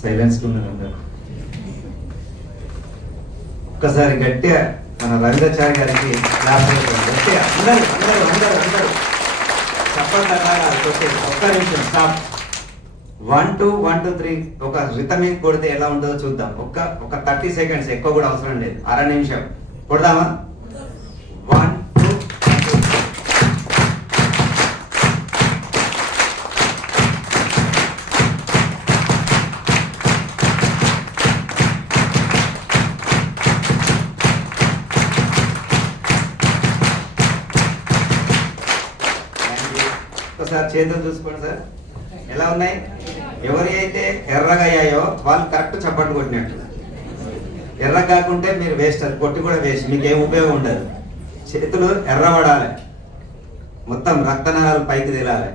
Silence ఉన్నారు అందరు. ఒక్కసారి గట్టిగా మన రవీంద్రచారి గారికి గట్టిగా అందరూ అందరూ అందరూ అందరూ చెప్పండి. ఒక్క నిమిషం స్టాప్. 1 2 1 2 3 ఒక రిథమిక్ కొడితే ఎలా ఉంటుందో చూద్దాం. ఒక 30 సెకండ్స్, ఎక్కువ కూడా అవసరం లేదు, అర నిమిషం కొడదామా? 1 2 ఒకసారి చేతులు చూసుకోండి సార్, ఎలా ఉన్నాయి? ఎవరి అయితే ఎర్రగా అయ్యాయో వాళ్ళు కరెక్ట్ చప్పట్లు కొట్టినట్టు. ఎర్ర కాకుంటే మీరు వేస్ట్, అది కొట్టి కూడా వేస్ట్, మీకు ఏం ఉపయోగం ఉండదు. చేతులు ఎర్రబడాలి, మొత్తం రక్తనాళాలు పైకి తేలాలి,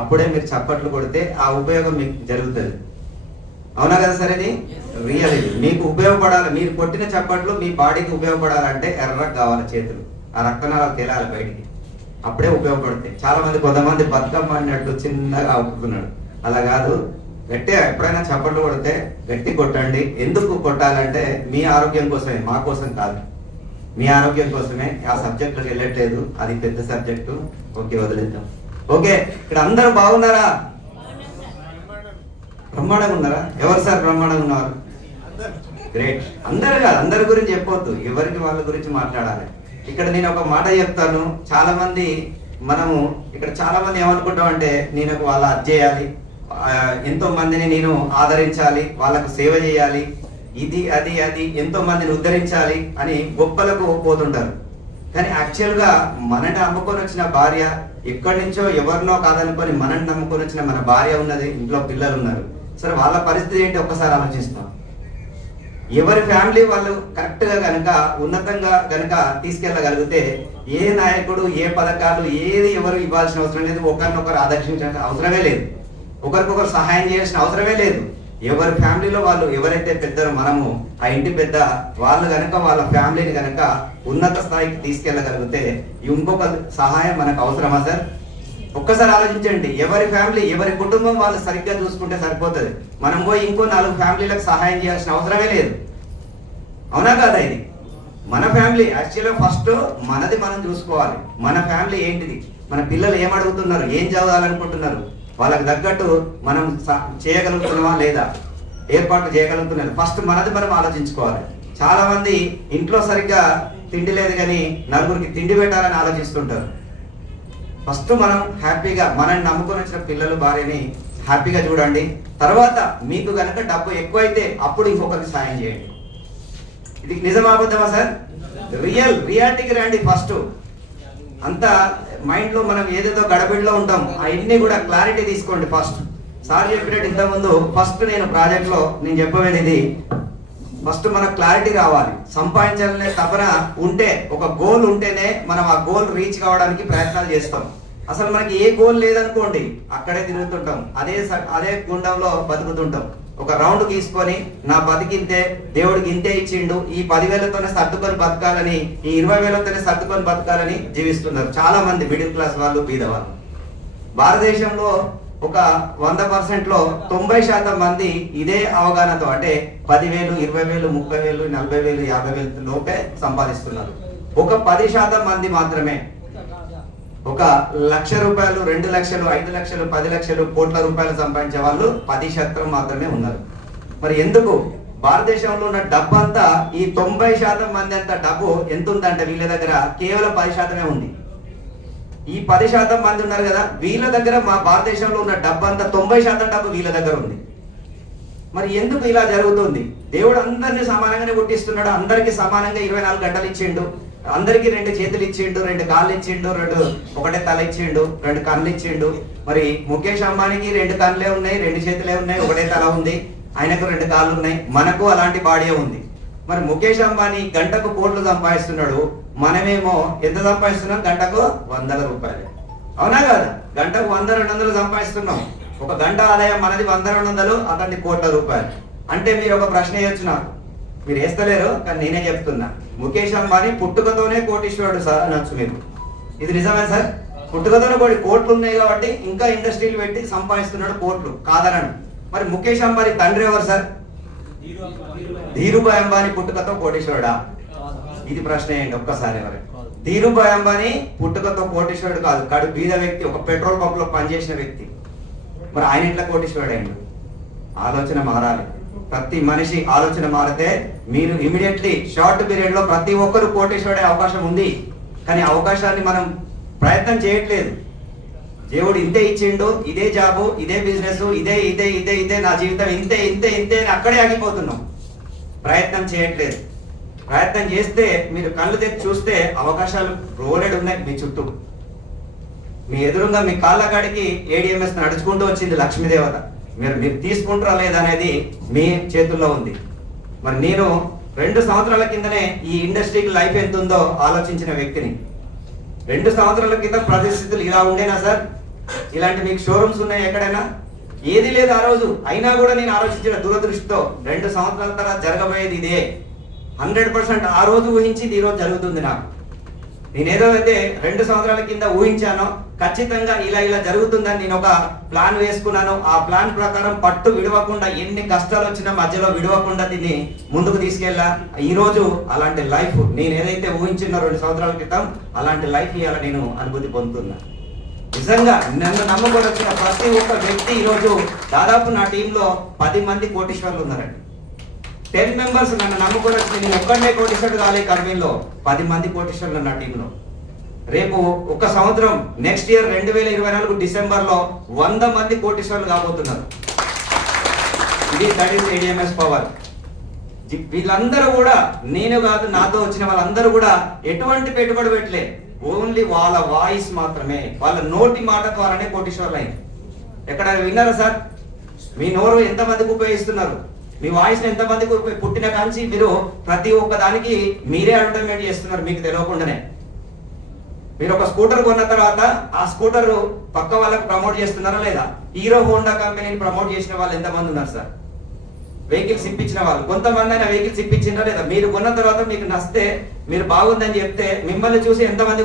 అప్పుడే మీరు చప్పట్లు కొడితే ఆ ఉపయోగం మీకు జరుగుతుంది. అవునా కదా సార్? ఇది రియల్, ఇది మీకు ఉపయోగపడాలి. మీరు కొట్టిన చప్పట్లు మీ బాడీకి ఉపయోగపడాలంటే ఎర్రగా కావాలి చేతులు, ఆ రక్తనాళాలు తేలాలి బయటికి, అప్పుడే ఉపయోగపడతాయి. చాలా మంది కొంతమంది బతుకమ్మ అన్నట్టు చిన్నగా అవుతున్నాడు, అలా కాదు. గట్టిగా ఎప్పుడైనా చప్పట్లు కొడితే గట్టి కొట్టండి. ఎందుకు కొట్టాలంటే మీ ఆరోగ్యం కోసమే, మా కోసం కాదు, మీ ఆరోగ్యం కోసమే. ఆ సబ్జెక్టులకు వెళ్ళట్లేదు, అది పెద్ద సబ్జెక్టు. ఓకే, వదిలేద్దాం. ఓకే, ఇక్కడ అందరూ బాగున్నారా? బ్రహ్మాండంగా ఉన్నారా? ఎవరు సార్ బ్రహ్మాండంగా ఉన్నారు? గ్రేట్. అందరు కాదు, అందరి గురించి చెప్పొద్దు, ఎవరికి వాళ్ళ గురించి మాట్లాడాలి. ఇక్కడ నేను ఒక మాట చెప్తాను. చాలా మంది మనము ఇక్కడ చాలా మంది ఏమనుకుంటాం అంటే, నేను వాళ్ళ అది చేయాలి, ఎంతో మందిని నేను ఆదరించాలి, వాళ్ళకు సేవ చేయాలి, ఇది అది అది ఎంతో మందిని ఉద్ధరించాలి అని గొప్పలకు పోతుంటారు. కానీ యాక్చువల్గా మనని నమ్ముకొని వచ్చిన భార్య, ఎక్కడి నుంచో ఎవరినో కాదనుకొని మనని నమ్ముకొని వచ్చిన మన భార్య ఉన్నది, ఇంట్లో పిల్లలు ఉన్నారు. సరే, వాళ్ళ పరిస్థితి ఏంటి ఒక్కసారి ఆలోచిస్తాం. ఎవరి ఫ్యామిలీ వాళ్ళు కరెక్ట్గా కనుక ఉన్నతంగా కనుక తీసుకెళ్ళగలిగితే ఏ నాయకుడు, ఏ పథకాలు, ఏది ఎవరు ఇవ్వాల్సిన అవసరం లేదు, ఒకరినొకరు ఆదర్శించాల్సిన అవసరమే లేదు, ఒకరికొకరు సహాయం చేయాల్సిన అవసరమే లేదు. ఎవరి ఫ్యామిలీలో వాళ్ళు ఎవరైతే పెద్దరో, మనము ఆ ఇంటి పెద్ద, వాళ్ళు కనుక వాళ్ళ ఫ్యామిలీని కనుక ఉన్నత స్థాయికి తీసుకెళ్ళగలిగితే ఇంకొక సహాయం మనకు అవసరమా సార్? ఒక్కసారి ఆలోచించండి. ఎవరి ఫ్యామిలీ, ఎవరి కుటుంబం వాళ్ళు సరిగ్గా చూసుకుంటే సరిపోతుంది. మనం పోయి ఇంకో 4 ఫ్యామిలీలకు సహాయం చేయాల్సిన అవసరమే లేదు. అవునా కాదా? ఇది మన ఫ్యామిలీ. యాక్చువల్గా ఫస్ట్ మనది మనం చూసుకోవాలి. మన ఫ్యామిలీ ఏంటిది, మన పిల్లలు ఏం అడుగుతున్నారు, ఏం చదవాలనుకుంటున్నారు, వాళ్ళకి తగ్గట్టు మనం చేయగలుగుతున్నామా లేదా, ఏర్పాటు చేయగలుగుతున్నారు. ఫస్ట్ మనది మనం ఆలోచించుకోవాలి. చాలా మంది ఇంట్లో సరిగ్గా తిండి లేదు కానీ నలుగురికి తిండి పెట్టాలని ఆలోచిస్తుంటారు. ఫస్ట్ మనం హ్యాపీగా, మనల్ని నమ్ముకొని వచ్చిన పిల్లలు, భార్యని హ్యాపీగా చూడండి. తర్వాత మీకు కనుక డబ్బు ఎక్కువైతే అప్పుడు ఇంకొకరికి సాయం చేయండి. ఇది నిజమా అబద్ధమా సార్? రియాలిటీకి రండి. ఫస్ట్ అంతా మైండ్లో మనం ఏదేదో గడబిడిలో ఉంటాం, అవన్నీ కూడా క్లారిటీ తీసుకోండి. ఫస్ట్ సార్ చెప్పినట్టు ఇంతకుముందు ఫస్ట్ నేను ప్రాజెక్ట్లో నేను చెప్పబోయేది ఇది. ఫస్ట్ మనకు క్లారిటీ రావాలి. సంపాదించాలనే తపన ఉంటే, ఒక గోల్ ఉంటేనే మనం ఆ గోల్ రీచ్ కావడానికి ప్రయత్నాలు చేస్తాం. అసలు మనకి ఏ గోల్ లేదనుకోండి, అక్కడే తిరుగుతుంటాం, అదే గుండంలో బతుకుతుంటాం. ఒక రౌండ్ తీసుకొని నా బతికింతే, దేవుడికి ఇంతే ఇచ్చిండు, ఈ 10,000తోనే సర్దుకొని బతకాలని, ఈ 20,000తోనే సర్దుకొని బతకాలని జీవిస్తున్నారు చాలా మంది మిడిల్ క్లాస్ వాళ్ళు, బీదవాళ్ళు. భారతదేశంలో ఒక 100%లో 90% మంది ఇదే అవగాహనతో, అంటే 10,000, 20,000, 30,000, 40,000, 50,000 లోపే సంపాదిస్తున్నారు. ఒక 10% మంది మాత్రమే ఒక 1,00,000 రూపాయలు, 2 లక్షలు, 5 లక్షలు, 10 లక్షలు, కోట్ల రూపాయలు సంపాదించే వాళ్ళు 10% మాత్రమే ఉన్నారు. మరి ఎందుకు? భారతదేశంలో ఉన్న డబ్బు అంతా, ఈ 90% మంది అంత డబ్బు ఎంత ఉందంటే వీళ్ళ దగ్గర కేవలం 10% ఉంది. ఈ 10% మంది ఉన్నారు కదా, వీళ్ళ దగ్గర మా భారతదేశంలో ఉన్న డబ్బు అంతా 90% డబ్బు వీళ్ళ దగ్గర ఉంది. మరి ఎందుకు ఇలా జరుగుతుంది? దేవుడు అందరినీ సమానంగానే పుట్టిస్తున్నాడు, అందరికీ సమానంగా 24 గంటలు ఇచ్చిండు, అందరికి 2 చేతులు ఇచ్చిండు, 2 కాళ్ళు ఇచ్చిండు, ఒకటే తల ఇచ్చిండు, 2 కళ్ళు ఇచ్చిండు. మరి ముఖేష్ అంబానీకి 2 కళ్ళే ఉన్నాయి, 2 చేతులే ఉన్నాయి, ఒకటే తల ఉంది, ఆయనకు 2 కాళ్ళు ఉన్నాయి, మనకు అలాంటి బాడీ ఉంది. మరి ముఖేష్ అంబానీ గంటకు కోట్లు సంపాదిస్తున్నాడు, మనమేమో ఎంత సంపాదిస్తున్నాం? గంటకు 100 రూపాయలు. అవునా కాదా? గంటకు 100-200 సంపాదిస్తున్నాం. ఒక గంట ఆదాయం మనది 100-200, అతని కోట్ల రూపాయలు. అంటే మీరు ఒక ప్రశ్న వేయొచ్చు నాకు, మీరు వేస్తలేరు కానీ నేనే చెప్తున్నా. ముఖేష్ అంబానీ పుట్టుకతోనే కోటీశ్వరుడు సార్ అనొచ్చు మీరు. ఇది నిజమే సార్? పుట్టుకతోనే కోట్లు ఉన్నాయి కాబట్టి ఇంకా ఇండస్ట్రీలు పెట్టి సంపాదిస్తున్నాడు కోట్లు, కాదనను. మరి ముఖేష్ అంబానీ తండ్రి ఎవరు సార్? ధీరుభాయ్ అంబానీ పుట్టుకతో కోటీశ్వరుడా? ఇది ప్రశ్న ఏంటి ఒక్కసారి. ఎవరు ధీరుభాయ్ అంబానీ పుట్టుకతో కోటీశ్వరుడు కాదు, కడు బీద వ్యక్తి, ఒక పెట్రోల్ పంప్ లో పనిచేసిన వ్యక్తి. మరి ఆయన ఎట్లా కోటీశ్వరుడు అయిండు? ఆలోచన మారాలి. ప్రతి మనిషి ఆలోచన మారితే మీరు ఇమీడియట్లీ షార్ట్ పీరియడ్ లో ప్రతి ఒక్కరు కోటీశ్వరుడే అవకాశం ఉంది. కానీ అవకాశాన్ని మనం ప్రయత్నం చేయట్లేదు. దేవుడు ఇంతే ఇచ్చిండు, ఇదే జాబు, ఇదే బిజినెస్, ఇదే ఇదే ఇదే ఇదే నా జీవితం, ఇంతే ఇంతే ఇంతే అని అక్కడే ఆగిపోతున్నాం. ప్రయత్నం చేయట్లేదు. ప్రయత్నం చేస్తే మీరు కళ్ళు తెచ్చి చూస్తే అవకాశాలు రోడెడ్ ఉన్నాయి మీ చుట్టూ. మీ ఎదురుగా మీ కాళ్ళ కాడికి ఏడిఎంఎస్ నడుచుకుంటూ వచ్చింది లక్ష్మీదేవత. మీరు తీసుకుంటారా లేదా అనేది మీ చేతుల్లో ఉంది. మరి నేను 2 సంవత్సరాల కిందనే ఈ ఇండస్ట్రీకి లైఫ్ ఎంత ఉందో ఆలోచించిన వ్యక్తిని. 2 సంవత్సరాల కింద పరిస్థితులు ఇలా ఉండేనా సార్? ఇలాంటి మీకు షోరూమ్స్ ఉన్నాయి ఎక్కడైనా? ఏది లేదు ఆ రోజు. అయినా కూడా నేను ఆలోచించిన దురదృష్టితో 2 సంవత్సరాల తర్వాత జరగబోయేది ఇదే. 100% ఆ రోజు ఊహించింది ఈ రోజు జరుగుతుంది నాకు. నేనేదో అయితే 2 సంవత్సరాల కింద ఊహించానో ఖచ్చితంగా ఇలా ఇలా జరుగుతుందని నేను ఒక ప్లాన్ వేసుకున్నాను. ఆ ప్లాన్ ప్రకారం పట్టు విడవకుండా, ఎన్ని కష్టాలు వచ్చినా మధ్యలో విడవకుండా దీన్ని ముందుకు తీసుకెళ్ళా. ఈ రోజు అలాంటి లైఫ్ నేను ఏదైతే ఊహించిన 2 సంవత్సరాల క్రితం అలాంటి లైఫ్ ఇవాళ నేను అనుభూతి పొందుతున్నా. నిజంగా నన్ను నమ్ముకొని వచ్చిన ప్రతి ఒక్క వ్యక్తి ఈరోజు దాదాపు నా టీంలో 10 మంది కోటీశ్వర్లు ఉన్నారండి. 10 మెంబర్స్ నన్ను నమ్ముకొని వచ్చి నేను ఒక్కడే కోటీశ్వరుడు కాలే. కంపెనీలో 10 మంది కోటీశ్వరులు నా టీంలో. రేపు ఒక సంవత్సరం నెక్స్ట్ ఇయర్ 2024 డిసెంబర్లో 100 మంది కోటీశ్వరులు కాబోతున్నారు. ఇది దట్ ఈస్ ఏడిఎంఎస్ పవర్. వీళ్ళందరూ కూడా నేను కాదు, నాతో వచ్చిన వాళ్ళందరూ కూడా ఎటువంటి పెట్టుబడి పెట్టలే. ఓన్లీ వాళ్ళ వాయిస్ మాత్రమే, వాళ్ళ నోటి మాట ద్వారానే కోటీశ్వరులు అయింది. ఎక్కడ విన్నారా సార్? మీ నోరు ఎంతమందికి ఉపయోగిస్తున్నారు? మీ వాయిస్ ఎంతమందికి పుట్టిన కాంచి మీరు ప్రతి ఒక్క దానికి మీరే అడ్వర్టైజ్మెంట్ చేస్తున్నారు మీకు తెలియకుండానే. మీరు ఒక స్కూటర్ కొన్న తర్వాత ఆ స్కూటర్ పక్క వాళ్ళకి ప్రమోట్ చేస్తున్నారా లేదా? హీరో హోండా కంపెనీని ప్రమోట్ చేసిన వాళ్ళు ఎంతమంది ఉన్నారు సార్? వెహికల్స్ ఇప్పించిన వాళ్ళు కొంతమంది అయినా వెహికల్స్ ఇప్పించినా లేదా? మీరు కొన్న తర్వాత మీకు నచ్చితే మీరు బాగుందని చెప్తే మిమ్మల్ని చూసి ఎంతమంది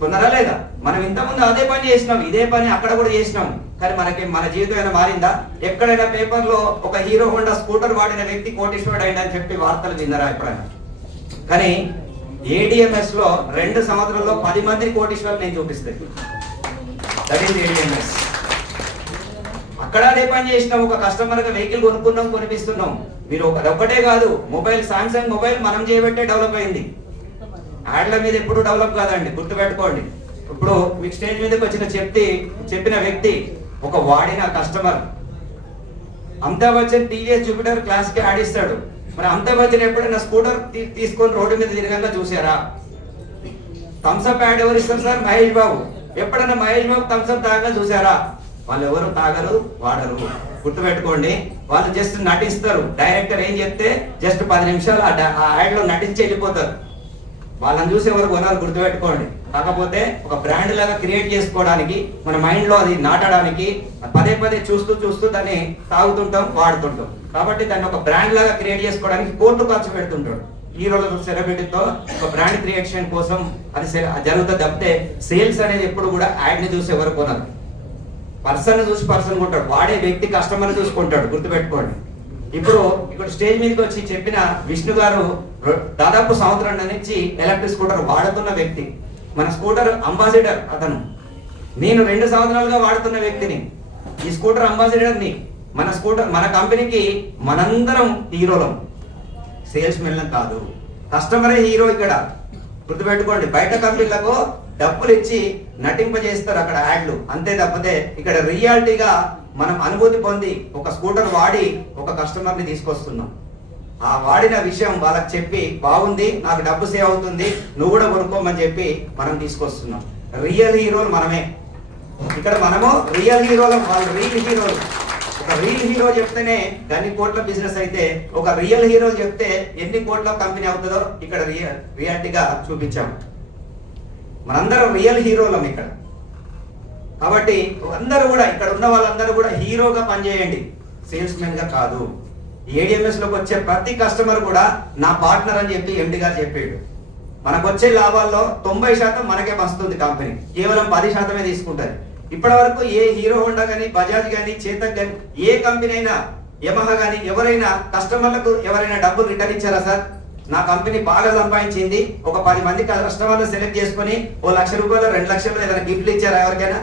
కొన్నారా లేదా? మనం ఇంతకుముందు అదే పని చేసినాం, ఇదే పని అక్కడ కూడా చేసినాం. కానీ మన జీవితం అయినా మారిందా? ఎక్కడైనా పేపర్లో ఒక హీరో హోండా స్కూటర్ వాడిన వ్యక్తి కోటీశ్వరుడు అయిందని చెప్పి వార్తలు విన్నారా ఎప్పుడైనా? కానీ ఏడిఎంఎస్ లో 2 సంవత్సరాల్లో 10 మంది కోటీశ్వరులు నేను చూపిస్తాను. That is ADMS. అక్కడ అదే పని చేసినాం. ఒక కస్టమర్ గా వెహికల్ కొనుక్కున్నాం, కొనిపిస్తున్నాం. మీరు ఒకటే కాదు, మొబైల్ సామ్సంగ్ మొబైల్ మనం చేయబట్టే డెవలప్ అయింది. యాడ్ల మీద ఎప్పుడు డెవలప్ కాదండి, గుర్తుపెట్టుకోండి. ఇప్పుడు మీకు స్టేజ్ మీదకి వచ్చిన చెప్పిన వ్యక్తి ఒక వాడిన customer. Amitabh Bachchan TVS Jupiter class కి ఆడిస్తాడు. మరి అమితాబ్ బచ్చన్ ఎప్పుడైనా స్కూటర్ తీసుకొని రోడ్డు మీద తిరగంగా చూసారా? థమ్స్అప్ యాడ్ ఎవరు ఇస్తారు సార్? మహేష్ బాబు. ఎప్పుడైనా మహేష్ బాబు థమ్స్అప్ తాగగా చూసారా? వాళ్ళు ఎవరు తాగరు, వాడరు. గుర్తుపెట్టుకోండి. వాళ్ళు జస్ట్ నటిస్తారు. డైరెక్టర్ ఏం చెప్తే జస్ట్ 10 నిమిషాలు ఆ యాడ్ లో నటించి వెళ్ళిపోతారు. వాళ్ళని చూసి ఎవరు కొనాలి, గుర్తుపెట్టుకోండి. కాకపోతే ఒక బ్రాండ్ లాగా క్రియేట్ చేసుకోవడానికి, మన మైండ్ లో అది నాటడానికి పదే పదే చూస్తూ దాన్ని తాగుతుంటాం, వాడుతుంటాం. కాబట్టి దాన్ని ఒక బ్రాండ్ లాగా క్రియేట్ చేసుకోవడానికి కోట్లు ఖర్చు పెడుతుంటాడు. హీరోలతో సెలబ్రిటీతో ఒక బ్రాండ్ క్రియేషన్ కోసం అది జరుగుతుంది తప్పితే సేల్స్ అనేది ఎప్పుడు కూడా యాడ్ ని చూసి ఎవరు కొనరు. పర్సన్ చూసి పర్సన్ కొంటాడు, వాడే వ్యక్తి కస్టమర్ చూసుకుంటాడు. గుర్తుపెట్టుకోండి. ఇప్పుడు ఇక్కడ స్టేజ్ మీదకి వచ్చి చెప్పిన విష్ణు గారు దాదాపు సంవత్సరం నుంచి ఎలక్ట్రిక్ స్కూటర్ వాడుతున్న వ్యక్తి. మన స్కూటర్ అంబాసిడర్ అతను. నేను 2 సంవత్సరాలుగా వాడుతున్న వ్యక్తిని. ఈ స్కూటర్ అంబాసిడర్ ని. మన స్కూటర్ మన కంపెనీకి మనందరం హీరోలం, సేల్స్ మెన్ కాదు. కస్టమరే హీరో ఇక్కడ. గుర్తుపెట్టుకోండి. బయట కంపెనీలకు డబ్బులు ఇచ్చి నటింపజేస్తారు అక్కడ యాడ్లు, అంతే తప్పితే ఇక్కడ రియాలిటీగా మనం అనుభూతి పొంది ఒక స్కూటర్ వాడి ఒక కస్టమర్ని తీసుకొస్తున్నాం. ఆ వాడిన విషయం వాళ్ళకి చెప్పి బాగుంది, నాకు డబ్బు సేవ్ అవుతుంది, నువ్వు కూడా కొనుక్కోమని చెప్పి మనం తీసుకొస్తున్నాం. రియల్ హీరోలు మనమే ఇక్కడ. మనము రియల్ హీరోలు, వాళ్ళు రియల్ హీరోలు. ఒక రియల్ హీరో చెప్తేనే దాన్ని కోట్ల బిజినెస్ అయితే, ఒక రియల్ హీరో చెప్తే ఎన్ని కోట్ల కంపెనీ అవుతుందో ఇక్కడ రియాలిటీగా చూపించాం. మనందరం రియల్ హీరోలం ఇక్కడ. కాబట్టి అందరూ కూడా ఇక్కడ ఉన్న వాళ్ళందరూ కూడా హీరోగా పనిచేయండి, సేల్స్ మెన్ గా కాదు. ఏడిఎంఎస్ లోకి వచ్చే ప్రతి కస్టమర్ కూడా నా పార్ట్నర్ అని చెప్పి ఎండి గారు చెప్పాడు. మనకు వచ్చే లాభాల్లో 90% మనకే వస్తుంది కంపెనీ, కేవలం 10% తీసుకుంటుంది. ఇప్పటి వరకు ఏ హీరో హోండా కానీ, బజాజ్ కానీ, చేతక్ కానీ, ఏ కంపెనీ అయినా, యమహా కానీ ఎవరైనా కస్టమర్లకు ఎవరైనా డబ్బులు రిటర్న్ ఇచ్చారా సార్? నా కంపెనీ బాగా సంపాదించింది, ఒక 10 మంది కస్టమర్లు సెలెక్ట్ చేసుకొని ఓ 1,00,000 రూపాయలు 2 లక్షలు ఏదైనా గిఫ్ట్లు ఇచ్చారా ఎవరికైనా?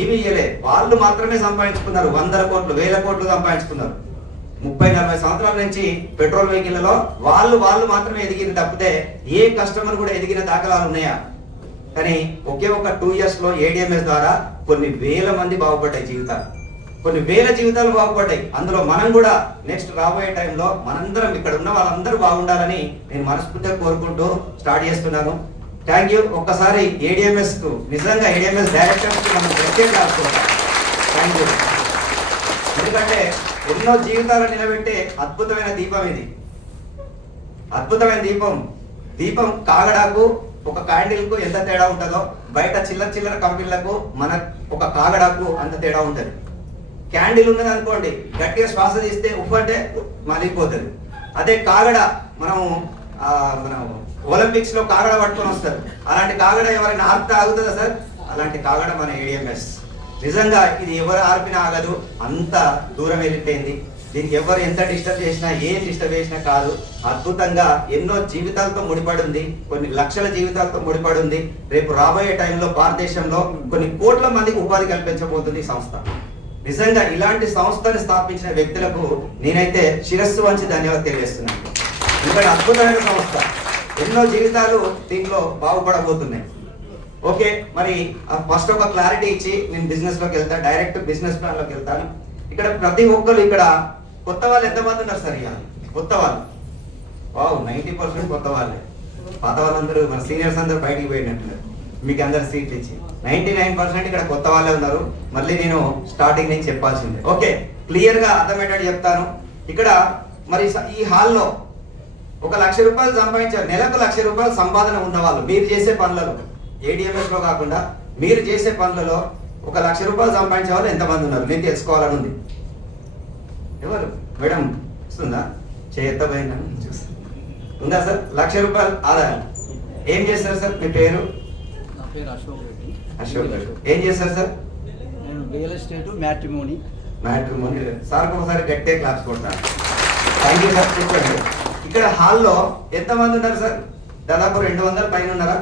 ఏమీ ఇయ్యలే. వాళ్ళు మాత్రమే సంపాదించుకున్నారు, 100 కోట్లు 1000 కోట్లు సంపాదించుకున్నారు. 30-40 సంవత్సరాల నుంచి పెట్రోల్ వెహికల్లలో వాళ్ళు మాత్రమే ఎదిగిన తప్పితే ఏ కస్టమర్ కూడా ఎదిగిన దాఖలాలు ఉన్నాయా? కానీ ఒకే ఒక 2 years లో ఏడిఎంఎస్ ద్వారా కొన్ని వేల మంది బాగుపడ్డాయి జీవితాలు, కొన్ని వేల జీవితాలు బాగుపడ్డాయి. అందులో మనం కూడా నెక్స్ట్ రాబోయే టైంలో మనందరం ఇక్కడ ఉన్న వాళ్ళందరూ బాగుండాలని నేను మనస్ఫూర్తిగా కోరుకుంటూ స్టార్ట్ చేస్తున్నాను. Thank you. ఒక్కసారి ఏడిఎంఎస్ కు, నిజంగా ఏడిఎంఎస్ డైరెక్టర్స్ కి మనం ప్రత్యేకంగా రాసుకుంటాం. Thank you. ఎందుకంటే ఎన్నో జీవితాలు నిలబెట్టే అద్భుతమైన దీపం ఇది, అద్భుతమైన దీపం. దీపం కాగడాకు ఒక క్యాండిల్ కు ఎంత తేడా ఉంటుందో, బయట చిల్లర కంపెనీలకు మన ఒక కాగడాకు అంత తేడా ఉంటుంది. క్యాండిల్ ఉన్నది అనుకోండి, గట్టిగా శ్వాస తీస్తే ఉప్పు అంటే మలిగిపోతుంది. అదే కాగడ మనం ఒలింపిక్స్ లో కాగడ పట్టుకొని వస్తారు, అలాంటి కాగడ ఎవరైనా ఆర్పితే ఆగుతుందా సార్? అలాంటి కాగడ మన ఏడిఎంఎస్. నిజంగా ఇది ఎవరు ఆర్పినా ఆగదు, అంత దూరం వెళ్ళిపోయింది. దీనికి ఎవరు ఎంత డిస్టర్బ్ చేసినా, ఏం డిస్టర్బ్ చేసినా కాదు. అద్భుతంగా ఎన్నో జీవితాలతో ముడిపడి ఉంది, కొన్ని లక్షల జీవితాలతో ముడిపడి ఉంది. రేపు రాబోయే టైంలో భారతదేశంలో కొన్ని కోట్ల మందికి ఉపాధి కల్పించబోతుంది ఈ సంస్థ. నిజంగా ఇలాంటి సంస్థను స్థాపించిన వ్యక్తులకు నేనైతే శిరస్సు వంచి ధన్యవాదాలు తెలియజేస్తున్నాను. ఎందుకంటే అద్భుతమైన సంస్థ, ఎన్నో జీవితాలు దీంట్లో బాగుపడబోతున్నాయి. ఓకే, మరి ఫస్ట్ ఒక క్లారిటీ ఇచ్చి నేను బిజినెస్ లోకి వెళ్తాను, డైరెక్ట్ బిజినెస్ ప్లాన్ లోకి వెళ్తాను. ఇక్కడ ప్రతి ఒక్కరు, ఇక్కడ కొత్త వాళ్ళు ఎంతమంది ఉన్నారు సార్? ఇక కొత్త వాళ్ళు వావ్ 90% కొత్త వాళ్ళే. పాత వాళ్ళందరూ మన సీనియర్స్ అందరూ బయటికి పోయినట్టు మీకు అందరు సీట్లు ఇచ్చి 99% ఇక్కడ కొత్త వాళ్ళే ఉన్నారు. మళ్ళీ నేను స్టార్టింగ్ నుంచి చెప్పాల్సిందే. ఓకే, క్లియర్ గా అర్థమయ్యేటట్టు చెప్తాను. ఇక్కడ మరి ఈ హాల్లో ఒక 1,00,000 రూపాయలు సంపాదించారు, నెలకు 1,00,000 రూపాయలు సంపాదన ఉన్న వాళ్ళు, మీరు చేసే పనులలో, ఏడిఎంఎస్ లో కాకుండా మీరు చేసే పనులలో ఒక 1,00,000 రూపాయలు సంపాదించే వాళ్ళు ఎంతమంది ఉన్నారు? నేను తెలుసుకోవాలని ఉంది. ఎవరు మేడం? వస్తుందా? చేయత్తపోయిందా? ఉందా సార్? 1,00,000 రూపాయలు ఆదాయం. ఏం చేస్తారు సార్? మీ పేరు? నా పేరు అశోక్ రెడ్డి. అశోక్ రెడ్డి. ఏం చేస్తారు సార్? నేను రియల్ ఎస్టేట్, మ్యాట్రిమోనీ. సార్ ఒకసారి గట్టే క్లాస్ కొడతాను. Thank you sir. చెప్పండి, ఇక్కడ హాల్లో ఎంతమంది ఉన్నారు సార్? దాదాపు 200 పైన ఉన్నారా?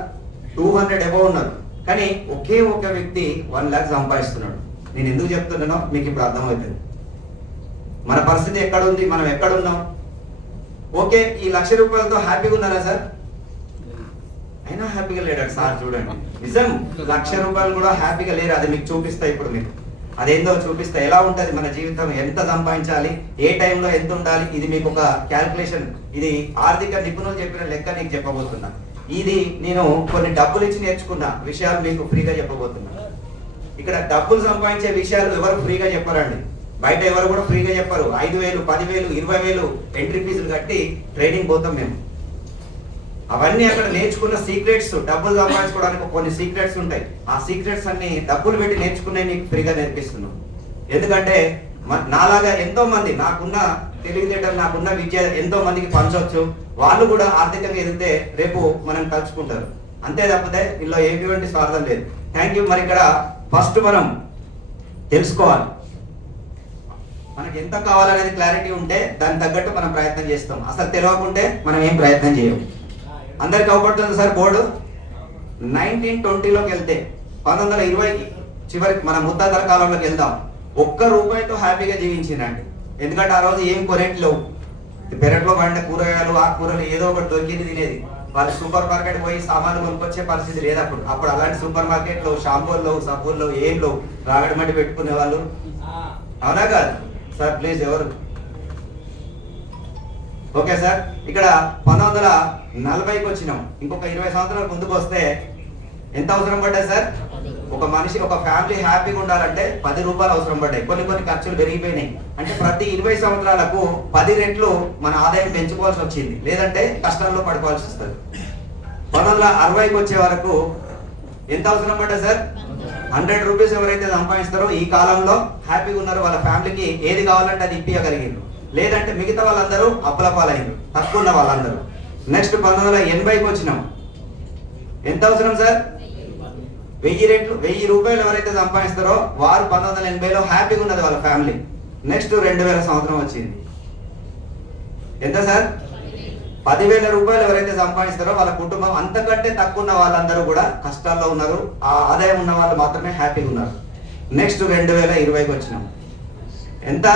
200 అబౌవ్ ఉన్నారు. కానీ ఒకే ఒక వ్యక్తి 1 lakh సంపాదిస్తున్నాడు. నేను ఎందుకు చెప్తున్నానో మీకు ఇప్పుడు అర్థమవుతుంది. మన పరిస్థితి ఎక్కడ ఉంది, మనం ఎక్కడ ఉన్నాం? ఓకే, ఈ 1,00,000 రూపాయలతో హ్యాపీగా ఉన్నారా సార్? అయినా హ్యాపీగా లేడాడు సార్. చూడండి, నిజం 1,00,000 రూపాయలు కూడా హ్యాపీగా లేరు. అది మీకు చూపిస్తా ఇప్పుడు. మీకు అదేందో చూపిస్తా, ఎలా ఉంటుంది మన జీవితం, ఎంత సంపాదించాలి, ఏ టైంలో ఎంత ఉండాలి. ఇది మీకు ఒక క్యాల్కులేషన్, ఇది ఆర్థిక నిపుణులు చెప్పిన లెక్క నీకు చెప్పబోతున్నా. ఇది నేను కొన్ని డబ్బులు ఇచ్చి నేర్చుకున్న విషయాలు మీకు ఫ్రీగా చెప్పబోతున్నా. ఇక్కడ డబ్బులు సంపాదించే విషయాలు ఎవరు ఫ్రీగా చెప్పరండి, బయట ఎవరు కూడా ఫ్రీగా చెప్పరు. 5,000, 10,000, 20,000 ఎంట్రీ ఫీజులు కట్టి ట్రైనింగ్ పోతాం మేము. అవన్నీ అక్కడ నేర్చుకున్న సీక్రెట్స్, డబ్బులు సంపాదించుకోవడానికి కొన్ని సీక్రెట్స్ ఉంటాయి. ఆ సీక్రెట్స్ అన్ని డబ్బులు పెట్టి నేర్చుకునే నీకు ఫ్రీగా నేర్పిస్తున్నాం. ఎందుకంటే నాలాగా ఎంతో మంది, నాకున్న తెలివితేటలు, నాకున్న విద్య ఎంతో మందికి పంచవచ్చు. వాళ్ళు కూడా ఆర్థికంగా ఎదిగితే రేపు మనం కలుసుకుంటారు. అంతే తప్పితే ఇందులో ఎటువంటి స్వార్థం లేదు. Thank you. మరి ఇక్కడ ఫస్ట్ మనం తెలుసుకోవాలి, మనకి ఎంత కావాలనేది క్లారిటీ ఉంటే దాని తగ్గట్టు మనం ప్రయత్నం చేస్తాం. అసలు తెలియకుంటే మనం ఏం ప్రయత్నం చేయం. అందరికి అవపడుతుంది సార్ బోర్డు. 1920లోకి వెళ్తే 1920 చివరికి మన ముత్తాతల కాలంలోకి వెళ్దాం. ₹1 హ్యాపీగా జీవించిందండి. ఎందుకంటే ఆ రోజు ఏం కొనేట్లు లేవు. పెరట్లో పండిన కూరగాయలు, ఆకుకూరలు ఏదో ఒకటి దొరికింది తినేది. వాళ్ళు సూపర్ మార్కెట్ పోయి సామాన్లు కొనుక్కొచ్చే పరిస్థితి లేదు అప్పుడు అలాంటి సూపర్ మార్కెట్లో షాంపూల్లో, సబ్బుల్లో ఏం లేవు. రాగడి మట్టి పెట్టుకునే వాళ్ళు. అవునా కాదు సార్? ప్లీజ్ ఎవరు? ఓకే సార్, ఇక్కడ 1940కి వచ్చినాం. ఇంకొక 20 సంవత్సరాల ముందుకు వస్తే ఎంత అవసరం పడ్డాయి సార్? ఒక మనిషి, ఒక ఫ్యామిలీ హ్యాపీగా ఉండాలంటే ₹10 అవసరం పడ్డాయి. కొన్ని ఖర్చులు పెరిగిపోయినాయి. అంటే ప్రతి 20 సంవత్సరాలకు 10 రెట్లు మన ఆదాయం పెంచుకోవాల్సి వచ్చింది, లేదంటే కష్టంలో పడుకోవాల్సి వస్తుంది. 1960కి వచ్చే వరకు ఎంత అవసరం పడ్డాయి సార్? ₹100 ఎవరైతే సంపాదిస్తారో ఈ కాలంలో హ్యాపీగా ఉన్నారో, వాళ్ళ ఫ్యామిలీకి ఏది కావాలంటే అది ఇప్పించగలిగారు. లేదంటే మిగతా వాళ్ళందరూ అప్పులపాలయ్యారు, తక్కువ ఉన్న వాళ్ళందరూ. నెక్స్ట్ 1980కి వచ్చినాం. ఎంత అవసరం సార్? 1000 రూపాయలు ఎవరైతే సంపాదిస్తారో వారు 1980లో హ్యాపీగా ఉన్నది వాళ్ళ ఫ్యామిలీ. నెక్స్ట్ 2000 సంవత్సరం వచ్చింది. ఎంత సార్? 10,000 రూపాయలు ఎవరైతే సంపాదిస్తారో వాళ్ళ కుటుంబం, అంతకంటే తక్కువ ఉన్న వాళ్ళందరూ కూడా కష్టాల్లో ఉన్నారు. ఆ ఆదాయం ఉన్న వాళ్ళు మాత్రమే హ్యాపీగా ఉన్నారు. నెక్స్ట్ 2020కి వచ్చినాం. ఎంత?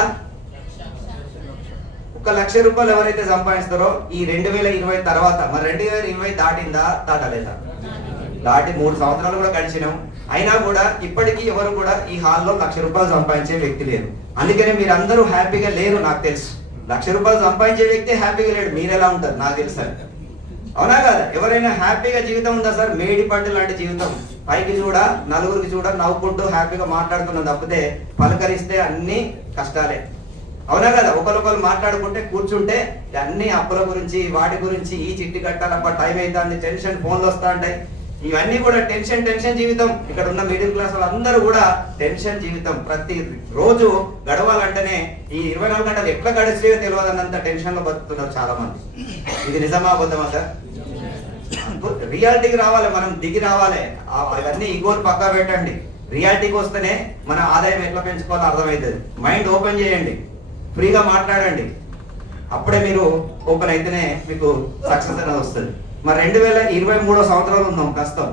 1,00,000 రూపాయలు ఎవరైతే సంపాదిస్తారో ఈ 2020 తర్వాత, మరి 2020 దాటిందా దాటలేదా? దాటి 3 సంవత్సరాలు కూడా గడిచినాం. అయినా కూడా ఇప్పటికీ ఎవరు కూడా ఈ హాల్లో 1,00,000 రూపాయలు సంపాదించే వ్యక్తి లేరు. అందుకనే మీరు అందరూ హ్యాపీగా లేరు. నాకు తెలుసు 1,00,000 రూపాయలు సంపాదించే వ్యక్తి హ్యాపీగా లేడు. మీరు ఎలా ఉంటారు నాకు తెలుసు. అవునా కదా? ఎవరైనా హ్యాపీగా జీవితం ఉందా సార్? మేడి పండు లాంటి జీవితం, పైకి చూడ నలుగురికి చూడ నవ్వుకుంటూ హ్యాపీగా మాట్లాడుతున్నాం తప్పితే పలకరిస్తే అన్ని కష్టాలే. అవునా కదా? ఒకరికొకరు మాట్లాడుకుంటే కూర్చుంటే అన్ని అప్పుల గురించి వాటి గురించి, ఈ చిట్టి కట్టాలప్ప టైం అవుతుంది, టెన్షన్, ఫోన్లు వస్తా ఉంటాయి. ఇవన్నీ కూడా టెన్షన్ జీవితం. ఇక్కడ ఉన్న మిడిల్ క్లాస్ వాళ్ళందరూ కూడా టెన్షన్ జీవితం. ప్రతి రోజు గడవాలంటేనే ఈ 24 గంటలు ఎట్లా గడిచేవో తెలియదన్నంత టెన్షన్ లో బతుకుతున్నారు చాలా మంది. ఇది నిజమా అబద్ధమా సార్? రియాలిటీకి రావాలి, మనం దిగి రావాలి. అవన్నీ ఈగోలు పక్కా పెట్టండి. రియాలిటీకి వస్తేనే మన ఆదాయం ఎట్లా పెంచుకోవాలో అర్థమవుతుంది. మైండ్ ఓపెన్ చేయండి, ఫ్రీగా మాట్లాడండి. అప్పుడే మీరు ఓపెన్ అయితేనే మీకు సక్సెస్ అనేది వస్తుంది. మరి 2023 సంవత్సరాలు ఉందాం ప్రస్తుతం.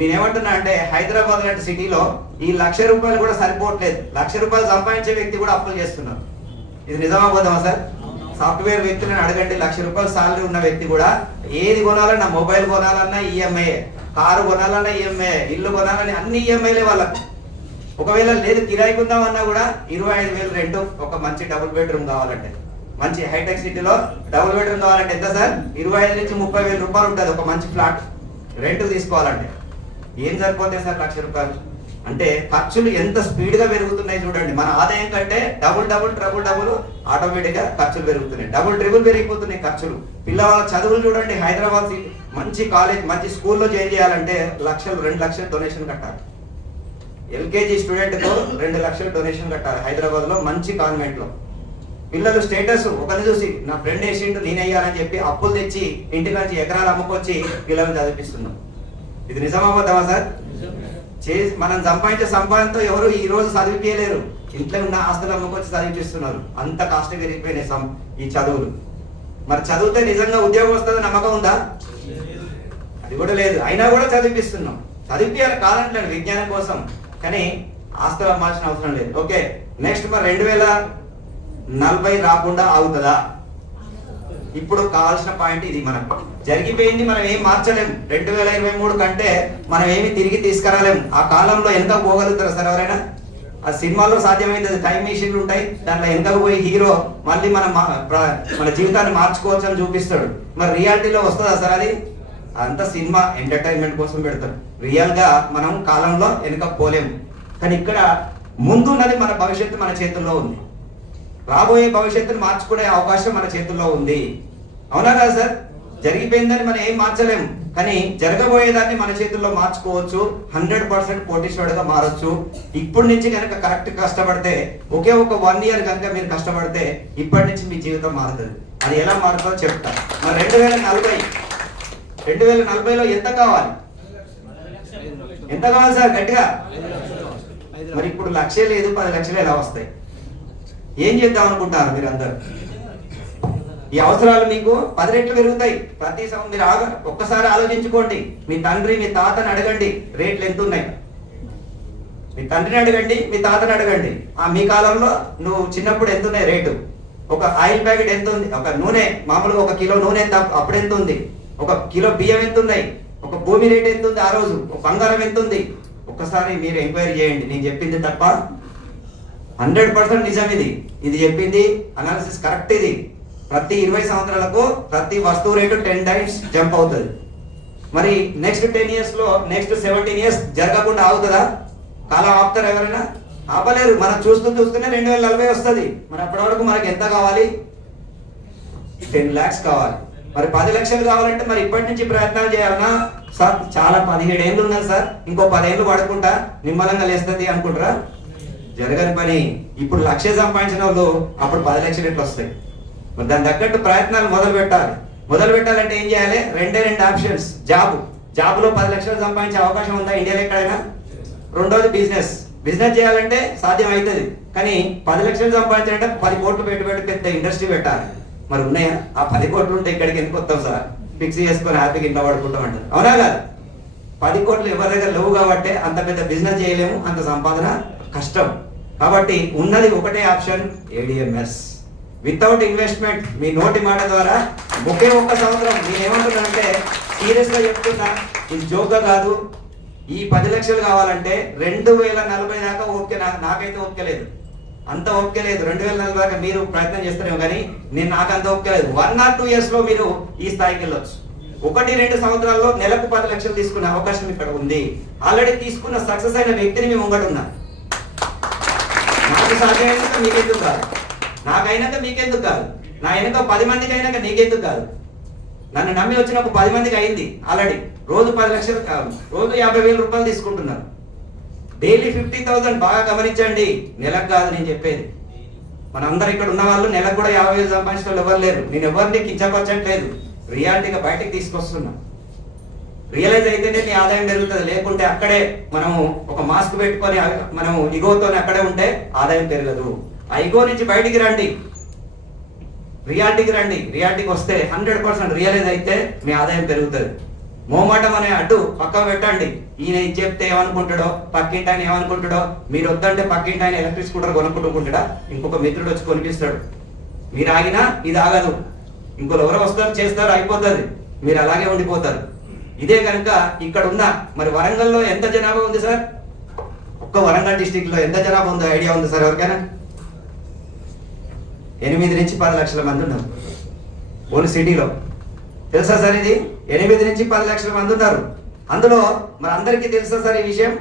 నేనేమంటున్నా అంటే హైదరాబాద్ లాంటి సిటీలో ఈ 1,00,000 రూపాయలు కూడా సరిపోవట్లేదు. 1,00,000 రూపాయలు సంపాదించే వ్యక్తి కూడా అప్పులు చేస్తున్నారు. ఇది నిజమా పోదామా సార్? సాఫ్ట్వేర్ వ్యక్తులను అడగండి, 1,00,000 రూపాయలు సాలరీ ఉన్న వ్యక్తి కూడా ఏది కొనాలన్నా, మొబైల్ కొనాలన్నా ఈఎంఐ, కారు కొనాలన్నా ఈఎంఐ, ఇల్లు కొనాలని అన్ని ఈఎంఐలే వాళ్ళకు. ఒకవేళ లేదు కిరాయి కొందామన్నా కూడా 25,000 రెంట్. ఒక మంచి డబుల్ బెడ్రూమ్ కావాలంటే, మంచి హైటెక్ సిటీలో డబుల్ బెడ్రూమ్ కావాలంటే ఎంత సార్? 25 నుంచి 30,000 రూపాయలు ఉంటుంది ఒక మంచి ఫ్లాట్ రెంట్ తీసుకోవాలంటే. ఏం సరిపోతాయి సార్ 1,00,000 రూపాయలు? అంటే ఖర్చులు ఎంత స్పీడ్ గా పెరుగుతున్నాయి చూడండి. మన ఆదాయం కంటే డబుల్ ఆటోమేటిక్ గా ఖర్చులు పెరుగుతున్నాయి. ట్రిపుల్ పెరిగిపోతున్నాయి ఖర్చులు. పిల్లవాళ్ళ చదువులు చూడండి. హైదరాబాద్ మంచి కాలేజ్, మంచి స్కూల్లో జాయిన్ చేయాలంటే 2 లక్షలు డొనేషన్ కట్టాలి. ఎల్కేజీ స్టూడెంట్ కు 2 లక్షలు డొనేషన్ కట్టాలి హైదరాబాద్ లో మంచి కాన్వెంట్ లో. పిల్లలు స్టేటస్ ఒకరిని చూసి నా ఫ్రెండ్ వేసిండు నేనయ్యాలని చెప్పి అప్పులు తెచ్చి ఇంటి నుంచి ఎకరాలు అమ్ముకొచ్చి పిల్లల్ని చదివిస్తున్నాం. ఇది నిజమా అబద్ధమా సార్? మనం సంపాదించే సంపాదనతో ఎవరు ఈ రోజు చదివించలేరు. ఇంట్లో ఉన్న ఆస్తులు అమ్ముకొచ్చి చదివిపిస్తున్నారు. అంత కాస్ట్ పెరిగిపోయినాయి ఈ చదువులు. మరి చదివితే నిజంగా ఉద్యోగం వస్తుందని నమ్మకం ఉందా? అది కూడా లేదు. అయినా కూడా చదివిపిస్తున్నాం. చదివించాలి కాదంటలేదు విజ్ఞానం కోసం, కానీ ఆస్తులు అమ్మాల్సిన అవసరం లేదు. ఓకే, నెక్స్ట్ మరి 2040 రాకుండా ఆగుతుందా? ఇప్పుడు కావాల్సిన పాయింట్ ఇది. మనకు జరిగిపోయింది, మనం ఏం మార్చలేం. 2023 కంటే మనం ఏమి తిరిగి తీసుకురాలేం. ఆ కాలంలో వెనక పోగలుగుతారా సార్ ఎవరైనా? ఆ సినిమాలో సాధ్యమైంది. టైం మెషిన్లు ఉంటాయి, దాంట్లో వెనక పోయి హీరో మళ్ళీ మన జీవితాన్ని మార్చుకోవచ్చు అని చూపిస్తాడు. మరి రియాలిటీలో వస్తుందా సార్ అది? అంతా సినిమా ఎంటర్టైన్మెంట్ కోసం పెడతారు. రియల్ గా మనం కాలంలో వెనుక పోలేము. కానీ ఇక్కడ ముందున్నది మన భవిష్యత్తు మన చేతుల్లో ఉంది. రాబోయే భవిష్యత్తును మార్చుకునే అవకాశం మన చేతుల్లో ఉంది. అవునా కదా సార్? జరిగిపోయిందని మనం ఏం మార్చలేము, కానీ జరగబోయేదాన్ని మన చేతుల్లో మార్చుకోవచ్చు. 100% కోటీశ్వరుడుగా మారొచ్చు. ఇప్పటి నుంచి కనుక కరెక్ట్ కష్టపడితే, ఒకే ఒక 1 ఇయర్ కనుక మీరు కష్టపడితే ఇప్పటి నుంచి మీ జీవితం మారుతుంది. అది ఎలా మారుతుందో చెప్తా. మరి 2040లో ఎంత కావాలి? ఎంత కావాలి సార్ గట్టిగా? మరి ఇప్పుడు 1,00,000 లేదు, 10 లక్షలు ఎలా వస్తాయి? ఏం చేద్దాం అనుకుంటారు మీరు అందరు? ఈ అవసరాలు మీకు 10 రెట్లు పెరుగుతాయి ప్రతి మీరు ఒక్కసారి ఆలోచించుకోండి. మీ తండ్రి మీ తాతని అడగండి రేట్లు ఎంత ఉన్నాయి. మీ తండ్రిని అడగండి, మీ తాతని అడగండి. మీ కాలంలో నువ్వు చిన్నప్పుడు ఎంత ఉన్నాయి రేటు? ఒక ఆయిల్ ప్యాకెట్ ఎంత ఉంది? ఒక నూనె మామూలుగా 1 కిలో నూనె ఎంత అప్పుడు ఎంత ఉంది? 1 కిలో బియ్యం ఎంత ఉన్నాయి? ఒక భూమి రేట్ ఎంత ఉంది ఆ రోజు? ఒక బంగారం ఎంత ఉంది? ఒక్కసారి మీరు ఎంక్వైరీ చేయండి. నేను చెప్పింది తప్ప 100% నిజం. ఇది చెప్పింది అనాలిసిస్ కరెక్ట్. ఇది ప్రతి 20 సంవత్సరాలకు ప్రతి వస్తువు రేటు 10 టైమ్స్ జంప్ అవుతుంది. మరి నెక్స్ట్ 10 ఇయర్స్ లో, నెక్స్ట్ 17 ఇయర్స్ జరగకుండా ఆగుతుందా? కాలం ఆపుతారు ఎవరైనా? ఆపలేరు. మనం చూస్తూనే 2040 వస్తుంది. మరి అప్పటి వరకు మనకి ఎంత కావాలి? 10 lakhs కావాలి. మరి 10 లక్షలు కావాలంటే మరి ఇప్పటి నుంచి ప్రయత్నాలు చేయాలన్నా? సార్ చాలా 17 ఏళ్ళు ఉన్నది సార్, ఇంకో 10 ఏళ్ళు పడుకుంటా నిమ్మలంగా లేస్తుంది అనుకుంటారా? జరగని పని. ఇప్పుడు 1,00,000 సంపాదించిన వాళ్ళు అప్పుడు 10 లక్షలు ఎట్లా వస్తాయి? మరి దాని తగ్గట్టు ప్రయత్నాలు మొదలు పెట్టాలి. మొదలు పెట్టాలంటే ఏం చేయాలి? 2 ఆప్షన్స్. జాబ్ జాబ్లో 10 లక్షలు సంపాదించే అవకాశం ఉందా ఇండియాలో ఎక్కడైనా? రెండోది బిజినెస్ చేయాలంటే సాధ్యం అవుతుంది, కానీ 10 లక్షలు సంపాదించాలంటే 10 కోట్లు పెట్టి పెద్ద ఇండస్ట్రీ పెట్టాలి. మరి ఉన్నాయా? ఆ 10 కోట్లు ఉంటే ఇక్కడికి ఎందుకు వస్తాం సార్? ఫిక్స్ చేసుకొని హ్యాపీగా ఇంట్లో పడుకుంటాం అంటారు. అవునా కాదు? 10 కోట్లు ఎవరి దగ్గర లేవు కాబట్టి అంత పెద్ద బిజినెస్ చేయలేము, అంత సంపాదన కష్టం. కాబట్టి ఉన్నది ఒకటే ఆప్షన్, ADMS. వితౌట్ ఇన్వెస్ట్మెంట్ మీ నోటి మాట ద్వారా ఒకే ఒక్క సంవత్సరం నేనేమంటున్నానంటే సీరియస్గా చెప్తున్నా, ఇది జోక్గా కాదు. ఈ 10 లక్షలు కావాలంటే 2040 దాకా ఓకే. నాకైతే ఓకే లేదు, అంత ఓకే లేదు. 2040 దాకా మీరు ప్రయత్నం చేస్తారేమో, కానీ నాకు అంత ఓకే లేదు. 1 or 2 years లో మీరు ఈ స్థాయికి వెళ్ళొచ్చు. 1-2 సంవత్సరాల్లో నెలకు 10 లక్షలు తీసుకునే అవకాశం ఇక్కడ ఉంది. ఆల్రెడీ తీసుకున్న సక్సెస్ అయిన వ్యక్తిని మేము ముంగడున్నా. నాకు సాధ్యమైనాక మీకెందుకు కాదు, నాకైనాక మీకెందుకు కాదు, నా వెనుక 10 మందికి అయినాక నీకెందుకు కాదు? నన్ను నమ్మి వచ్చిన ఒక 10 మందికి అయింది ఆల్రెడీ. రోజు 10 లక్షలు కాదు, రోజు 50,000 రూపాయలు తీసుకుంటున్నారు. డైలీ 50,000. బాగా గమనించండి, నెలకు కాదు నేను చెప్పేది. మనందరూ ఇక్కడ ఉన్న వాళ్ళు నెలకు కూడా 50,000 సంపాదించిన వాళ్ళు ఎవరు లేరు. నేను ఎవరిని కించపరచట్లేదు, రియాలిటీగా బయటకు తీసుకొస్తున్నా. రియలైజ్ అయితేనే నీ ఆదాయం పెరుగుతుంది, లేకుంటే అక్కడే మనము ఒక మాస్క్ పెట్టుకొని మనము ఇగోతోనే అక్కడే ఉంటే ఆదాయం పెరగదు. ఆ ఇగో నుంచి బయటికి రండి, రియాలిటీకి వస్తే 100% రియలైజ్ అయితే మీ ఆదాయం పెరుగుతుంది. మోమాటం అనే అడ్డు పక్క పెట్టండి. ఈయన ఇది చెప్తే ఏమనుకుంటాడో, పక్కింటి ఆయన ఏమనుకుంటాడో, మీరు వద్దంటే పక్కింటి ఆయన ఎలక్ట్రిక్ స్కూటర్ కొనుక్కుంటుకుంటాడా, ఇంకొక మిత్రుడు వచ్చి కొనిపిస్తాడు. మీరు ఆగినా ఇది ఆగదు, ఇంకోరు ఎవరో వస్తారు చేస్తారు, అయిపోతుంది, మీరు అలాగే ఉండిపోతారు. ఇదే కనుక ఇక్కడ ఉన్న మరి వరంగల్లో ఎంత జనాభా ఉంది సార్? ఒక్క వరంగల్ డిస్టిక్ లో ఎంత జనాభా ఉందో ఐడియా ఉంది సార్ ఎవరికైనా? 8 నుంచి 10 లక్షల మంది ఉన్నారు ఓన్లీ సిటీలో. తెలుసా సార్ ఇది? 8 నుంచి 10 లక్షల మంది ఉన్నారు. అందులో మరి అందరికీ తెలుసా సార్ ఈ విషయం?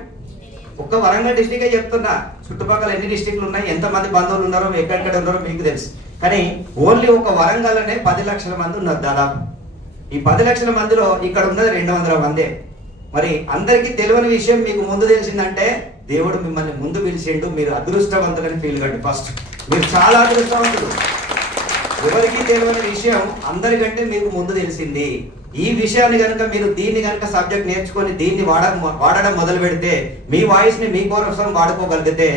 ఒక్క వరంగల్ డిస్టికే చెప్తున్నా, చుట్టుపక్కల ఎన్ని డిస్టిక్లు ఉన్నాయి, ఎంతమంది బంధువులు ఉన్నారో, ఎక్కడెక్కడ ఉన్నారో మీకు తెలుసు. కానీ ఓన్లీ ఒక వరంగల్లోనే 10 లక్షల మంది ఉన్నారు దాదాపు. ఈ 10 లక్షల మందిలో ఇక్కడ ఉన్నది 200 మందే. మరి అందరికీ తెలియని విషయం మీకు ముందు తెలిసిందంటే దేవుడు మిమ్మల్ని ముందు పిలిచిండు. మీరు అదృష్టవంతులని ఫీల్ కండి. ఫస్ట్ మీరు చాలా అదృష్టవంతులు. ఎవరికి తెలియని విషయం అందరికంటే మీకు ముందు తెలిసింది. ఈ విషయాన్ని కనుక మీరు దీన్ని కనుక సబ్జెక్ట్ నేర్చుకొని దీన్ని వాడడం మొదలు పెడితే, మీ వాయిస్ ని మీ కోసం వాడుకోగలిగితే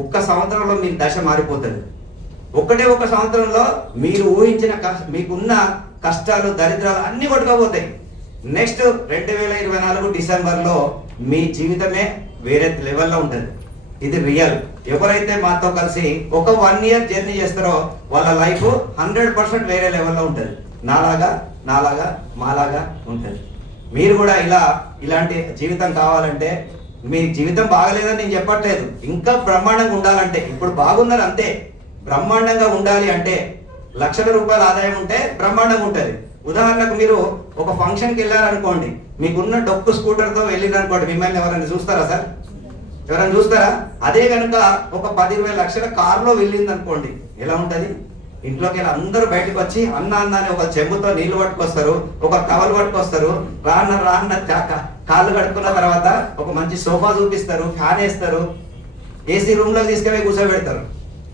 ఒక్క సంవత్సరంలో మీ దశ మారిపోతుంది. ఒక సంవత్సరంలో మీరు ఊహించిన మీకున్న కష్టాలు, దరిద్రాలు అన్ని కొట్టుకోబోతాయి. నెక్స్ట్ 2024 డిసెంబర్లో మీ జీవితమే వేరే లెవెల్లో ఉంటుంది. ఇది రియల్. ఎవరైతే మాతో కలిసి ఒక 1 year జర్నీ చేస్తారో వాళ్ళ లైఫ్ 100% వేరే లెవెల్లో ఉంటుంది. నాలాగా మాలాగా ఉంటుంది. మీరు కూడా ఇలాంటి జీవితం కావాలంటే, మీ జీవితం బాగలేదని నేను చెప్పట్లేదు, ఇంకా బ్రహ్మాండంగా ఉండాలంటే, ఇప్పుడు బాగున్నారు అంతే, బ్రహ్మాండంగా ఉండాలి అంటే లక్షల రూపాయల ఆదాయం ఉంటే బ్రహ్మాండంగా ఉంటుంది. ఉదాహరణకు మీరు ఒక ఫంక్షన్కి వెళ్ళారనుకోండి, మీకున్న డొక్కు స్కూటర్తో వెళ్ళిరనుకోండి, మిమ్మల్ని ఎవరైనా చూస్తారా సార్? ఎవరైనా చూస్తారా? అదే కనుక ఒక 10-20 లక్షల కారులో వెళ్ళింది అనుకోండి, ఎలా ఉంటుంది? ఇంట్లోకి వెళ్ళి అందరూ బయటకు వచ్చి అన్న అని ఒక చెంబుతో నీళ్లు పట్టుకొస్తారు, ఒక టవల్ పట్టుకొస్తారు, రాన్న కాళ్ళు కడుక్కున్న తర్వాత ఒక మంచి సోఫా చూపిస్తారు, ఫ్యాన్ వేస్తారు, ఏసీ రూమ్ లో తీసుకెళ్ళి కూర్చోబెడతారు.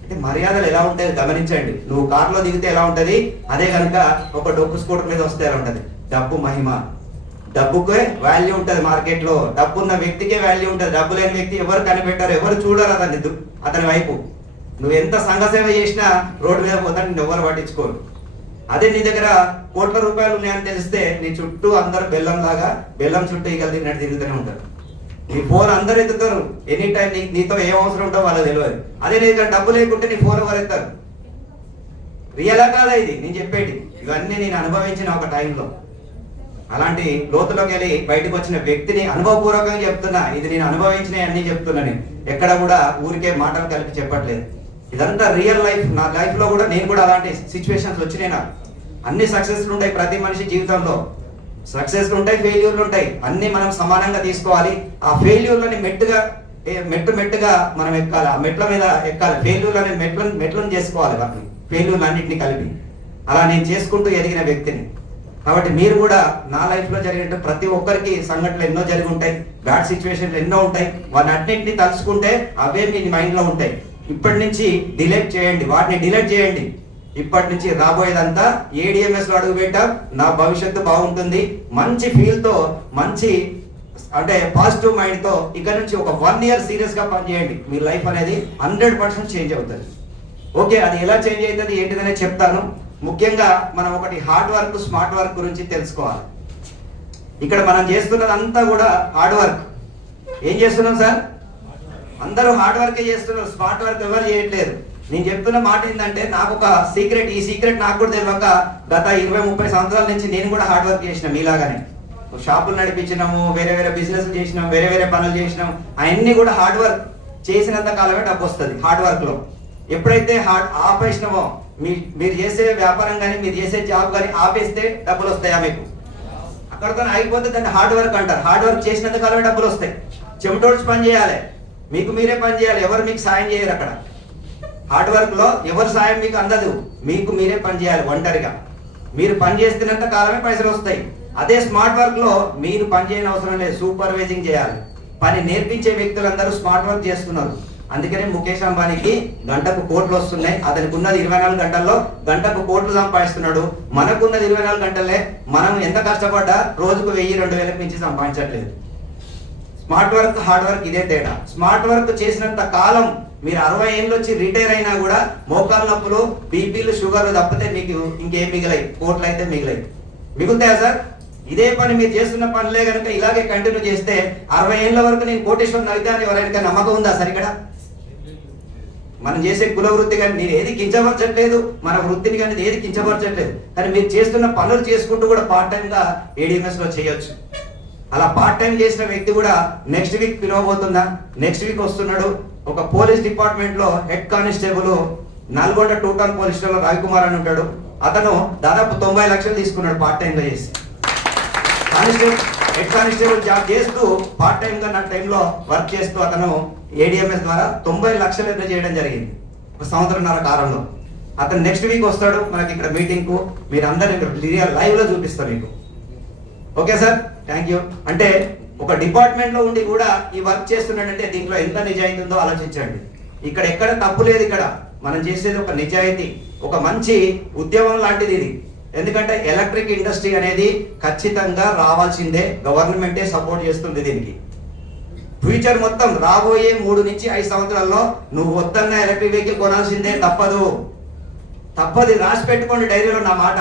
అంటే మర్యాదలు ఎలా ఉంటాయి గమనించండి. నువ్వు కారులో దిగితే ఎలా ఉంటది, అదే కనుక ఒక డొక్కు స్కూటర్ మీద వస్తే ఎలా ఉంటది. డబ్బు మహిమ, డబ్బుకే వాల్యూ ఉంటుంది మార్కెట్ లో, డబ్బు ఉన్న వ్యక్తికే వాల్యూ ఉంటుంది. డబ్బు లేని వ్యక్తి ఎవరు కనిపెట్టారు, ఎవరు చూడరు అతని వైపు. నువ్వు ఎంత సంఘసేవ చేసినా రోడ్డు మీద పోతా నిన్ను ఎవరు పట్టించుకోరు. అదే నీ దగ్గర కోట్ల రూపాయలు ఉన్నాయని తెలిస్తే నీ చుట్టూ అందరు బెల్లం చుట్టూ ఇక తిన్నట్టు తిరుగుతూనే ఉంటారు. నీ ఫోన్ అందరు ఎత్తుతారు, ఎనీ టైం నీతో ఏం అవసరం ఉంటో వాళ్ళకి తెలియదు. అదే నీ దగ్గర డబ్బు లేకుంటే నీ ఫోన్ ఎవరు ఎత్తారు? రియలా కాదా ఇది నేను చెప్పేది? ఇవన్నీ నేను అనుభవించిన ఒక టైంలో. అలాంటి లోతులోకి వెళ్ళి బయటకు వచ్చిన వ్యక్తిని అనుభవపూర్వకంగా చెప్తున్నా. ఇది నేను అనుభవించినవి అన్ని చెప్తున్నా. నేను ఎక్కడ కూడా ఊరికే మాటలు కలిపి చెప్పట్లేదు. ఇదంతా రియల్ లైఫ్. నా లైఫ్ లో కూడా నేను కూడా అలాంటి సిచ్యువేషన్స్ వచ్చినాయి. నాకు అన్ని సక్సెస్లు ఉంటాయి, ప్రతి మనిషి జీవితంలో సక్సెస్లు ఉంటాయి, ఫెయిల్యూర్లు ఉంటాయి. అన్ని మనం సమానంగా తీసుకోవాలి. ఆ ఫెయిల్యూర్లని మెట్టుగా మనం ఎక్కాలి, ఆ మెట్ల మీద ఎక్కాలి. ఫెయిల్యూర్లని మెట్లను చేసుకోవాలి, వాటిని ఫెయిల్యూర్లు అన్నింటినీ కలిపి. అలా నేను చేసుకుంటూ ఎదిగిన వ్యక్తిని. కాబట్టి మీరు కూడా నా లైఫ్ లో జరిగినట్టు ప్రతి ఒక్కరికి సంఘటనలు ఎన్నో జరిగి ఉంటాయి, బ్యాడ్ సిచ్యువేషన్లు ఎన్నో ఉంటాయి. వాటిని అన్నింటినీ తలుచుకుంటే అవే మీ మైండ్ లో ఉంటాయి. ఇప్పటి నుంచి డిలీట్ చేయండి, వాటిని డిలీట్ చేయండి. ఇప్పటి నుంచి రాబోయేదంతా ఏడిఎంఎస్ లో అడుగు పెట్టాం. నా భవిష్యత్తు బాగుంటుంది, మంచి ఫీల్ తో, మంచి అంటే పాజిటివ్ మైండ్ తో ఇక్కడ నుంచి ఒక 1 year సీరియస్ గా పనిచేయండి. మీ లైఫ్ అనేది 100% చేంజ్ అవుతుంది. ఓకే, అది ఎలా చేంజ్ అవుతుంది ఏంటిదనే చెప్తాను. ముఖ్యంగా మనం ఒకటి హార్డ్ వర్క్, స్మార్ట్ వర్క్ గురించి తెలుసుకోవాలి. ఇక్కడ మనం చేస్తున్నదంతా కూడా హార్డ్ వర్క్. ఏం చేస్తున్నాం సార్? అందరూ హార్డ్ వర్కే చేస్తున్నారు, స్మార్ట్ వర్క్ ఎవరు చేయట్లేదు. నేను చెప్తున్న మాట ఏంటంటే, నాకు ఒక సీక్రెట్, ఈ సీక్రెట్ నాకు కూడా తెలియక గత 20-30 సంవత్సరాల నుంచి నేను కూడా హార్డ్ వర్క్ చేసిన మీలాగానే. షాపులు నడిపించినాము, వేరే వేరే బిజినెస్ చేసినాం, వేరే వేరే పనులు చేసినాం. అవన్నీ కూడా హార్డ్ వర్క్ చేసినంత కాలమే డబ్బు వస్తుంది హార్డ్ వర్క్ లో. ఎప్పుడైతే ఆపేసినామో, మీరు చేసే వ్యాపారం కానీ మీరు చేసే జాబ్ కానీ ఆపేస్తే డబ్బులు వస్తాయా మీకు? అక్కడితో ఆగిపోతే దాన్ని హార్డ్ వర్క్ అంటారు. హార్డ్ వర్క్ చేసినంత కాలమే డబ్బులు వస్తాయి. చెమటోడ్చి పని చేయాలి, మీకు మీరే పని చేయాలి, ఎవరు మీకు సాయం చేయరు. అక్కడ హార్డ్ వర్క్ లో ఎవరు సాయం మీకు అందదు, మీకు మీరే పని చేయాలి ఒంటరిగా. మీరు పని చేస్తున్నంత కాలమే పైసలు వస్తాయి. అదే స్మార్ట్ వర్క్ లో మీరు పని చేయని అవసరం లేదు, సూపర్వైజింగ్ చేయాలి. పని నేర్పించే వ్యక్తులందరూ స్మార్ట్ వర్క్ చేస్తున్నారు. అందుకనే ముఖేష్ అంబానీకి గంటకు కోట్లు వస్తున్నాయి. అతనికి ఉన్నది 24 గంటల్లో గంటకు కోట్లు సంపాదిస్తున్నాడు. మనకున్నది 24 గంటలే. మనం ఎంత కష్టపడ్డా రోజుకు 1000-2000 మించి సంపాదించట్లేదు. స్మార్ట్ వర్క్, హార్డ్ వర్క్ ఇదే తేడా. స్మార్ట్ వర్క్ చేసినంత కాలం మీరు 60 ఏళ్ళు వచ్చి రిటైర్ అయినా కూడా మోకాళ్ళ నొప్పులు, బీపీలు, షుగర్లు తప్పితే మీకు ఇంకేం మిగిలాయి? కోట్లు అయితే మిగిలాయి. మిగులుతాయా సార్? ఇదే పని మీరు చేస్తున్న పనులే కనుక ఇలాగే కంటిన్యూ చేస్తే 60 ఏళ్ళ వరకు నేను కోటేశ్వరుని అయితే అని ఎవరైనా నమ్మకం ఉందా సార్? ఇక్కడ మనం చేసే కుల వృత్తి కానీ నేను ఏది కించపరచట్లేదు, మన వృత్తిని కానీ ఏది కించపరచట్లేదు. కానీ మీరు చేస్తున్న పనులు చేసుకుంటూ కూడా పార్ట్ టైం గా ఏడిఎంఎస్ లో చేయొచ్చు. అలా పార్ట్ టైం చేసిన వ్యక్తి కూడా నెక్స్ట్ వీక్ పిలవబోతుందా? నెక్స్ట్ వీక్ వస్తున్నాడు. ఒక పోలీస్ డిపార్ట్మెంట్ లో head constable, Nalgonda 2 town police station లో రవికుమార్ అని ఉంటాడు. అతను దాదాపు 90 లక్షలు తీసుకున్నాడు పార్ట్ టైం గా చేసి. హెడ్ కానిస్టేబుల్ జాబ్ చేస్తూ పార్ట్ టైం గా నా టైంలో వర్క్ చేస్తూ అతను ఏడిఎంఎస్ ద్వారా 90 లక్షలు ఎర్న్ చేయడం జరిగింది 1 సంవత్సరంన్నర కాలంలో. అతను నెక్స్ట్ వీక్ వస్తాడు మనకి ఇక్కడ మీటింగ్ కు. మీరు అందరినీ లైవ్ లో చూపిస్తాం మీకు. Okay sir, thank you. అంటే ఒక డిపార్ట్మెంట్ లో ఉండి కూడా ఈ వర్క్ చేస్తున్నాడంటే దీంట్లో ఎంత నిజాయితీ ఉందో ఆలోచించండి. ఇక్కడ ఎక్కడ తప్పు లేదు. ఇక్కడ మనం చేసేది ఒక నిజాయితీ, ఒక మంచి ఉద్యమం లాంటిది ఇది. ఎందుకంటే ఎలక్ట్రిక్ ఇండస్ట్రీ అనేది ఖచ్చితంగా రావాల్సిందే. గవర్నమెంటే సపోర్ట్ చేస్తుంది దీనికి. ఫ్యూచర్ మొత్తం రాబోయే 3 నుంచి 5 సంవత్సరాల్లో నువ్వు వద్దన్న ఎలక్ట్రిక్ వెహికల్ కొనాల్సిందే, తప్పదు. రాసి పెట్టుకోండి డైరీలో నా మాట.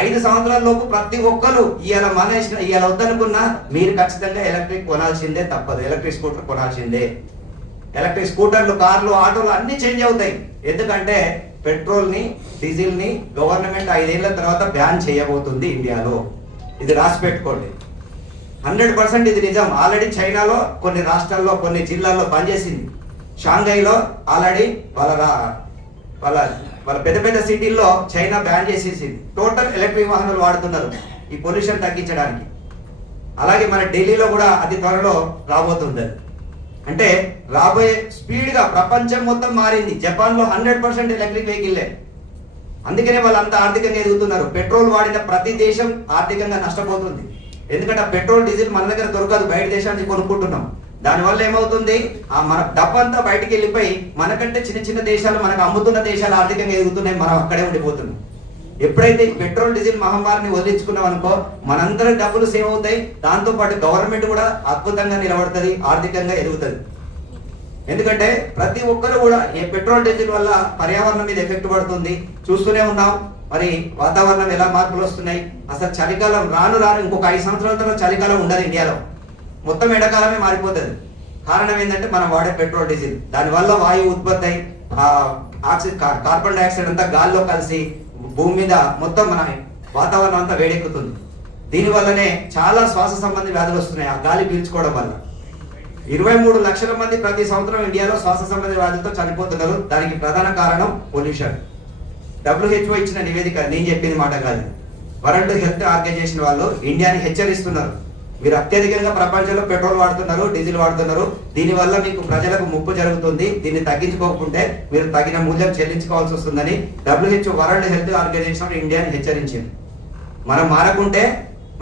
5 సంవత్సరాల లోపు ప్రతి ఒక్కరు ఇవాళ వద్దనుకున్నా మీరు ఖచ్చితంగా ఎలక్ట్రిక్ కొనాల్సిందే, తప్పదు. ఎలక్ట్రిక్ స్కూటర్ కొనాల్సిందే. ఎలక్ట్రిక్ స్కూటర్లు, కార్లు, ఆటోలు అన్ని చేంజ్ అవుతాయి. ఎందుకంటే పెట్రోల్ ని, డీజిల్ ని గవర్నమెంట్ 5 ఏళ్ల తర్వాత బ్యాన్ చేయబోతుంది ఇండియాలో. ఇది రాసి పెట్టుకోండి. 100% ఇది నిజం. ఆల్రెడీ చైనాలో కొన్ని రాష్ట్రాల్లో, కొన్ని జిల్లాల్లో పనిచేసింది. షాంఘైలో ఆల్రెడీ వాళ్ళ పెద్ద పెద్ద సిటీల్లో చైనా బ్యాన్ చేసేసింది. టోటల్ ఎలక్ట్రిక్ వాహనాలు వాడుతున్నారు ఈ పొల్యూషన్ తగ్గించడానికి. అలాగే మన ఢిల్లీలో కూడా అతి త్వరలో రాబోతుంది. అంటే రాబోయే స్పీడ్ గా ప్రపంచం మొత్తం మారింది. జపాన్ లో 100% ఎలక్ట్రిక్ వెహికల్లే. అందుకనే వాళ్ళు అంత ఆర్థికంగా ఎదుగుతున్నారు. పెట్రోల్ వాడిన ప్రతి దేశం ఆర్థికంగా నష్టపోతుంది. ఎందుకంటే పెట్రోల్, డీజిల్ మన దగ్గర దొరకదు, బయట దేశానికి కొనుక్కుంటున్నాం. దానివల్ల ఏమవుతుంది, మన డబ్బంతా బయటికి వెళ్ళిపోయి మనకంటే చిన్న చిన్న దేశాలు, మనకు అమ్ముతున్న దేశాలు ఆర్థికంగా ఎదుగుతున్నాయి, మనం అక్కడే ఉండిపోతున్నాం. ఎప్పుడైతే పెట్రోల్, డీజిల్ మహమ్మారిని వదిలించుకున్నాం అనుకో, మనందరం డబ్బులు సేవ్ అవుతాయి. దాంతో పాటు గవర్నమెంట్ కూడా అద్భుతంగా నిలబడుతుంది, ఆర్థికంగా ఎదుగుతుంది. ఎందుకంటే ప్రతి ఒక్కరు కూడా ఈ పెట్రోల్, డీజిల్ వల్ల పర్యావరణం మీద ఎఫెక్ట్ పడుతుంది. చూస్తూనే ఉన్నాం మరి వాతావరణం ఎలా మార్పులు వస్తున్నాయి. అసలు చలికాలం రాను ఇంకొక 5 సంవత్సరాల తర్వాత చలికాలం ఉండదు ఇండియాలో. మొత్తం ఎండాకాలమే మారిపోతుంది. కారణం ఏంటంటే మనం వాడే పెట్రోల్, డీజిల్. దానివల్ల వాయువు ఉత్పత్తి అయి కార్బన్ డైఆక్సైడ్ అంతా గాల్లో కలిసి భూమి మీద మొత్తం మన వాతావరణం అంతా వేడెక్కుతుంది. దీనివల్లనే చాలా శ్వాస సంబంధి వ్యాధులు వస్తున్నాయి ఆ గాలి పీల్చుకోవడం వల్ల. 23 లక్షల మంది ప్రతి సంవత్సరం ఇండియాలో శ్వాస సంబంధి వ్యాధులతో చనిపోతున్నారు. దానికి ప్రధాన కారణం పొల్యూషన్. WHO ఇచ్చిన నివేదిక, నేను చెప్పింది మాట కాదు. వరల్డ్ హెల్త్ ఆర్గనైజేషన్ వాళ్ళు ఇండియాని హెచ్చరిస్తున్నారు. మీరు అత్యధికంగా ప్రపంచంలో పెట్రోల్ వాడుతున్నారు, డీజిల్ వాడుతున్నారు. దీనివల్ల మీకు ప్రజలకు ముప్పు జరుగుతుంది. దీన్ని తగ్గించుకోకుంటే మీరు తగిన మూల్యం చెల్లించుకోవాల్సి వస్తుందని WHO, వరల్డ్ హెల్త్ ఆర్గనైజేషన్ ఇండియాని హెచ్చరించింది. మనం మారకుంటే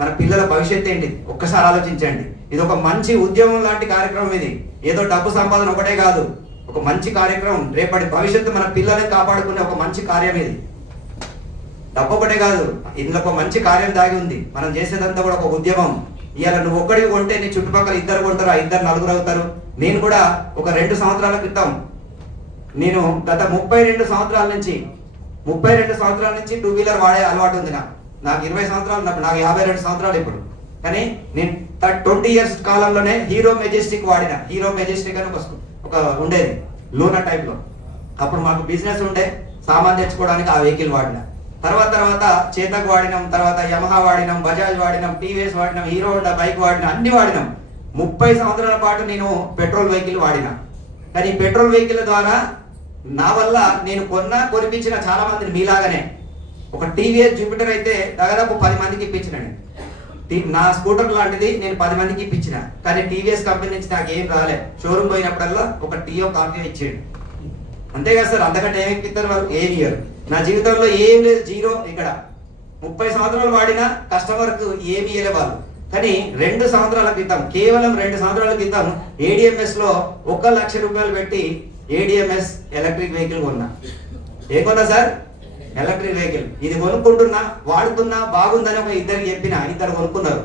మన పిల్లల భవిష్యత్తు ఏంటి ఒక్కసారి ఆలోచించండి. ఇది ఒక మంచి ఉద్యమం లాంటి కార్యక్రమం. ఇది ఏదో డబ్బు సంపాదన ఒకటే కాదు, ఒక మంచి కార్యక్రమం. రేపటి భవిష్యత్తు మన పిల్లల్ని కాపాడుకునే ఒక మంచి కార్యం ఇది. డబ్బు ఒకటే కాదు, ఇందులో ఒక మంచి కార్యం దాగి ఉంది. మనం చేసేదంతా కూడా ఒక ఉద్యమం. ఇవాళ నువ్వు ఒక్కడికి కొంటే నీ చుట్టుపక్కల ఇద్దరు కొంటారు, ఆ ఇద్దరు నలుగురు అవుతారు. నేను కూడా ఒక 2 సంవత్సరాల క్రితం, నేను గత 32 సంవత్సరాల నుంచి 2 వీలర్ వాడే అలవాటు ఉంది. నాకు 20 సంవత్సరాలు, నాకు 52 సంవత్సరాలు ఇప్పుడు. కానీ నేను 20 ఇయర్స్ కాలంలోనే హీరో మెజెస్టిక్ వాడిన. హీరో మెజెస్టిక్ అని ఒక ఉండేది లూనా టైప్ లో. అప్పుడు మాకు బిజినెస్ ఉండే, సామాన్ తెచ్చుకోవడానికి ఆ వెహికల్ వాడిన. తర్వాత చేతక్ వాడినాం, తర్వాత యమహా వాడినాం, బజాజ్ వాడినాం, టీవీఎస్ వాడినాం, హీరో హోండా బైక్ వాడినాం, అన్ని వాడినాం. 30 సంవత్సరాల పాటు నేను పెట్రోల్ వెహికల్ వాడిన. కానీ పెట్రోల్ వెహికల్ ద్వారా నా వల్ల నేను కొనిపించిన చాలా మందిని మీలాగానే. ఒక టీవీఎస్ జూపిటర్ అయితే దాదాపు 10 మందికి ఇప్పించిన. నా స్కూటర్ లాంటిది నేను 10 మందికి ఇప్పించిన. కానీ టీవీఎస్ కంపెనీ నుంచి నాకు ఏం రాలే. షోరూమ్ పోయినప్పుడల్లా ఒక టీయో కాఫీ ఇచ్చేయండి, అంతే కదా సార్. అంతకంటే ఏమి ఇప్పిస్తారు వాళ్ళు? ఏం ఇయ్యరు. నా జీవితంలో ఏం లేదు, జీరో. ఇక్కడ 30 సంవత్సరాలు వాడిన కస్టమర్కు ఏమి ఇయ్యలే వాళ్ళు. కానీ 2 సంవత్సరాల క్రితం, కేవలం 2 సంవత్సరాల క్రితం ADMS లో 1 లక్ష రూపాయలు పెట్టి ADMS ఎలక్ట్రిక్ వెహికల్ కొన్నా. ఏ కొన్నా సార్? Electric vehicle. ఇది కొనుక్కుంటున్నా, వాడుతున్నా, బాగుందని ఒక ఇద్దరికి చెప్పిన. ఇద్దరు కొనుక్కున్నారు.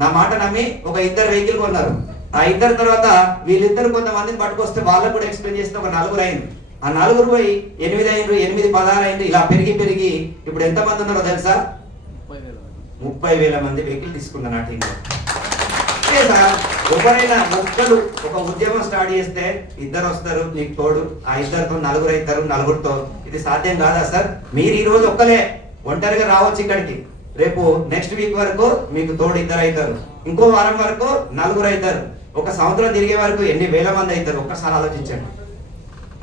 నా మాట నమ్మి ఒక 2 వెహికల్ కొన్నారు. ఆ 2 తర్వాత వీళ్ళిద్దరు కొంతమందిని పట్టుకొస్తే వాళ్ళకు కూడా ఎక్స్ప్లెయిన్ చేస్తే ఒక 4 అయింది. ఆ 4 పోయి 8 అయింది, 8 16 అయింది. ఇలా పెరిగి ఇప్పుడు ఎంతమంది ఉన్నారో తెలుసా? 30,000 మంది వెహికల్ తీసుకున్నా నా టీంలో. సార్, ఎవరైనా ఒక్కరు ఒక ఉద్యమం స్టార్ట్ చేస్తే 2 వస్తారు నీకు తోడు. ఆ 2తో 4 అవుతారు, 4తో. ఇది సాధ్యం కాదా సార్? మీరు ఈ రోజు ఒక్కలే ఒంటరిగా రావచ్చు ఇక్కడికి. రేపు నెక్స్ట్ వీక్ వరకు మీకు తోడు 2 అవుతారు, ఇంకో వారం వరకు 4 అవుతారు, ఒక సంవత్సరం తిరిగే వరకు ఎన్ని వేల మంది అవుతారు? ఒక్కసారి ఆలోచించండి.